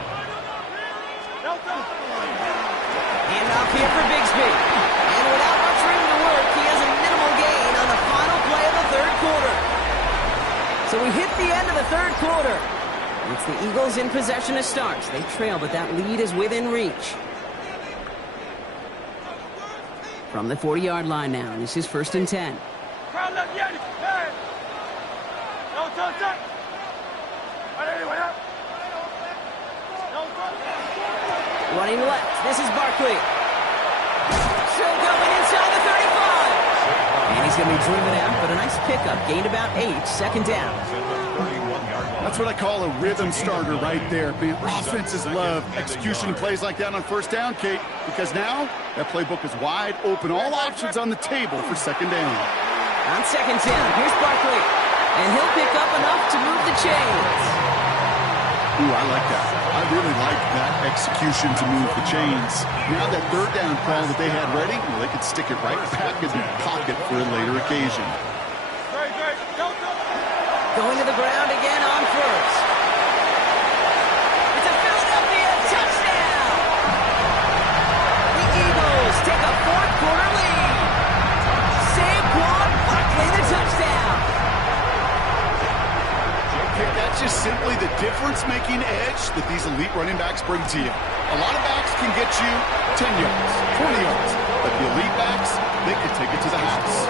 Hand off here for Bigsby. And without much room to work, he has a minimal gain on the final play of the 3rd quarter. So we hit the end of the 3rd quarter. It's the Eagles in possession as starts. They trail, but that lead is within reach. From the 40-yard line now, this is 1st and 10. Running left, this is Barkley. Still going inside the 35. And he's going to be driven out, but a nice pickup. Gained about 8, 2nd down. That's what I call a rhythm starter right there. Man, offenses love execution and plays like that on 1st down, Kate, because now that playbook is wide open. All options on the table for 2nd down. On 2nd down, here's Barkley. And he'll pick up enough to move the chains. Ooh, I like that. I really like that execution to move the chains. Now that 3rd down call that they had ready, well, they could stick it right back in the pocket for a later occasion. Going to the ground again on 1st. It's a Philadelphia touchdown! The Eagles take a 4th quarter lead. Saquon Barkley the touchdown. Okay, that's just simply the difference-making edge that these elite running backs bring to you. A lot of backs can get you 10 yards, 20 yards, but the elite backs, they can take it to the house.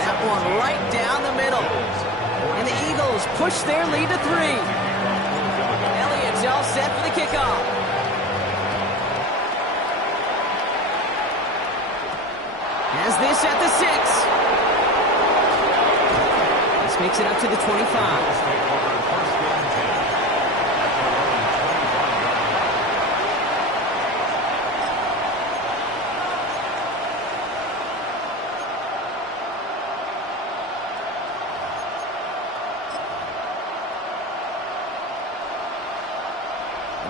That one right down the middle. And the Eagles push their lead to 3. Elliott's all set for the kickoff. Has this at the 6. This makes it up to the 25.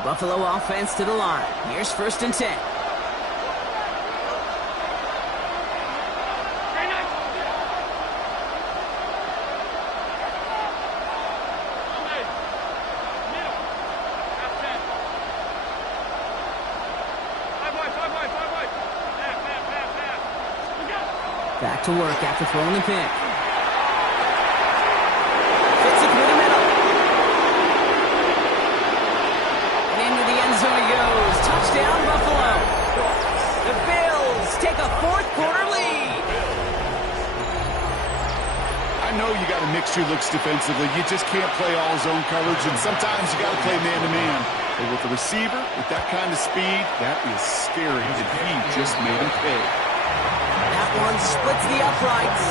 Buffalo offense to the line. Here's 1st and 10. Back to work after throwing the pick. Fits it through the middle. Into the end zone he goes. Touchdown, Buffalo. The Bills take a fourth quarter lead. I know you got to mix your looks defensively. You just can't play all zone coverage, and sometimes you got to play man-to-man. But with the receiver, with that kind of speed, that is scary, and he just made him pay. That one splits the uprights.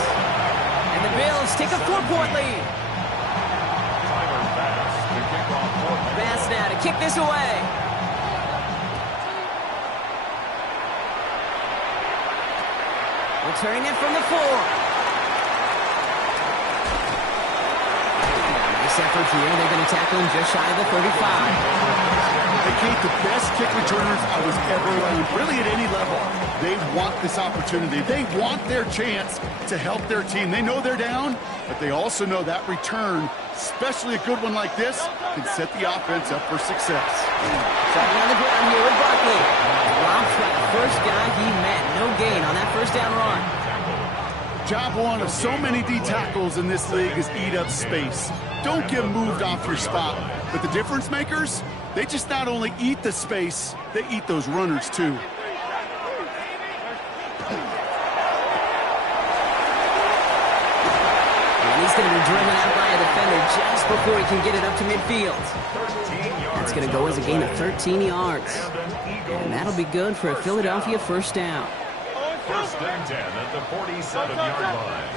And the Bills take a 4-point lead. Bass now to kick this away. Returning it from the 4. Nice effort here. They're going to tackle him just shy of the 35. They Kate, the best kick returners I was ever around, really at any level. They want this opportunity. They want their chance to help their team. They know they're down, but they also know that return, especially a good one like this, can set the offense up for success. Starting on the ground here with Barkley. Drops by the first guy he met. No gain on that first down run. Job one of so many D tackles in this league is eat up space. Don't get moved off your spot. But the difference makers, they just not only eat the space, they eat those runners too. And he's going to be driven out by a defender just before he can get it up to midfield. That's going to go as a gain of 13 yards. And that'll be good for a Philadelphia first down. First and 10 at the 47-yard line.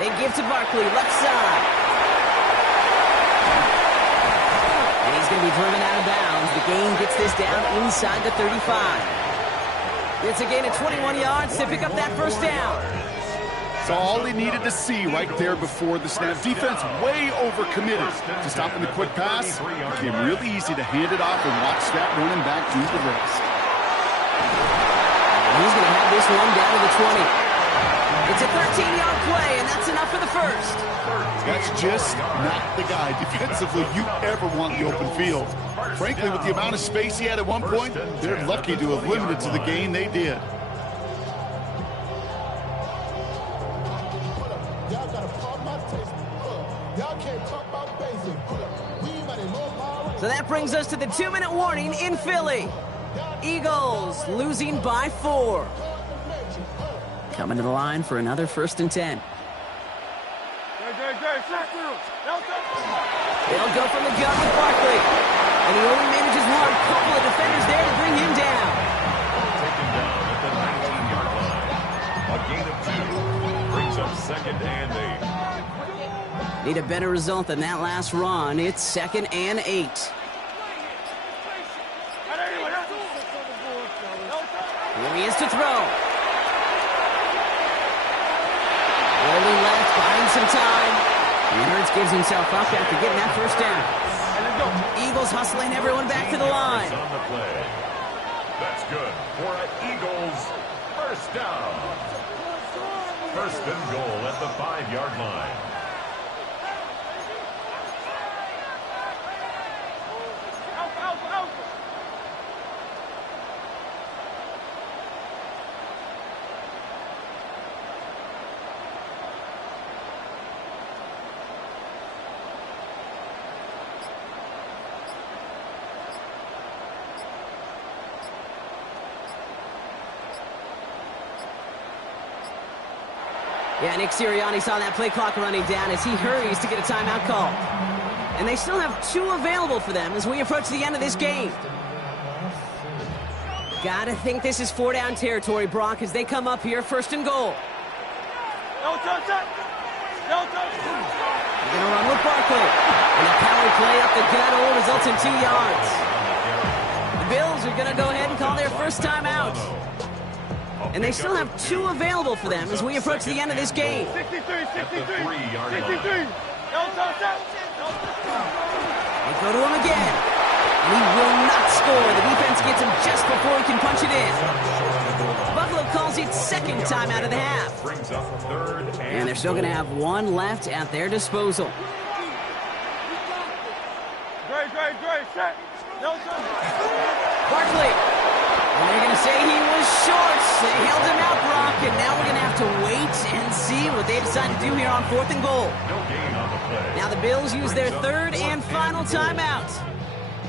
They give to Barkley, left side. And he's going to be driven out of bounds. The gain gets this down inside the 35. It's a gain of 21 yards to pick up that first down. So all he needed to see right there before the snap. Defense way overcommitted to stopping the quick pass. It became really easy to hand it off and watch that running back do the rest. He's going to have this one down to the 20. It's a 13-yard play, and that's enough for the first. That's just not the guy defensively you ever want the open field. Frankly, with the amount of space he had at one point, they're lucky to have limited to the gain they did. So that brings us to the 2-minute warning in Philly. Eagles losing by 4. Coming to the line for another first and 10. They'll go from the gun with Barkley. And he only manages one. Couple of defenders there to bring him down. Taken down at the 19-yard line. A gain of 2 brings up second and 8. Need a better result than that last run. It's second and 8. Here he is to throw. Rolling left, buying some time. And Hurts gives himself up after getting that first down. Eagles hustling everyone back to the line. On the play. That's good for an Eagles first down. First and goal at the 5-yard line. Yeah, Nick Sirianni saw that play clock running down as he hurries to get a timeout call. And they still have 2 available for them as we approach the end of this game. Gotta think this is 4-down territory, Brock, as they come up here first and goal. No touch. They're gonna run with Barkley. And a power play up the gut will result in 2 yards. The Bills are gonna go ahead and call their first timeout. And they still have 2 available for them as we approach the end of this game. 63. They go to him again. And he will not score. The defense gets him just before he can punch it in. Buffalo calls it second time out of the half. And they're still going to have 1 left at their disposal. Great, set. Barkley. And they're going to They say he was short. They held him out, Brock, and now we're going to have to wait and see what they decide to do here on 4th and goal. No gain on the play. Now the Bills use their third and final timeout.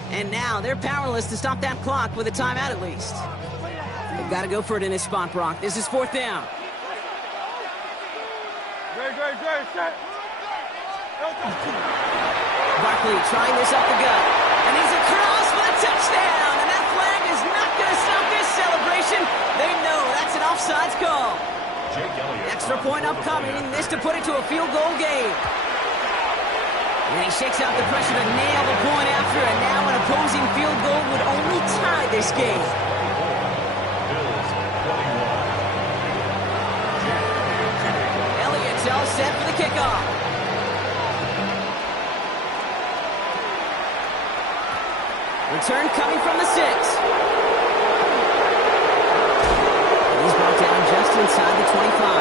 And now they're powerless to stop that clock with a timeout at least. They've got to go for it in this spot, Brock. This is 4th down. Barkley trying this up the gut. And he's across for the touchdown. And that flag is not going to stop this celebration. They know that's an offsides call. Extra point upcoming. This to put it to a field goal game. And he shakes out the pressure to nail the point after. And now an opposing field goal would only tie this game. Elliott's all set for the kickoff. Return coming from the 6. He's brought down just inside the 25.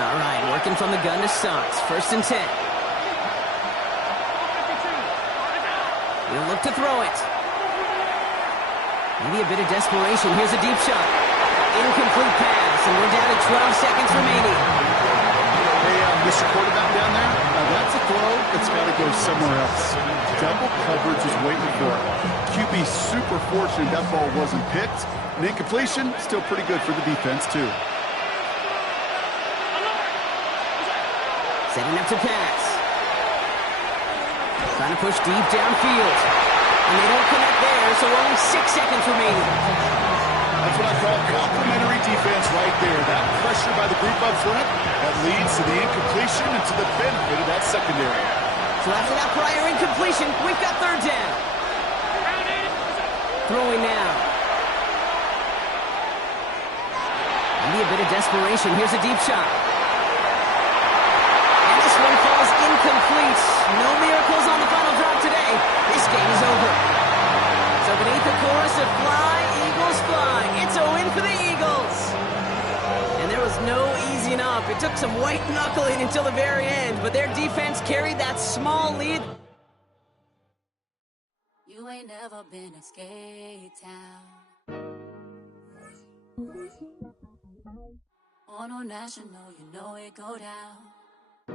All right, working from the gun to start. 1st and 10. He'll look to throw it. Maybe a bit of desperation. Here's a deep shot. Incomplete pass, and we're down to 12 seconds remaining. Hey, Mr. Quarterback down there, that's a throw that's got to go somewhere else. Double coverage is waiting for it. QB super fortunate that ball wasn't picked. An incompletion, still pretty good for the defense, too. Setting up to pass. Trying to push deep downfield. And they don't connect there, so only 6 seconds remaining. That's what I call complimentary defense right there. That pressure by the group up front, that leads to the incompletion and to the benefit of that secondary. So after that prior incompletion, we've got 3rd down. Throwing now. Maybe a bit of desperation. Here's a deep shot. And this one falls incomplete. No miracles on the final drop today. This game is over. So beneath the chorus of Fly, Eagles Fly, it's a win for the Eagles. And there was no easing up. It took some white knuckling until the very end, but their defense carried that small lead. You ain't never been in skate town. On a national, you know it go down.